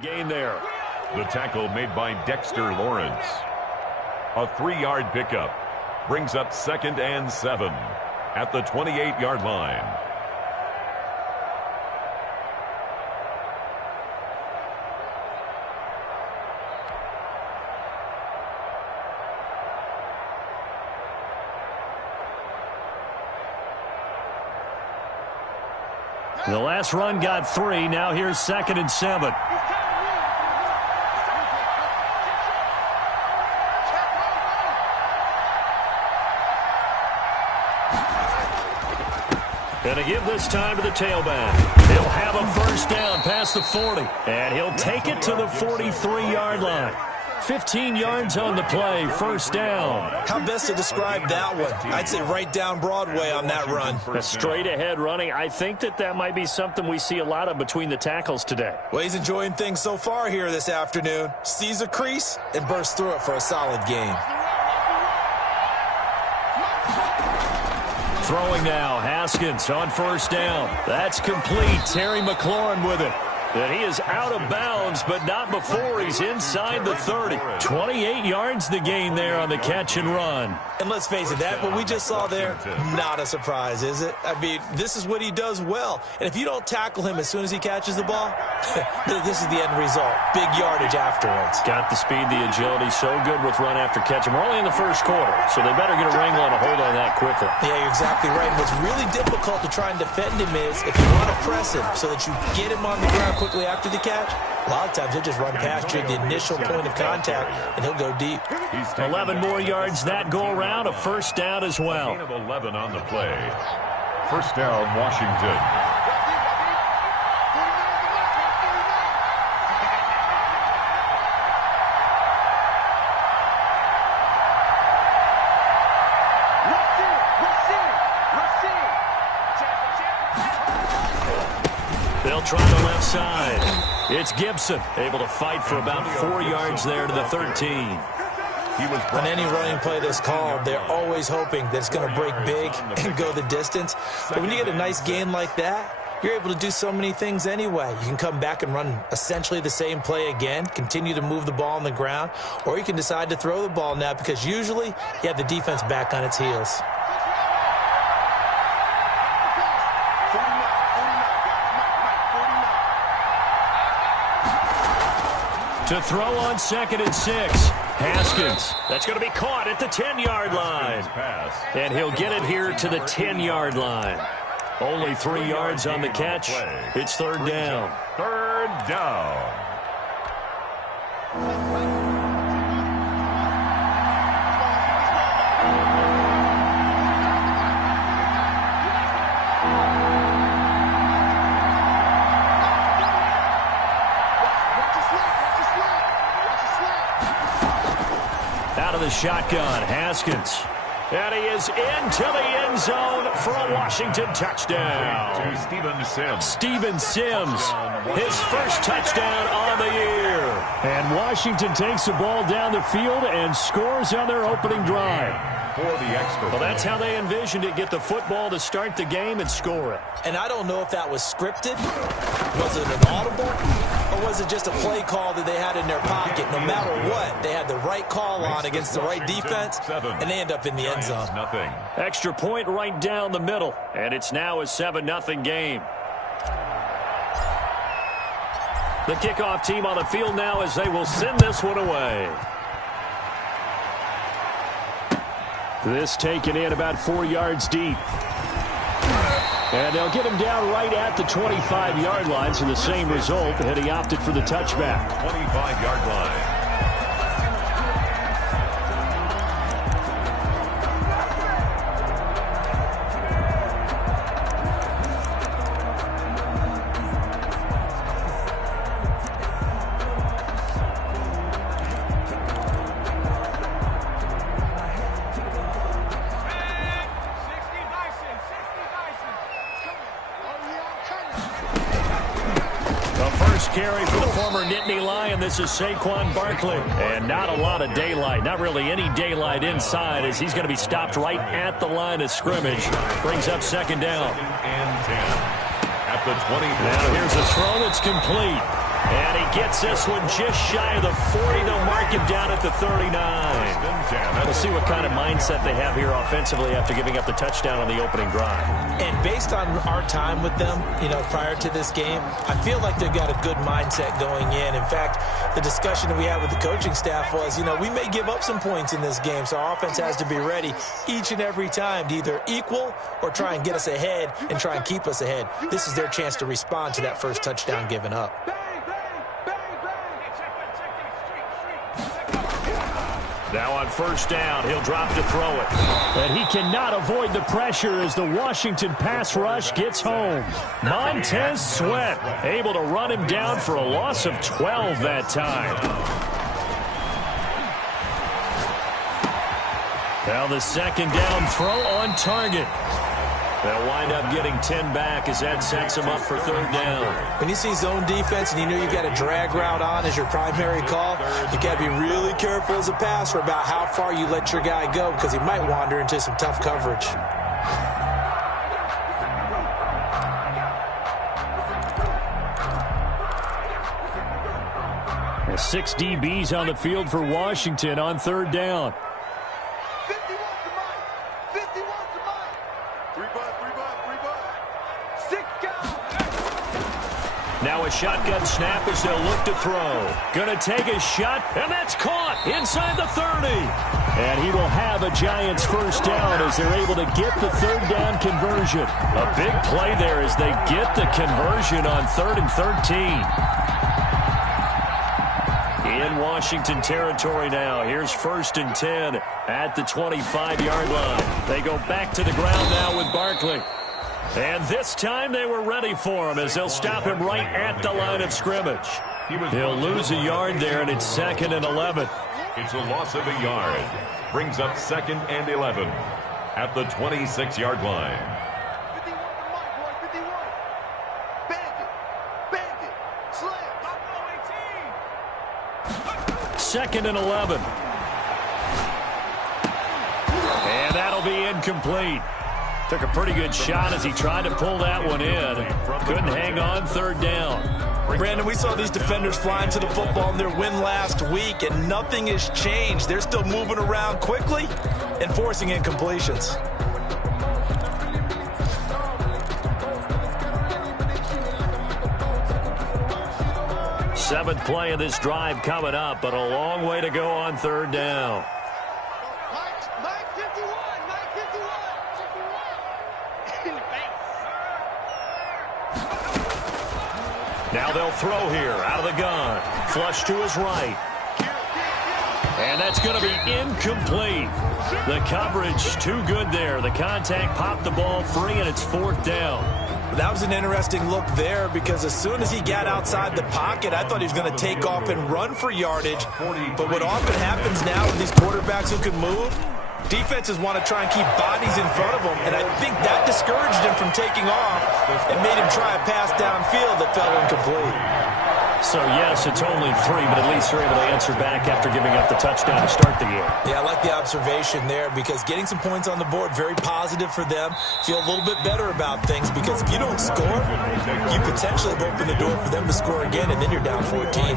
Gain there. The tackle made by Dexter Lawrence. A 3-yard pickup brings up 2nd and 7 at the 28-yard line. The last run got 3. Now here's 2nd and 7. Going to give this time to the tailback. He'll have a first down past the 40. And he'll take it to the 43-yard line. 15 yards on the play, first down. How best to describe that one? I'd say right down Broadway on that run. A straight-ahead running. I think that might be something we see a lot of between the tackles today. Well, he's enjoying things so far here this afternoon. Sees a crease and bursts through it for a solid gain. Throwing now, Haskins on first down. That's complete. Terry McLaurin with it. And he is out of bounds, but not before he's inside the 30. 28 yards the gain there on the catch and run. And let's face it, that what we just saw there, not a surprise, is it? I mean, this is what he does well. And if you don't tackle him as soon as he catches the ball, this is the end result. Big yardage afterwards. Got the speed, the agility, so good with run after catch. And we're only in the first quarter, so they better get a wrangle and a hold on that quickly. Yeah, you're exactly right. And what's really difficult to try and defend him is if you want to press him so that you get him on the ground quickly after the catch, a lot of times he'll just run past you at the initial point of contact, and he'll go deep. 11 more yards that go around, a first down as well. Gain of 11 on the play. First down, Washington. They'll try the left side. It's Gibson, able to fight for about 4 yards there to the 13. On any running play that's called, they're always hoping that it's going to break big and go the distance. But when you get a nice gain like that, you're able to do so many things anyway. You can come back and run essentially the same play again, continue to move the ball on the ground, or you can decide to throw the ball now because usually you have the defense back on its heels. To throw on 2nd and 6. Haskins. That's going to be caught at the 10-yard line. And he'll get it here to the 10-yard line. Only 3 yards on the catch. It's third down. Third down. Out of the shotgun, Haskins. And he is into the end zone for a Washington touchdown. To Steven Sims. Steven Sims, his first touchdown on the year. And Washington takes the ball down the field and scores on their opening drive. For the extra. Well, that's how they envisioned it, get the football to start the game and score it. And I don't know if that was scripted, was it an audible, or was it just a play call that they had in their pocket? No matter what, they had the right call on against the right defense, and they end up in the end zone. Nothing. Extra point right down the middle, and it's now a 7-0 game. The kickoff team on the field now as they will send this one away. This taken in about 4 yards deep. And they'll get him down right at the 25-yard line, so the same result, and he opted for the touchback. 25-yard line. Carry for the former Nittany Lion. This is Saquon Barkley. And not a lot of daylight. Not really any daylight inside as he's going to be stopped right at the line of scrimmage. Brings up second down. And 10 at the 20. Now here's a throw that's complete. And he gets this one just shy of the 40. They'll mark him down at the 39. We'll see what kind of mindset they have here offensively after giving up the touchdown on the opening drive. And based on our time with them, prior to this game, I feel like they've got a good mindset going in. In fact, the discussion that we had with the coaching staff was, we may give up some points in this game, so our offense has to be ready each and every time to either equal or try and get us ahead and try and keep us ahead. This is their chance to respond to that first touchdown given up. Now on first down, he'll drop to throw it. And he cannot avoid the pressure as the Washington pass rush gets home. Montez Sweat able to run him down for a loss of 12 that time. Now the second down throw on target. They'll wind up getting 10 back as that sets them up for third down. When you see zone defense and you know you've got a drag route on as your primary call, you got to be really careful as a passer about how far you let your guy go because he might wander into some tough coverage. The 6 DBs on the field for Washington on third down. Now a shotgun snap as they'll look to throw. Gonna take a shot, and that's caught inside the 30. And he will have a Giants first down as they're able to get the third down conversion. A big play there as they get the conversion on 3rd and 13. In Washington territory now. Here's 1st and 10 at the 25-yard line. They go back to the ground now with Barkley. And this time they were ready for him as they'll stop him right at the line of scrimmage. He'll lose a yard there, and it's 2nd and 11. It's a loss of a yard. Brings up 2nd and 11 at the 26-yard line. 2nd and 11. And that'll be incomplete. Took a pretty good shot as he tried to pull that one in. Couldn't hang on, third down. Brandon, we saw these defenders flying to the football in their win last week, and nothing has changed. They're still moving around quickly and forcing incompletions. Seventh play of this drive coming up, but a long way to go on third down. Now they'll throw here out of the gun. Flush to his right. And that's going to be incomplete. The coverage too good there. The contact popped the ball free, and it's 4th down. That was an interesting look there because as soon as he got outside the pocket, I thought he was going to take off and run for yardage. But what often happens now with these quarterbacks who can move, defenses want to try and keep bodies in front of them, and I think that discouraged him from taking off and made him try a pass downfield that fell incomplete. So, yes, it's only 3, but at least they're able to answer back after giving up the touchdown to start the game. Yeah, I like the observation there because getting some points on the board, very positive for them. Feel a little bit better about things because if you don't score, you potentially have opened the door for them to score again, and then you're down 14.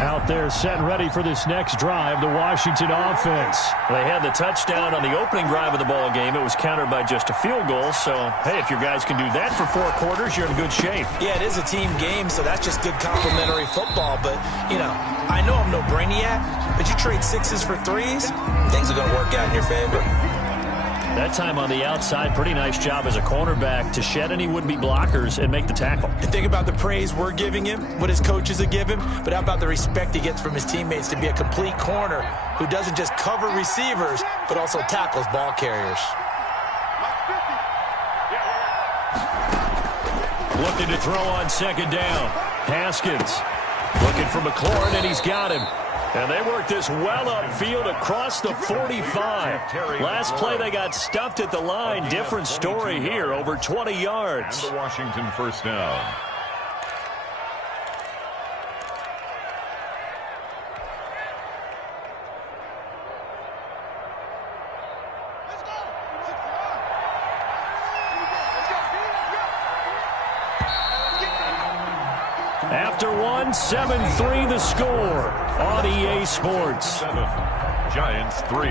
Out there set and ready for this next drive, the Washington offense. They had the touchdown on the opening drive of the ball game. It was countered by just a field goal. So, hey, if your guys can do that for 4 quarters, you're in good shape. Yeah, it is a team game, so that's just good complementary football. But, you know, I know I'm no brainiac, but you trade 6s for 3s, things are going to work out in your favor. That time on the outside, pretty nice job as a cornerback to shed any would-be blockers and make the tackle. And think about the praise we're giving him, what his coaches are giving him, but how about the respect he gets from his teammates to be a complete corner who doesn't just cover receivers, but also tackles ball carriers. Looking to throw on second down. Haskins looking for McLaurin, and he's got him. And they worked this well upfield across the 45. Last play, they got stuffed at the line. Different story here, over 20 yards. And the Washington first down. After 1, 7-3 the score on EA Sports. 7, Giants 3.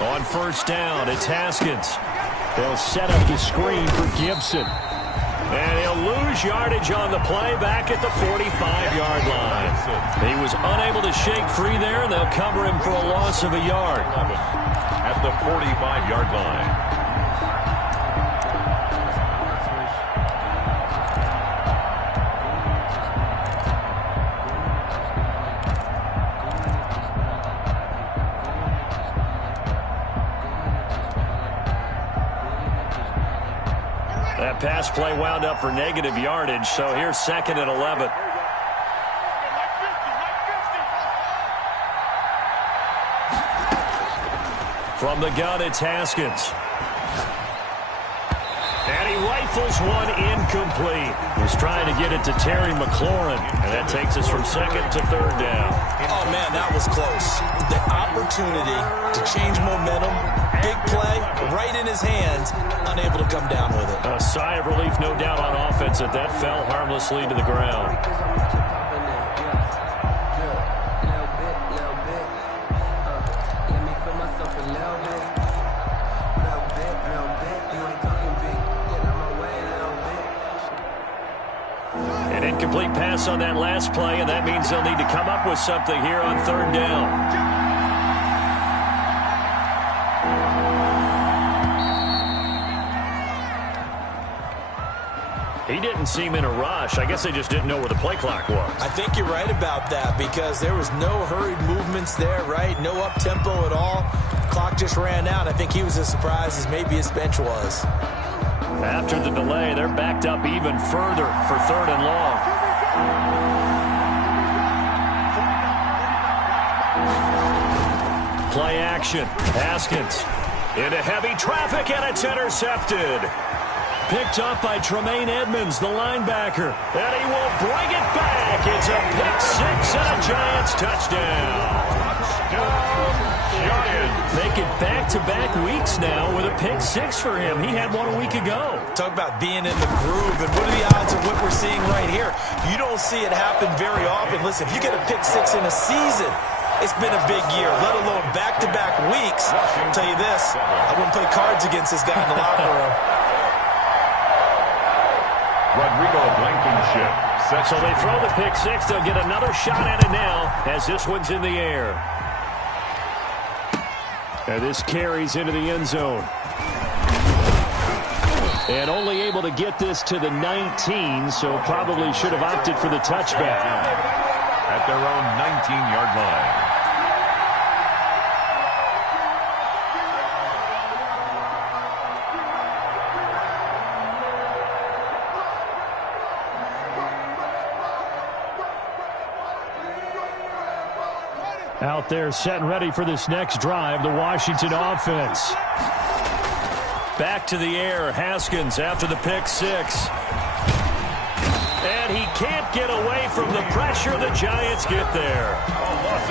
On first down, it's Haskins. They'll set up the screen for Gibson. And he'll lose yardage on the play back at the 45-yard line. He was unable to shake free there, and they'll cover him for a loss of a yard. At the 45-yard line. That pass play wound up for negative yardage, so here's 2nd and 11. From the gun, it's Haskins. And he rifles one incomplete. He's trying to get it to Terry McLaurin, and that takes us from 2nd to 3rd down. Oh, man, that was close. The opportunity to change momentum, big play, right in his hands, unable to come down with it. A sigh of relief, no doubt, on offense that fell harmlessly to the ground. An incomplete pass on that last play, and that means they'll need to come up with something here on 3rd down. He didn't seem in a rush. I guess they just didn't know where the play clock was. I think you're right about that because there was no hurried movements there, right? No up-tempo at all. Clock just ran out. I think he was as surprised as maybe his bench was. After the delay, they're backed up even further for 3rd and long. Play action. Haskins into heavy traffic, and it's intercepted. Picked up by Tremaine Edmonds, the linebacker. And he will bring it back. It's a pick-6 and a Giants touchdown. Giants. Make it back-to-back weeks now with a pick-6 for him. He had one a week ago. Talk about being in the groove, and what are the odds of what we're seeing right here? You don't see it happen very often. Listen, if you get a pick-6 in a season, it's been a big year, let alone back-to-back weeks. I'll tell you this, I wouldn't play cards against this guy in the locker room. Rodrigo Blankenship. So they throw the pick-6. They'll get another shot at it now as this one's in the air. And this carries into the end zone. And only able to get this to the 19, so probably should have opted for the touchback. At their own 19-yard line. Out there set and ready for this next drive, the Washington offense. Back to the air, Haskins after the pick six. And he can't get away from the pressure. The Giants get there.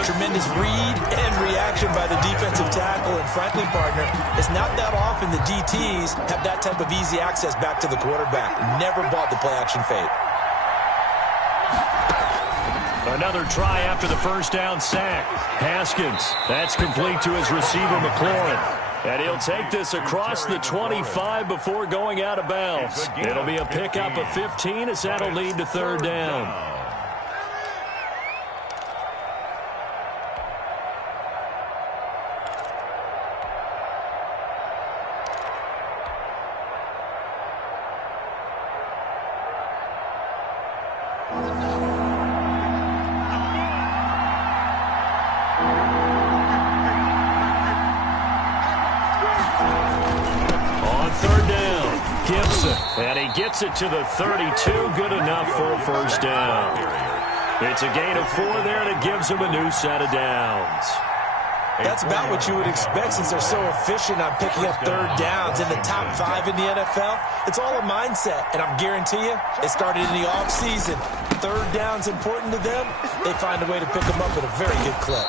Tremendous read and reaction by the defensive tackle. And frankly, partner, it's not that often the DTs have that type of easy access back to the quarterback. Never bought the play-action fade. Another try after the first down sack. Haskins, that's complete to his receiver, McLaurin. And he'll take this across the 25 before going out of bounds. It'll be a pickup of 15 as that'll lead to third down. And he gets it to the 32, good enough for a first down. It's a gain of 4 there, and it gives him a new set of downs. That's about what you would expect since they're so efficient on picking up third downs in the top 5 in the NFL. It's all a mindset, and I guarantee you, it started in the offseason. Third down's important to them. They find a way to pick them up at a very good clip.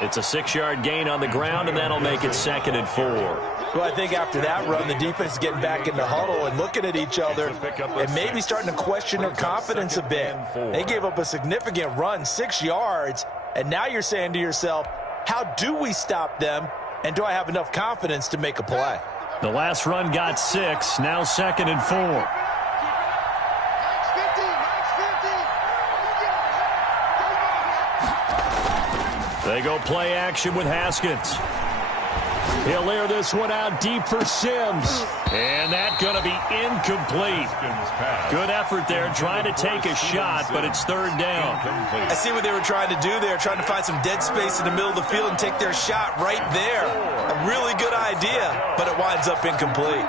It's a 6-yard gain on the ground, and that'll make it 2nd and 4. Well, I think after that run, the defense is getting back in the huddle and looking at each other and maybe starting to question their confidence a bit. They gave up a significant run, 6 yards, and now you're saying to yourself, how do we stop them, and do I have enough confidence to make a play? The last run got 6, now 2nd and 4. They go play action with Haskins. He'll air this one out deep for Sims. And that's going to be incomplete. Good effort there, trying to take a shot, but it's third down. I see what they were trying to do there, trying to find some dead space in the middle of the field and take their shot right there. A really good idea, but it winds up incomplete.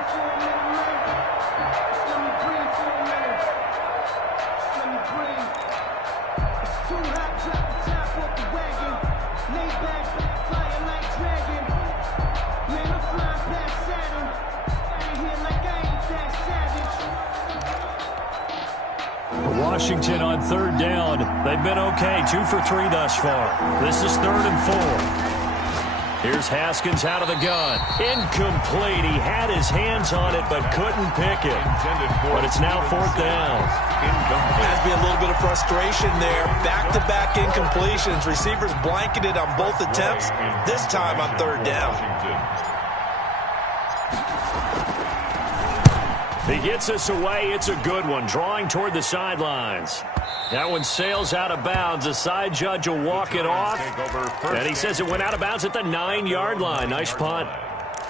Washington on third down. They've been okay, 2 for 3 thus far. This is 3rd and 4. Here's Haskins out of the gun. Incomplete. He had his hands on it but couldn't pick it. But it's now 4th down. Has been a little bit of frustration there. Back-to-back incompletions. Receivers blanketed on both attempts, this time on third down. He gets us away. It's a good one. Drawing toward the sidelines. That one sails out of bounds. The side judge will walk it off. And he says it went out of bounds at the 9-yard line. Nice punt.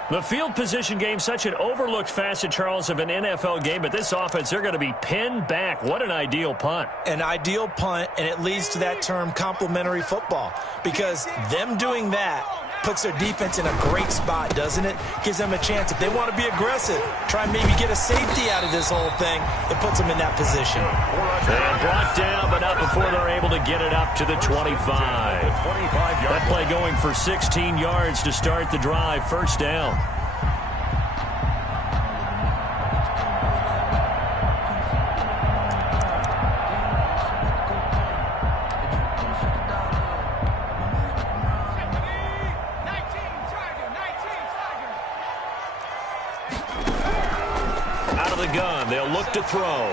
The field position game, such an overlooked facet, Charles, of an NFL game. But this offense, they're going to be pinned back. What an ideal punt. An ideal punt, and it leads to that term complementary football. Because them doing that puts their defense in a great spot, doesn't it? Gives them a chance. If they want to be aggressive, try and maybe get a safety out of this whole thing, it puts them in that position. And brought down, but not before they're able to get it up to the 25. That play going for 16 yards to start the drive. First down. They'll look to throw.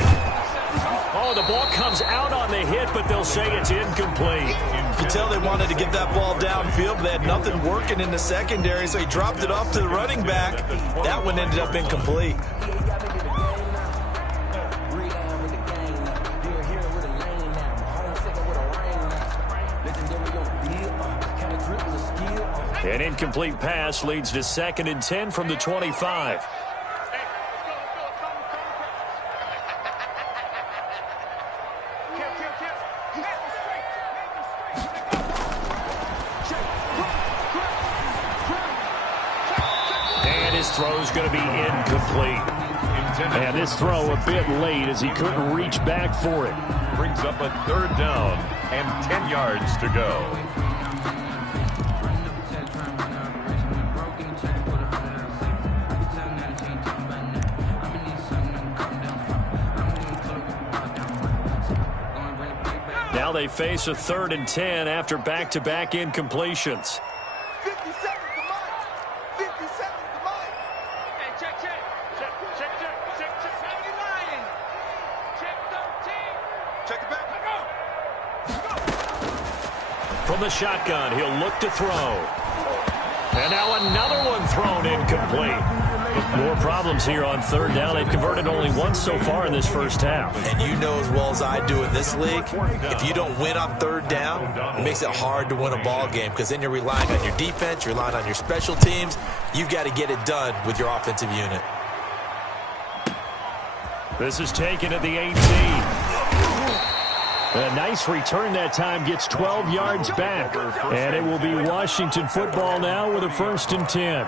Oh, the ball comes out on the hit, but they'll say it's incomplete. You could tell they wanted to get that ball downfield, but they had nothing working in the secondary, so he dropped it off to the running back. That one ended up incomplete. An incomplete pass leads to 2nd and 10 from the 25. throw's going to be incomplete. And this throw a bit late as he couldn't reach back for it. Brings up a 3rd down and 10 yards to go. Now they face a 3rd and 10 after back-to-back incompletions. 50 seconds to Mike. 50 seconds to Mike. Hey, check. Check. How you lying? Check 13. Check it back. Go. From the shotgun, he'll look to throw. And now another one thrown incomplete. More problems here on 3rd down. They've converted only once so far in this first half. And you know as well as I do in this league, if you don't win on 3rd down, it makes it hard to win a ball game because then you're relying on your defense, you're relying on your special teams. You've got to get it done with your offensive unit. This is taken at the 18. A nice return that time, gets 12 yards back. And it will be Washington football now with a 1st and 10.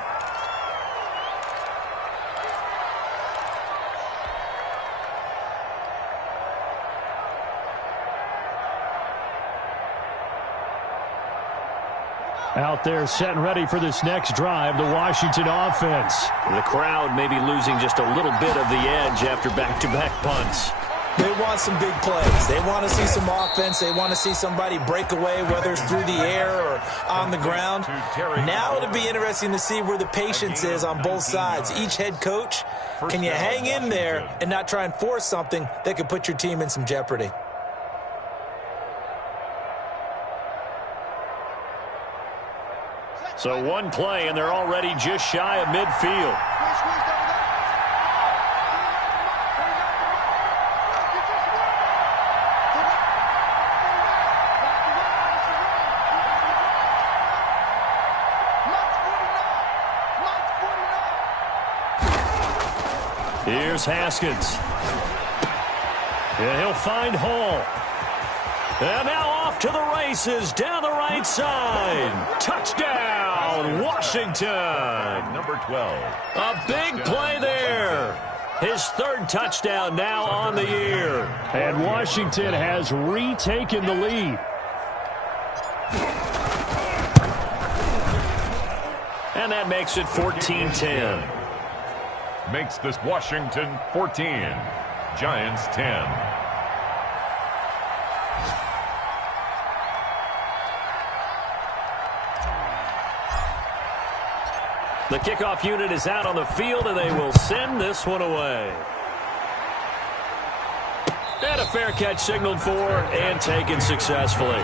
Out there set and ready for this next drive, the Washington offense. The crowd may be losing just a little bit of the edge after back-to-back punts. They want some big plays. They want to see some offense. They want to see somebody break away, whether it's through the air or on the ground. Now it'll be interesting to see where the patience is on both sides. Each head coach, can you hang in there and not try and force something that could put your team in some jeopardy? So one play, and they're already just shy of midfield. Here's Haskins. And he'll find Hall. And now off to the races down the right side. Touchdown, Washington. Number 12. A big play there. His 3rd touchdown now on the year. And Washington has retaken the lead. And that makes it 14-10. Makes this Washington 14. Giants 10. The kickoff unit is out on the field, and they will send this one away. And a fair catch signaled for and taken successfully.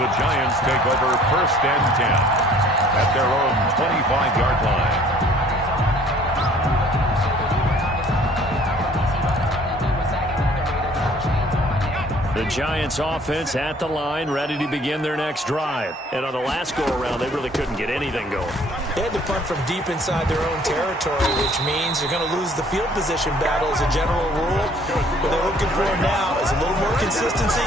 The Giants take over 1st and 10 at their own 25-yard line. The Giants offense at the line, ready to begin their next drive. And on the last go-around, they really couldn't get anything going. They had to punt from deep inside their own territory, which means they're going to lose the field position battle as a general rule. What they're looking for now is a little more consistency,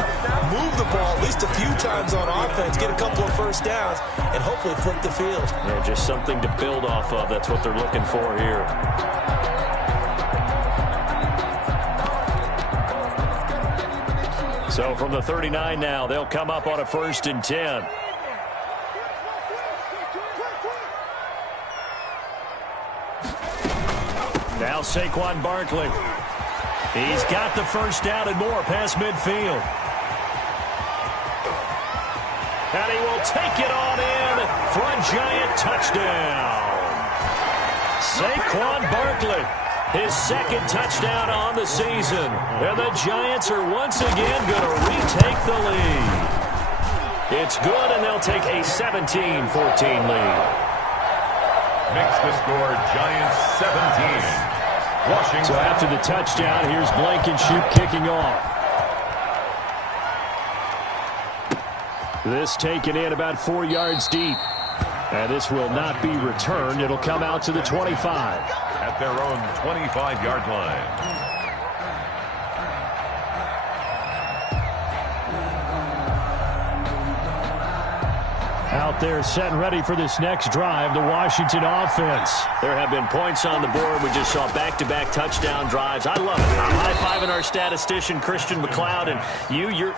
move the ball at least a few times on offense, get a couple of 1st downs, and hopefully flip the field. Yeah, just something to build off of. That's what they're looking for here. So from the 39 now, they'll come up on a 1st and 10. Now Saquon Barkley. He's got the 1st down and more past midfield. And he will take it on in for a Giant touchdown. Saquon Barkley. His 2nd touchdown on the season. And the Giants are once again going to retake the lead. It's good, and they'll take a 17-14 lead. Makes the score Giants 17. Washington. So after the touchdown, here's Blankenship kicking off. This taken in about 4 yards deep. And this will not be returned. It'll come out to the 25. At their own 25-yard line. Out there set and ready for this next drive, the Washington offense. There have been points on the board. We just saw back-to-back touchdown drives. I love it. I'm high-fiving our statistician, Christian McLeod, and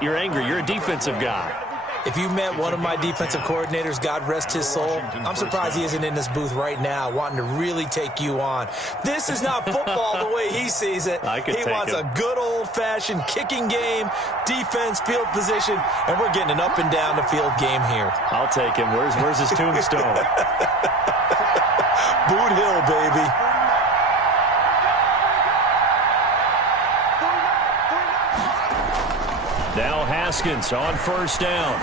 you're angry. You're a defensive guy. If you met one of my defensive coordinators, God rest his soul, I'm surprised he isn't in this booth right now wanting to really take you on. This is not football the way he sees it. He wants a good old-fashioned kicking game, defense, field position, and we're getting an up-and-down-the-field game here. I'll take him. Where's his tombstone? Boot Hill, baby. Now Haskins on first down.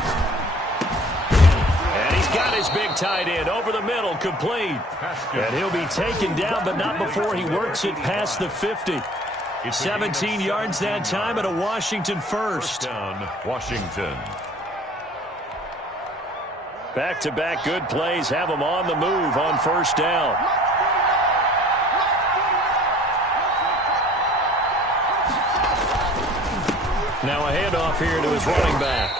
And he's got his big tight end over the middle, complete. And he'll be taken down, but not before he works it past the 50. 17 yards that time and a Washington first. Down, Washington. Back-to-back good plays have him on the move on first down. Now a handoff here to his running back.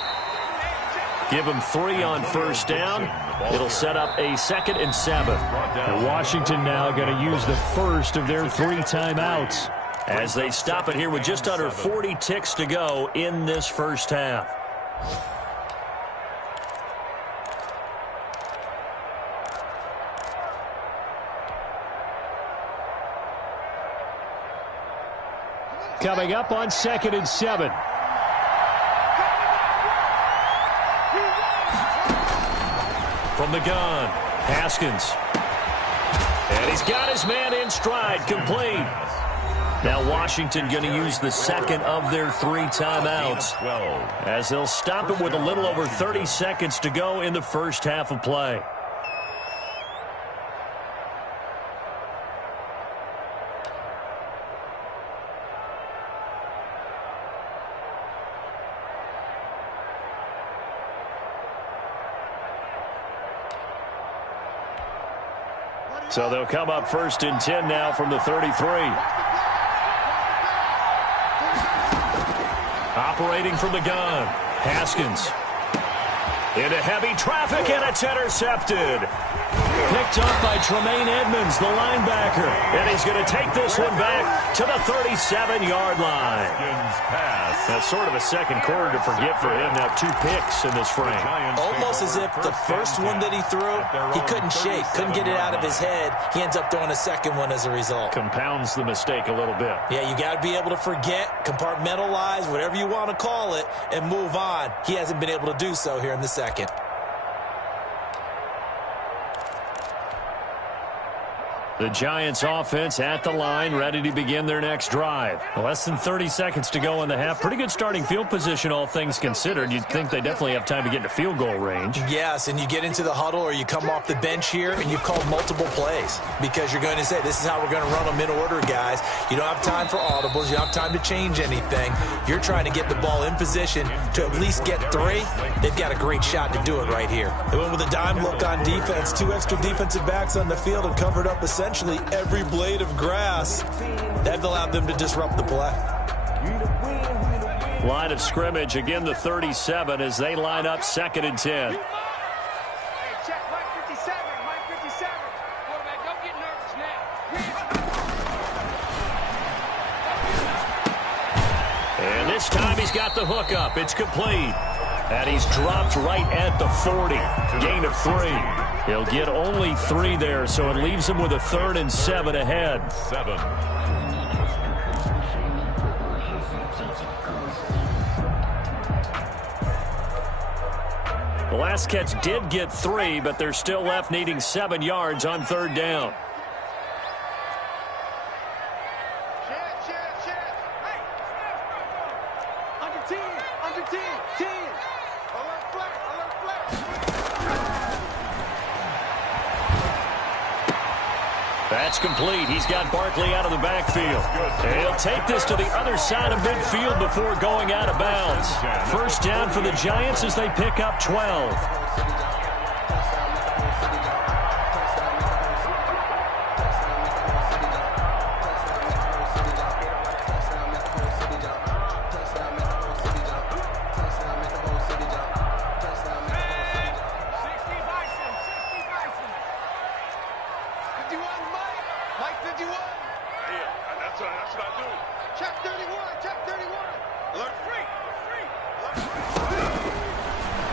Give him 3 on first down. It'll set up a 2nd and 7. Washington now going to use the first of their 3 timeouts. As they stop it here with just under 40 ticks to go in this first half. Coming up on 2nd and 7. From the gun, Haskins. And he's got his man in stride, complete. Now Washington going to use the 2nd of their 3 timeouts as they'll stop it with a little over 30 seconds to go in the first half of play. So they'll come up 1st and 10 now from the 33. Operating from the gun, Haskins. Into heavy traffic, and it's intercepted. Picked up by Tremaine Edmonds, the linebacker. And he's going to take this one back to the 37-yard line. That's sort of a second quarter to forget for him. Now 2 picks in this frame. Almost as if the first one that he threw, he couldn't shake, couldn't get it out of his head. He ends up throwing a second one as a result. Compounds the mistake a little bit. Yeah, you got to be able to forget, compartmentalize, whatever you want to call it, and move on. He hasn't been able to do so here in the second. The Giants offense at the line, ready to begin their next drive. Less than 30 seconds to go in the half. Pretty good starting field position, all things considered. You'd think they definitely have time to get into field goal range. Yes, and you get into the huddle or you come off the bench here and you've called multiple plays because you're going to say, this is how we're going to run them in order, guys. You don't have time for audibles. You don't have time to change anything. You're trying to get the ball in position to at least get 3. They've got a great shot to do it right here. They went with a dime look on defense, 2 extra defensive backs on the field and covered up essentially every blade of grass. That allowed them to disrupt the play. Line of scrimmage, again the 37 as they line up 2nd and 10. Hey, check, Mike 57, Mike 57. Quarterback, don't get nervous now. And this time he's got the hook up. It's complete. And he's dropped right at the 40. Gain of 3. He'll get only 3 there, so it leaves him with a 3rd and 7 ahead. 7. The last catch did get 3, but they're still left needing 7 yards on 3rd down. Under 10, under 10, 10. Alert flat, alert flat. That's complete. He's got Barkley out of the backfield. And he'll take this to the other side of midfield before going out of bounds. First down for the Giants as they pick up 12.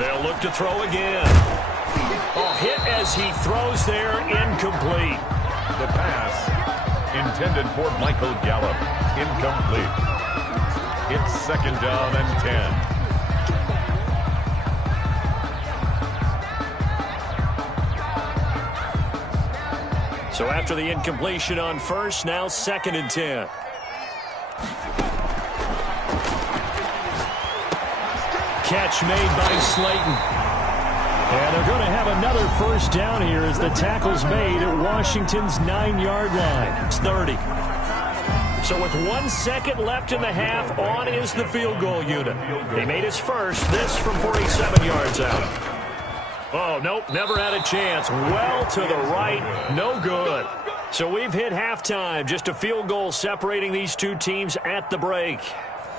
They'll look to throw again. Oh, hit as he throws there, incomplete. The pass intended for Michael Gallup, incomplete. It's 2nd down and 10. So after the incompletion on first, now 2nd and 10. Catch made by Slayton. And they're going to have another first down here as the tackle's made at Washington's 9-yard line. It's 30. So with 1 second left in the half, on is the field goal unit. He made his first, this from 47 yards out. Oh, nope, never had a chance. Well to the right, no good. So we've hit halftime, just a field goal separating these two teams at the break.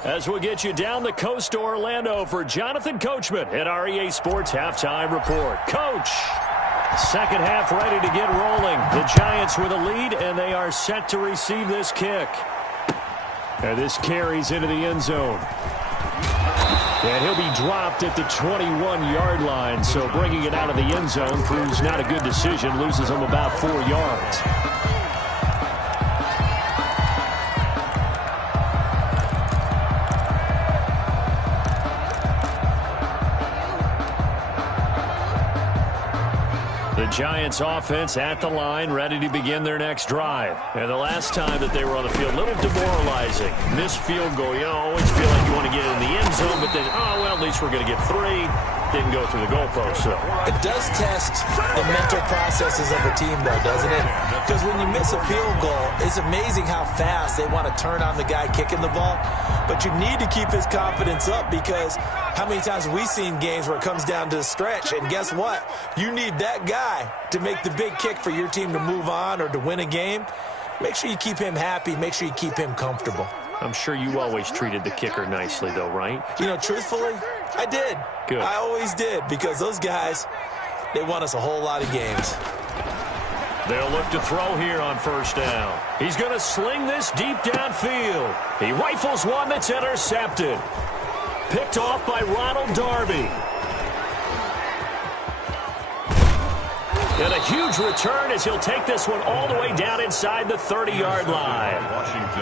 As we'll get you down the coast to Orlando for Jonathan Coachman at our EA Sports Halftime Report. Coach, second half ready to get rolling. The Giants with a lead, and they are set to receive this kick. And this carries into the end zone. And he'll be dropped at the 21-yard line, so bringing it out of the end zone proves not a good decision, loses him about 4 yards. The Giants offense at the line, ready to begin their next drive. And the last time that they were on the field, a little demoralizing. Missed field goal. You always feel like you want to get in the end zone, but then, oh, well, at least we're going to get 3. Didn't go through the goalpost, so. It does test the mental processes of a team, though, doesn't it? Because when you miss a field goal, it's amazing how fast they want to turn on the guy kicking the ball. But you need to keep his confidence up, because how many times have we seen games where it comes down to the stretch? And guess what? You need that guy to make the big kick for your team to move on or to win a game. Make sure you keep him happy. Make sure you keep him comfortable. I'm sure you always treated the kicker nicely, though, right? You know, truthfully, I did. Good. I always did, because those guys, they won us a whole lot of games. They'll look to throw here on first down. He's going to sling this deep downfield. He rifles one that's intercepted. Picked off by Ronald Darby. And a huge return as he'll take this one all the way down inside the 30-yard line.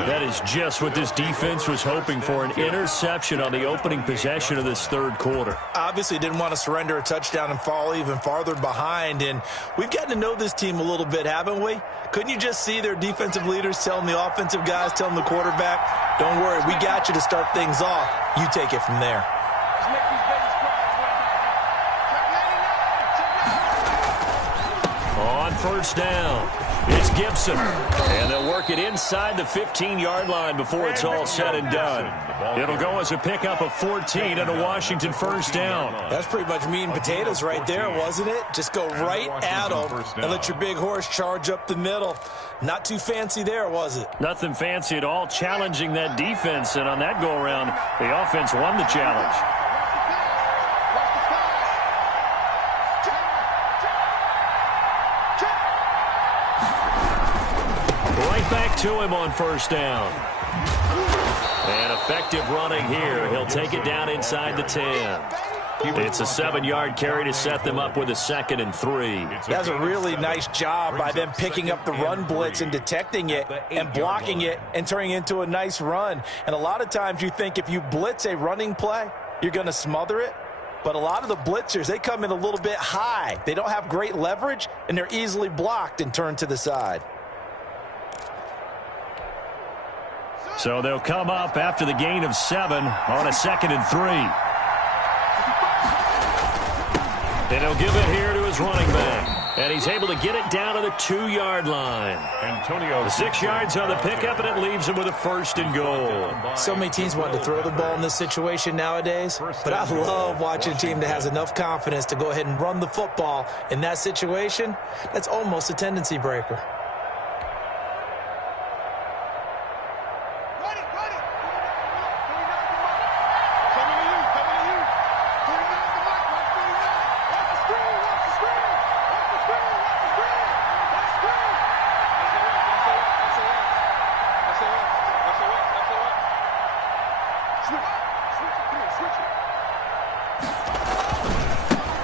That is just what this defense was hoping for, an interception on the opening possession of this third quarter. Obviously didn't want to surrender a touchdown and fall even farther behind. And we've gotten to know this team a little bit, haven't we? Couldn't you just see their defensive leaders telling the offensive guys, telling the quarterback, don't worry, we got you to start things off. You take it from there. On first down, it's Gibson. And they'll work it inside the 15-yard line before it's all said and done. It'll go as a pickup of 14 and a Washington first down. That's pretty much meat and potatoes right there, wasn't it? Just go right at them and let your big horse charge up the middle. Not too fancy there, was it? Nothing fancy at all, challenging that defense. And on that go-around, the offense won the challenge. Back to him on first down. And effective running here. He'll take it down inside the 10. It's a 7-yard carry to set them up with a 2nd and 3. That's a really nice job by them picking up the run blitz and detecting it and blocking it and turning it into a nice run. And a lot of times you think if you blitz a running play, you're going to smother it. But a lot of the blitzers, they come in a little bit high. They don't have great leverage, and they're easily blocked and turned to the side. So they'll come up after the gain of 7 on a 2nd and 3. And he'll give it here to his running back. And he's able to get it down to the 2-yard line. Antonio. 6 yards on the pickup, and it leaves him with a 1st and goal. So many teams want to throw the ball in this situation nowadays. But I love watching a team that has enough confidence to go ahead and run the football in that situation. That's almost a tendency breaker.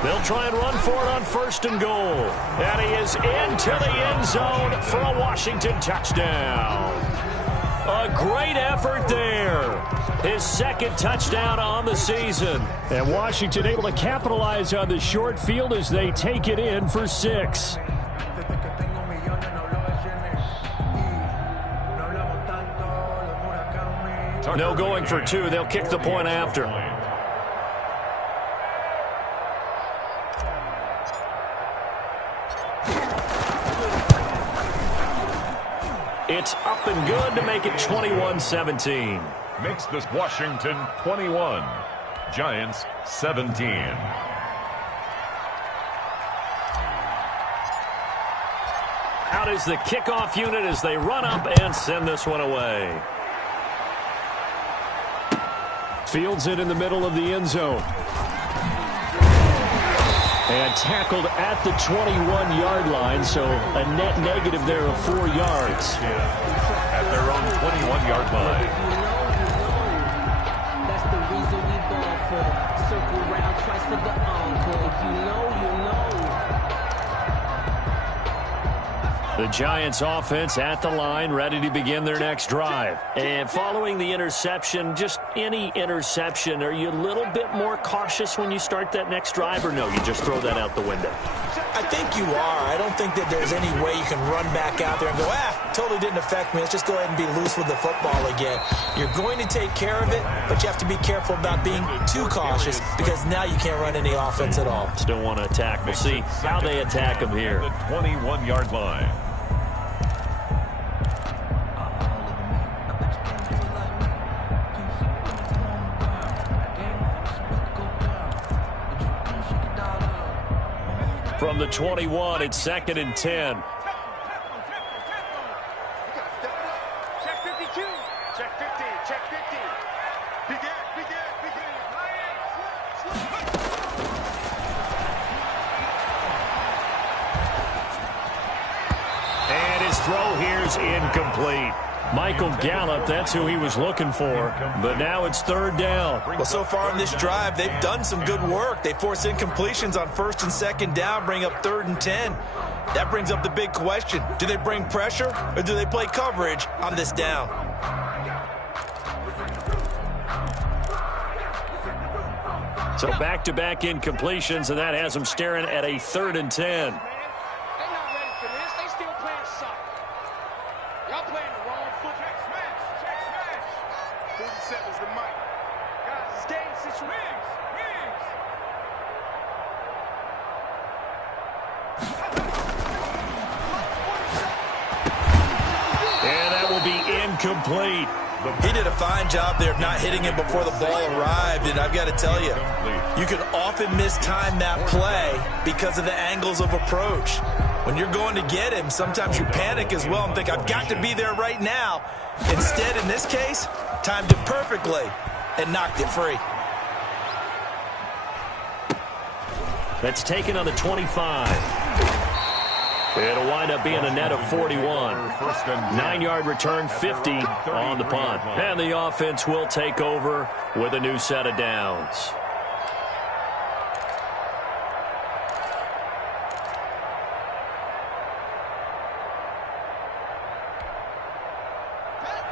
They'll try and run for it on 1st and goal. And he is into the end zone for a Washington touchdown. A great effort there. His 2nd touchdown on the season. And Washington able to capitalize on the short field as they take it in for 6. No going for 2. They'll kick the point after. It's up and good to make it 21-17. Makes this Washington 21. Giants 17. Out is the kickoff unit as they run up and send this one away. Fields it in the middle of the end zone. And tackled at the 21-yard line, so a net negative there of 4 yards. At their own 21-yard line. That's the reason we ball for. Circle round twice for the encore. If you know, you know. The Giants offense at the line, ready to begin their next drive. And following the interception, just any interception, are you a little bit more cautious when you start that next drive, or no, you just throw that out the window? I think you are. I don't think that there's any way you can run back out there and go, totally didn't affect me. Let's just go ahead and be loose with the football again. You're going to take care of it, but you have to be careful about being too cautious because now you can't run any offense at all. Still want to attack. We'll see how they attack them here. The 21-yard line. From the 21, it's 2nd and 10. Check 52. Check 50. Check 50. Begin. And his throw here's incomplete. Michael Gallup, that's who he was looking for. But now it's 3rd down. Well, so far in this drive, they've done some good work. They force incompletions on 1st and 2nd down, bring up 3rd and 10. That brings up the big question. Do they bring pressure or do they play coverage on this down? So back-to-back incompletions, and that has them staring at a 3rd and 10. Complete. He did a fine job there of not hitting him before the ball arrived, and I've got to tell you, you can often mistime that play because of the angles of approach. When you're going to get him, sometimes you panic as well and think, I've got to be there right now. Instead, in this case, timed it perfectly and knocked it free. That's taken on the 25. It'll wind up being a net of 41. 9-yard return, 50 on the punt. And the offense will take over with a new set of downs.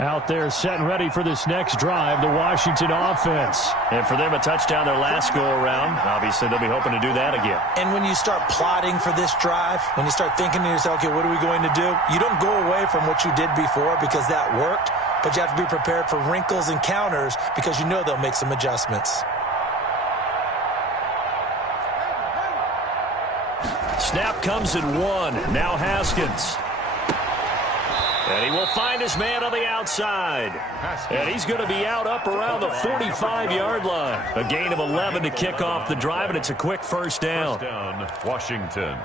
Out there set and ready for this next drive, the Washington offense. And for them, a touchdown their last go-around. Obviously, they'll be hoping to do that again. And when you start plotting for this drive, when you start thinking to yourself, okay, what are we going to do? You don't go away from what you did before because that worked, but you have to be prepared for wrinkles and counters because you know they'll make some adjustments. Snap comes in 1. Now Haskins. And he will find his man on the outside. And he's going to be out up around the 45-yard line. A gain of 11 to kick off the drive, and it's a quick first down. First down, Washington.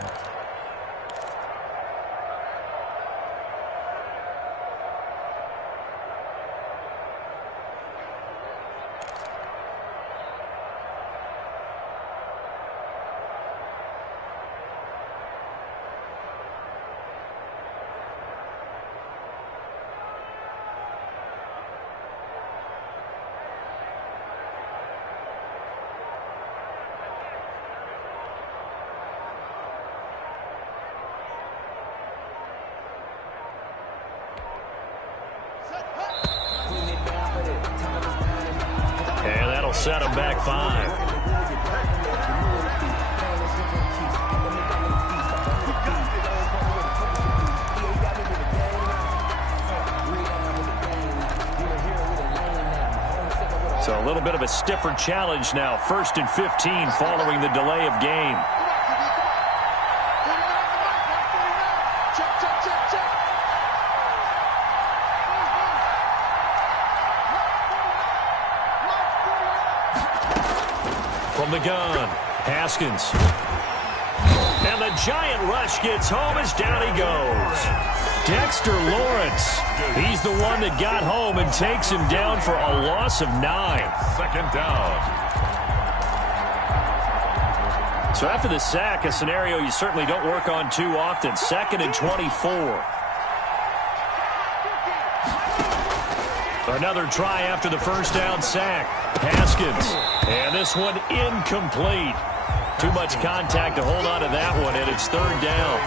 set him back 5. So a little bit of a stiffer challenge now. 1st and 15 following the delay of game. From the gun, Haskins. And the giant rush gets home as down he goes. Dexter Lawrence, he's the one that got home and takes him down for a loss of 9. 2nd down. So after the sack, a scenario you certainly don't work on too often. 2nd and 24. Another try after the 1st down sack. Haskins. And this one incomplete. Too much contact to hold on to that one, and it's 3rd down.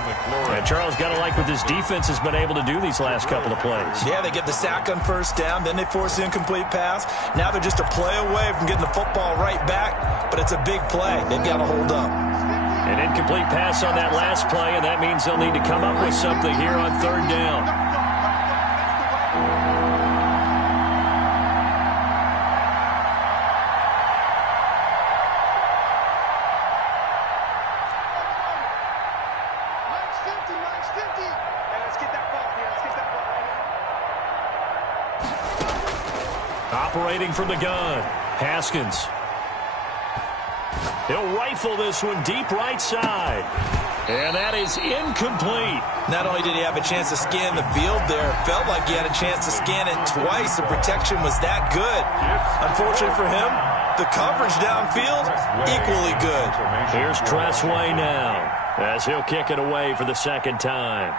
And Charles, got to like what this defense has been able to do these last couple of plays. Yeah, they get the sack on 1st down, then they force the incomplete pass. Now they're just a play away from getting the football right back, but it's a big play. They've got to hold up. An incomplete pass on that last play, and that means they'll need to come up with something here on 3rd down. Operating from the gun, Haskins. He'll rifle this one deep right side. And that is incomplete. Not only did he have a chance to scan the field there, it felt like he had a chance to scan it twice. The protection was that good. Unfortunately for him, the coverage downfield, equally good. Here's Tressway now, as he'll kick it away for the 2nd time.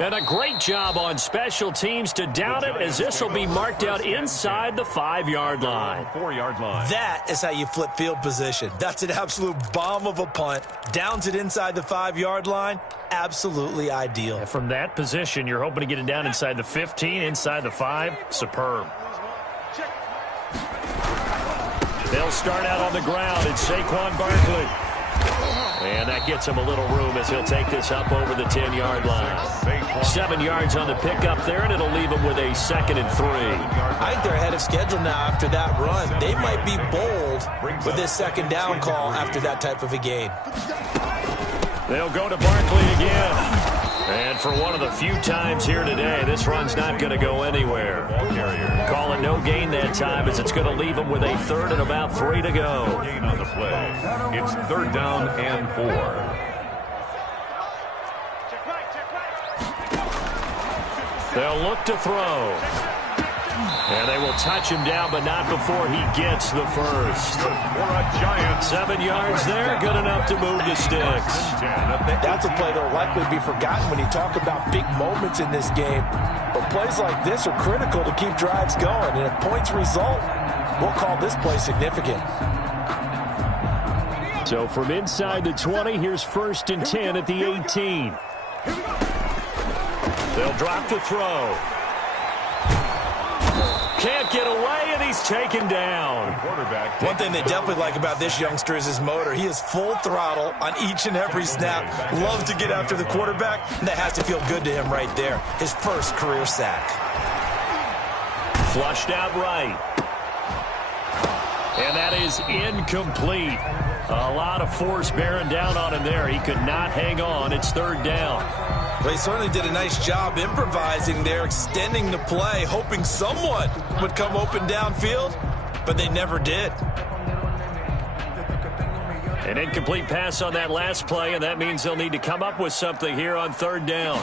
And a great job on special teams to down it, as this will be marked out inside the 5-yard line. 4-yard line. That is how you flip field position. That's an absolute bomb of a punt. Downs it inside the 5-yard line. Absolutely ideal. And from that position, you're hoping to get it down inside the 15, inside the 5. Superb. They'll start out on the ground. It's Saquon Barkley. And that gets him a little room as he'll take this up over the 10-yard line. 7 yards on the pickup there, and it'll leave him with a 2nd and 3. I think they're ahead of schedule now after that run. They might be bold with this 2nd down call after that type of a gain. They'll go to Barkley again. And for one of the few times here today, this run's not going to go anywhere. Call it no gain that time, as it's going to leave them with a 3rd and about 3 to go. Gain on the play. It's 3rd down and 4. They'll look to throw. And they will touch him down, but not before he gets the first. For a giant. 7 yards there, good enough to move the sticks. That's a play that'll likely be forgotten when you talk about big moments in this game. But plays like this are critical to keep drives going. And if points result, we'll call this play significant. So from inside the 20, here's 1st and 10 at the 18. They'll drop the throw. Can't get away, and he's taken down. One thing they definitely like about this youngster is his motor. He is full throttle on each and every snap. Loves to get after the quarterback, and that has to feel good to him right there. His first career sack. Flushed out right. And that is incomplete. A lot of force bearing down on him there. He could not hang on. It's 3rd down. Well, he certainly did a nice job improvising there, extending the play, hoping someone would come open downfield, but they never did. An incomplete pass on that last play, and that means they'll need to come up with something here on 3rd down.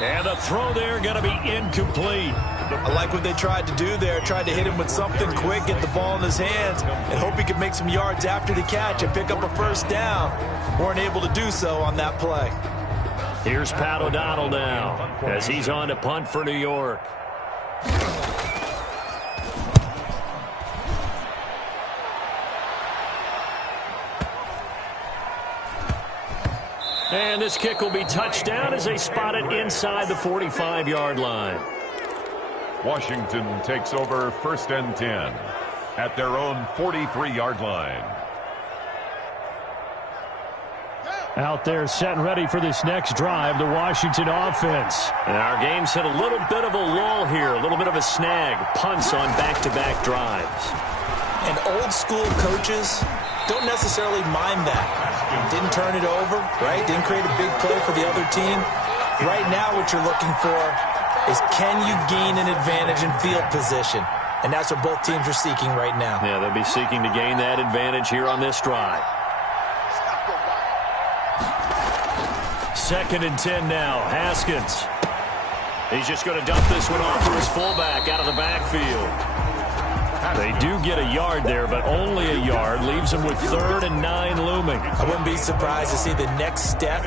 And the throw there going to be incomplete. I like what they tried to do there. Tried to hit him with something quick, get the ball in his hands, and hope he could make some yards after the catch and pick up a 1st down. Weren't able to do so on that play. Here's Pat O'Donnell now as he's on to punt for New York. And this kick will be touchdown as they spot it inside the 45-yard line. Washington takes over 1st and 10 at their own 43-yard line. Out there set and ready for this next drive, the Washington offense. And our game's hit a little bit of a lull here, a little bit of a snag. Punts on back-to-back drives. And old school coaches don't necessarily mind that. Didn't turn it over, right? Didn't create a big play for the other team. Right now what you're looking for is can you gain an advantage in field position? And that's what both teams are seeking right now. Yeah, they'll be seeking to gain that advantage here on this drive. 2nd and 10 now. Haskins. He's just going to dump this one off to his fullback out of the backfield. They do get a yard there, but only a yard. Leaves them with 3rd and 9 looming. I wouldn't be surprised to see the next step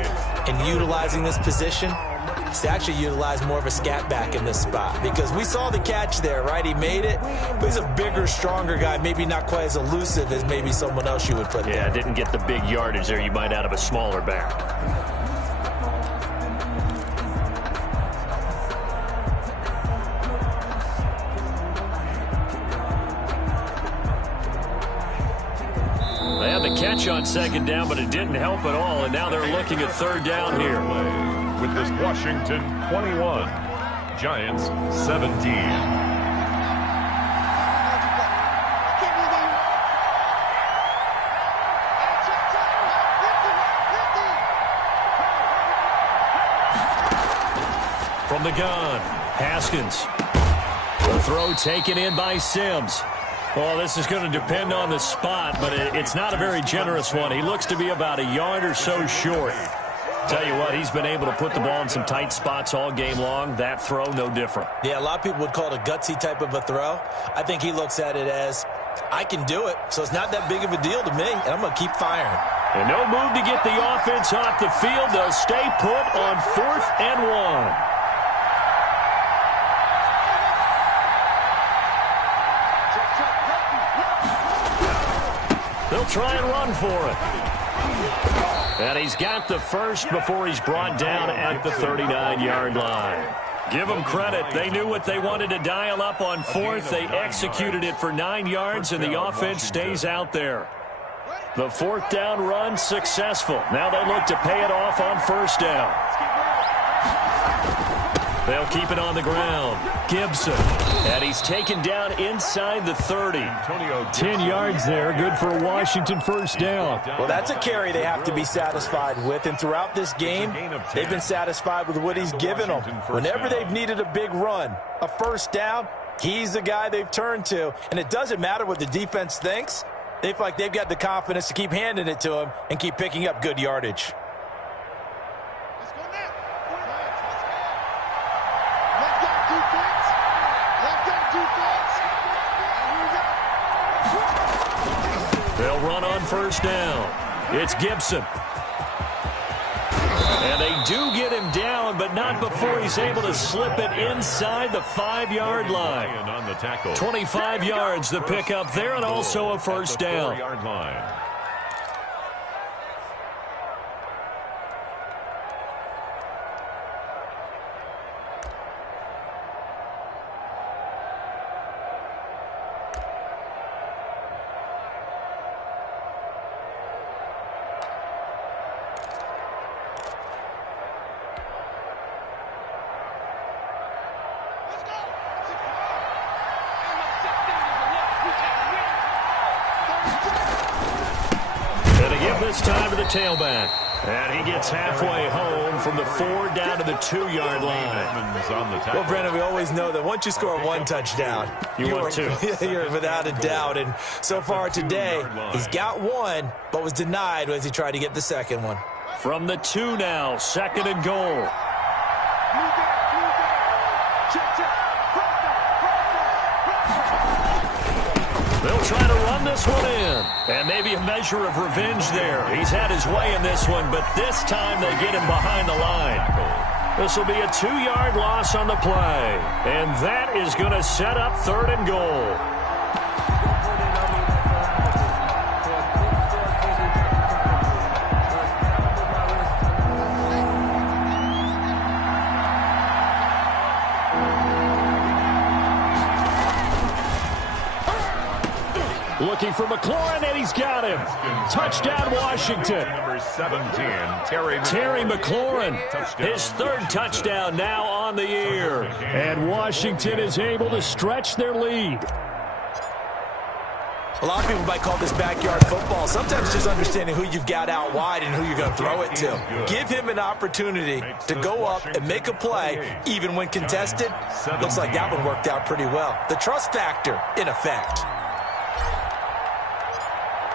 in utilizing this position is to actually utilize more of a scat back in this spot. Because we saw the catch there, right? He made it, but he's a bigger, stronger guy. Maybe not quite as elusive as maybe someone else you would put there. Yeah, didn't get the big yardage there you might out of a smaller back. They had the catch on 2nd down, but it didn't help at all, and now they're looking at 3rd down here. With this Washington 21, Giants 17. From the gun, Haskins. The throw taken in by Sims. Well, this is going to depend on the spot, but it's not a very generous one. He looks to be about a yard or so short. Tell you what, he's been able to put the ball in some tight spots all game long. That throw, no different. Yeah, a lot of people would call it a gutsy type of a throw. I think he looks at it as, I can do it, so it's not that big of a deal to me, and I'm going to keep firing. And no move to get the offense off the field. They'll stay put on 4th and 1. They'll try and run for it. And he's got the first before he's brought down at the 39-yard line. Give them credit. They knew what they wanted to dial up on 4th. They executed it for 9 yards, and the offense stays out there. The 4th down run successful. Now they look to pay it off on 1st down. They'll keep it on the ground. Gibson. And he's taken down inside the 30. 10 yards there. Good for a Washington 1st down. Well, that's a carry they have to be satisfied with. And throughout this game, they've been satisfied with what he's given them. Whenever they've needed a big run, a 1st down, he's the guy they've turned to. And it doesn't matter what the defense thinks. They feel like they've got the confidence to keep handing it to him and keep picking up good yardage. They'll run on 1st down. It's Gibson. And they do get him down, but not before he's able to slip it inside the 5-yard line. 25 yards the pickup there, and also a 1st down. This time to the tailback. And he gets halfway home from the 4 down to the 2-yard line. Well, Brandon, we always know that once you score 1 touchdown, you want 2. You're without a doubt. And so far today, he's got 1, but was denied as he tried to get the 2nd one. From the 2 now, 2nd and goal. They'll try to run this one in. And maybe a measure of revenge there. He's had his way in this one, but this time they get him behind the line. This will be a 2-yard loss on the play. And that is going to set up 3rd and goal. Looking for McLaurin, and he's got him. Touchdown, Washington. Number 17, Terry McLaurin, his third touchdown now on the year. And Washington is able to stretch their lead. A lot of people might call this backyard football. Sometimes just understanding who you've got out wide and who you're going to throw it to. Give him an opportunity to go up and make a play, even when contested. Looks like that one worked out pretty well. The trust factor, in effect.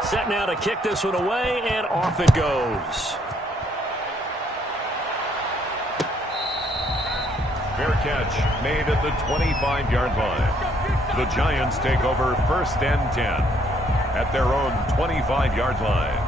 Set now to kick this one away, and off it goes. Fair catch made at the 25-yard line. The Giants take over 1st and 10 at their own 25-yard line.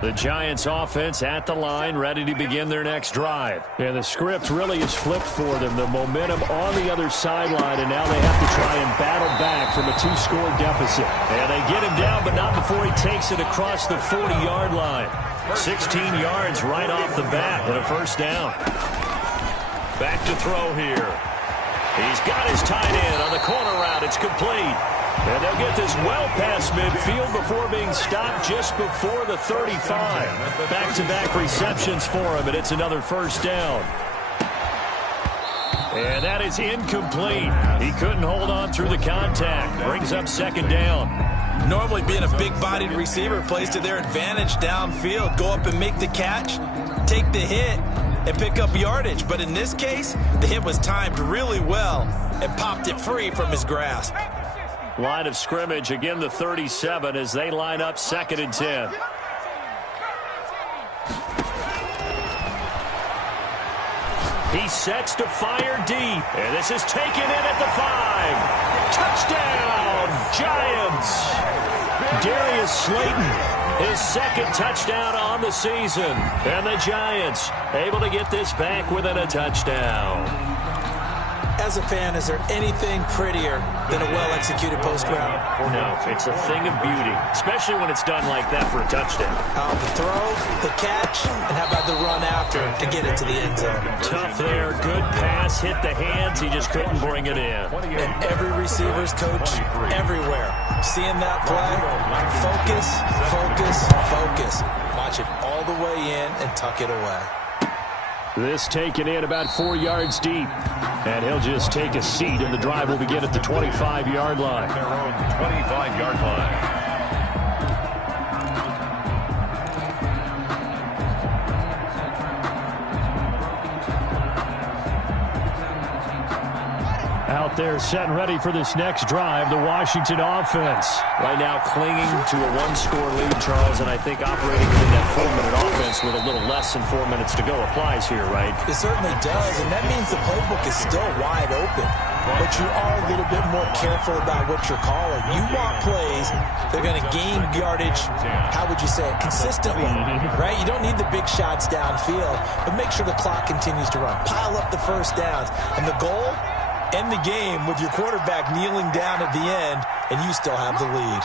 The Giants offense at the line, ready to begin their next drive. And the script really is flipped for them. The momentum on the other sideline, and now they have to try and battle back from a 2-score deficit. And they get him down, but not before he takes it across the 40-yard line. 16 yards right off the bat and a first down. Back to throw here. He's got his tight end on the corner route. It's complete. And they'll get this well past midfield before being stopped just before the 35. Back-to-back receptions for him, and it's another first down. And that is incomplete. He couldn't hold on through the contact. Brings up second down. Normally being a big-bodied receiver plays to their advantage downfield. Go up and make the catch, take the hit, and pick up yardage. But in this case, the hit was timed really well and popped it free from his grasp. Line of scrimmage, again the 37 as they line up 2nd and 10. He sets to fire deep, and this is taken in at the 5. Touchdown, Giants! Darius Slayton, his 2nd touchdown on the season. And the Giants able to get this back within a touchdown. As a fan, is there anything prettier than a well-executed post route? No, it's a thing of beauty, especially when it's done like that for a touchdown. The throw, the catch, and how about the run after to get it to the end zone? Tough there, good pass, hit the hands, he just couldn't bring it in. And every receiver's coach everywhere, seeing that play, focus, focus, focus. Watch it all the way in and tuck it away. This taken in about 4 yards deep. And he'll just take a seat, and the drive will begin at the 25-yard line. Their own 25-yard line. Out there set and ready for this next drive, the Washington offense. Right now clinging to a 1-score lead, Charles, and I think operating within that 4-minute offense with a little less than 4 minutes to go applies here, right? It certainly does, and that means the playbook is still wide open. But you are a little bit more careful about what you're calling. You want plays that are going to gain yardage, how would you say it, consistently, right? You don't need the big shots downfield, but make sure the clock continues to run. Pile up the first downs, and the goal, end the game with your quarterback kneeling down at the end, and you still have the lead.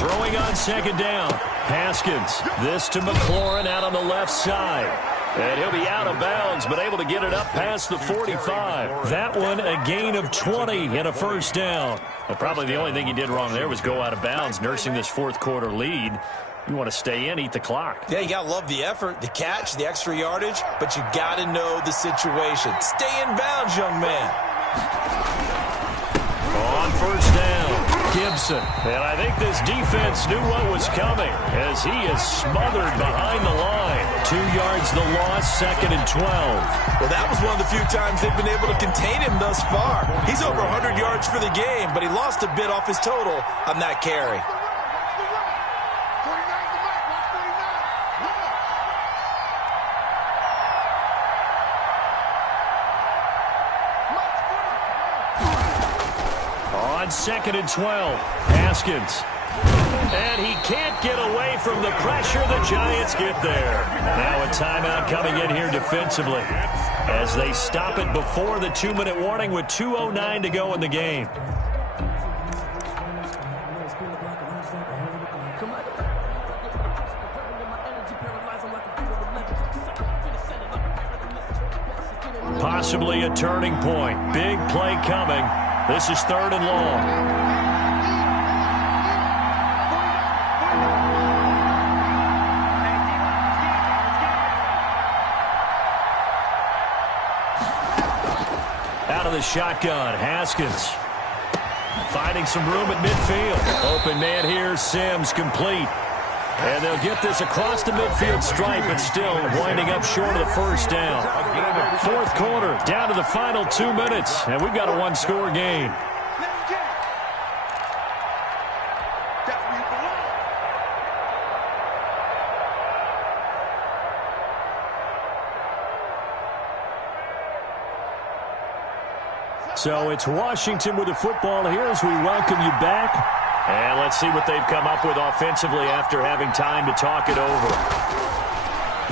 Throwing on 2nd down. Haskins. This to McLaurin out on the left side. And he'll be out of bounds, but able to get it up past the 45. That one a gain of 20 and a first down. Well, probably the only thing he did wrong there was go out of bounds, nursing this 4th-quarter lead. You want to stay in, eat the clock. Yeah, you got to love the effort, the catch, the extra yardage, but you got to know the situation. Stay in bounds, young man. On first down, Gibson. And I think this defense knew what was coming as he is smothered behind the line. 2 yards the loss, 2nd and 12. Well, that was one of the few times they've been able to contain him thus far. He's over 100 yards for the game, but he lost a bit off his total on that carry. On 2nd and 12, Haskins. And he can't get away from the pressure. The Giants get there. Now a timeout coming in here defensively. as they stop it before the 2-minute warning with 2:09 to go in the game. Possibly a turning point. Big play coming. This is 3rd and long. Out of the shotgun, Haskins. Finding some room at midfield. Open man here, Sims, complete. And they'll get this across the midfield stripe, but still winding up short of the first down. 4th quarter, down to the final 2 minutes, and we've got a 1-score game. So it's Washington with the football here as we welcome you back. And let's see what they've come up with offensively after having time to talk it over.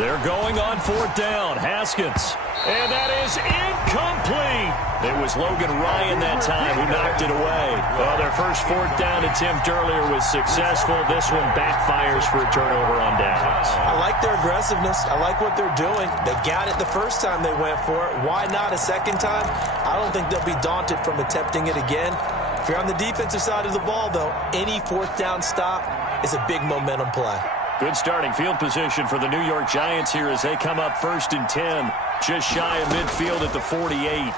They're going on 4th down. Haskins. And that is incomplete. It was Logan Ryan that time who knocked it away. Well, their first 4th down attempt earlier was successful. This one backfires for a turnover on downs. I like their aggressiveness. I like what they're doing. They got it the first time they went for it. Why not a second time? I don't think they'll be daunted from attempting it again. If you're on the defensive side of the ball, though, any 4th down stop is a big momentum play. Good starting field position for the New York Giants here as they come up 1st and 10. Just shy of midfield at the 48.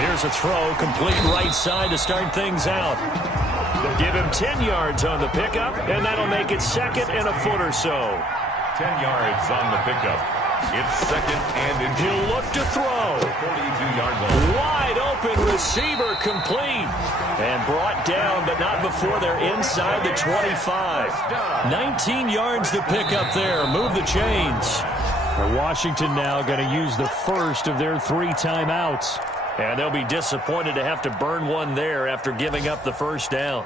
Here's a throw, complete right side to start things out. They'll give him 10 yards on the pickup, and that'll make it 2nd and a foot or so. 10 yards on the pickup. It's 2nd and inches. He'll look to throw. 42-yard line. Wide open receiver, complete. And brought down, but not before they're inside the 25. 19 yards to pick up there. Move the chains. Washington now going to use the first of their 3 timeouts. And they'll be disappointed to have to burn one there after giving up the first down.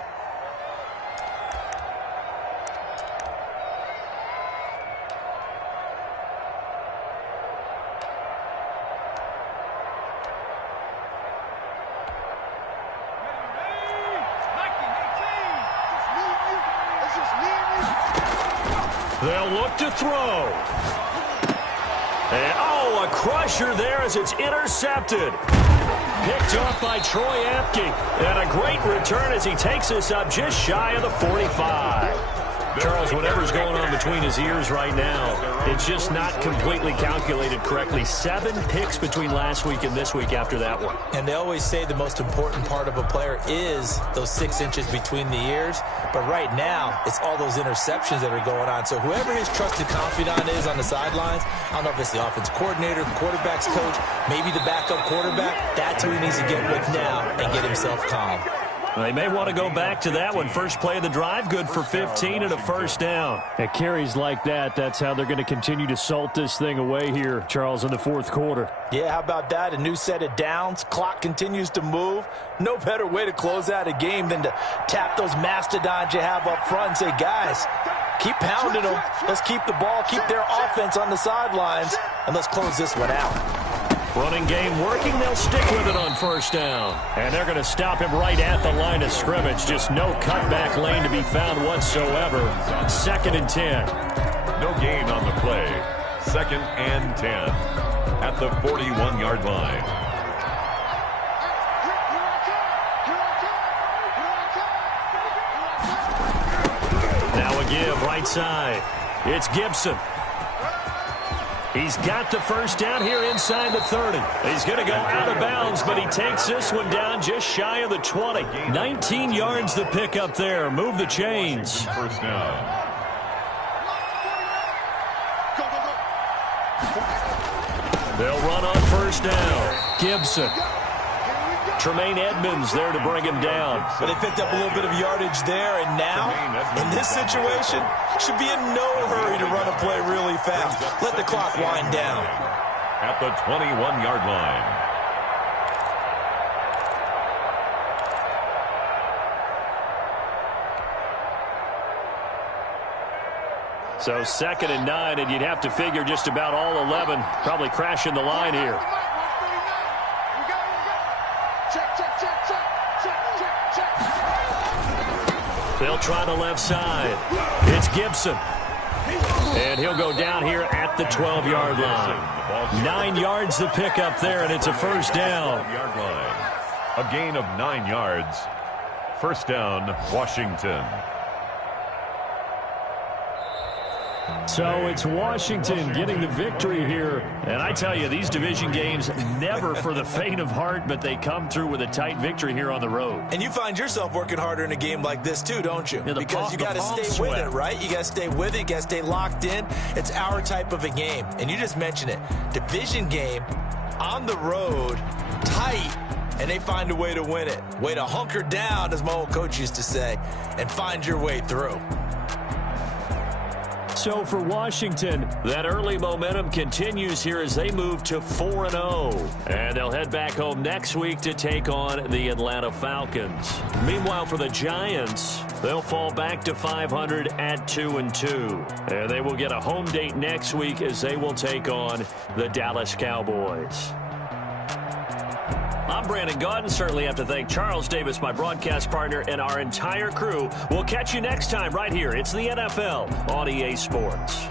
They'll look to throw. And, oh, a crusher there as it's intercepted. Picked off by Troy Apke. And a great return as he takes us up just shy of the 45. Charles, whatever's going on between his ears right now, it's just not completely calculated correctly. 7 picks between last week and this week after that one. And they always say the most important part of a player is those 6 inches between the ears. But right now, it's all those interceptions that are going on. So whoever his trusted confidant is on the sidelines, I don't know if it's the offense coordinator, the quarterback's coach, maybe the backup quarterback, that's who he needs to get with now and get himself calm. They may want to go back to that one. First play of the drive, good for 15 and a first down. At carries like that, that's how they're going to continue to salt this thing away here, Charles, in the 4th quarter. Yeah, how about that? A new set of downs. Clock continues to move. No better way to close out a game than to tap those mastodons you have up front and say, guys, keep pounding them. Let's keep the ball, keep their offense on the sidelines, and let's close this one out. Running game working. They'll stick with it on first down. And they're going to stop him right at the line of scrimmage. Just no cutback lane to be found whatsoever. 2nd and 10. No gain on the play. 2nd and 10 at the 41-yard line. Now a give right side. It's Gibson. He's got the first down here inside the 30. He's going to go out of bounds, but he takes this one down just shy of the 20. 19 yards to pick up there. Move the chains. First down. They'll run on first down. Gibson. Tremaine Edmonds there to bring him down. But they picked up a little bit of yardage there, and now, in this situation, should be in no hurry to run a play really fast. Let the clock wind down. At the 21-yard line. So 2nd and 9, and you'd have to figure just about all 11 probably crashing the line here. They'll try the left side. It's Gibson. And he'll go down here at the 12-yard line. 9 yards to pick up there, and it's a first down. A gain of 9 yards. First down, Washington. So it's Washington getting the victory here. And I tell you, these division games, never for the faint of heart, but they come through with a tight victory here on the road. And you find yourself working harder in a game like this too, don't you? Yeah, because you got to stay with it, right? You got to stay with it. You got to stay locked in. It's our type of a game. And you just mentioned it. Division game, on the road, tight. And they find a way to win it. Way to hunker down, as my old coach used to say, and find your way through. So for Washington, that early momentum continues here as they move to 4-0. And they'll head back home next week to take on the Atlanta Falcons. Meanwhile, for the Giants, they'll fall back to 500 at 2-2. And they will get a home date next week as they will take on the Dallas Cowboys. I'm Brandon Gaudin. Certainly have to thank Charles Davis, my broadcast partner, and our entire crew. We'll catch you next time right here. It's the NFL on EA Sports.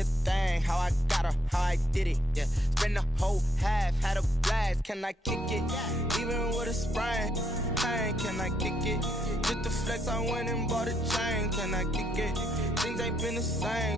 a thing, how I got her, how I did it, yeah. Spend the whole half, had a blast, can I kick it? Even with a sprain, pain, can I kick it? Just the flex, I went and bought a chain, can I kick it? Things ain't been the same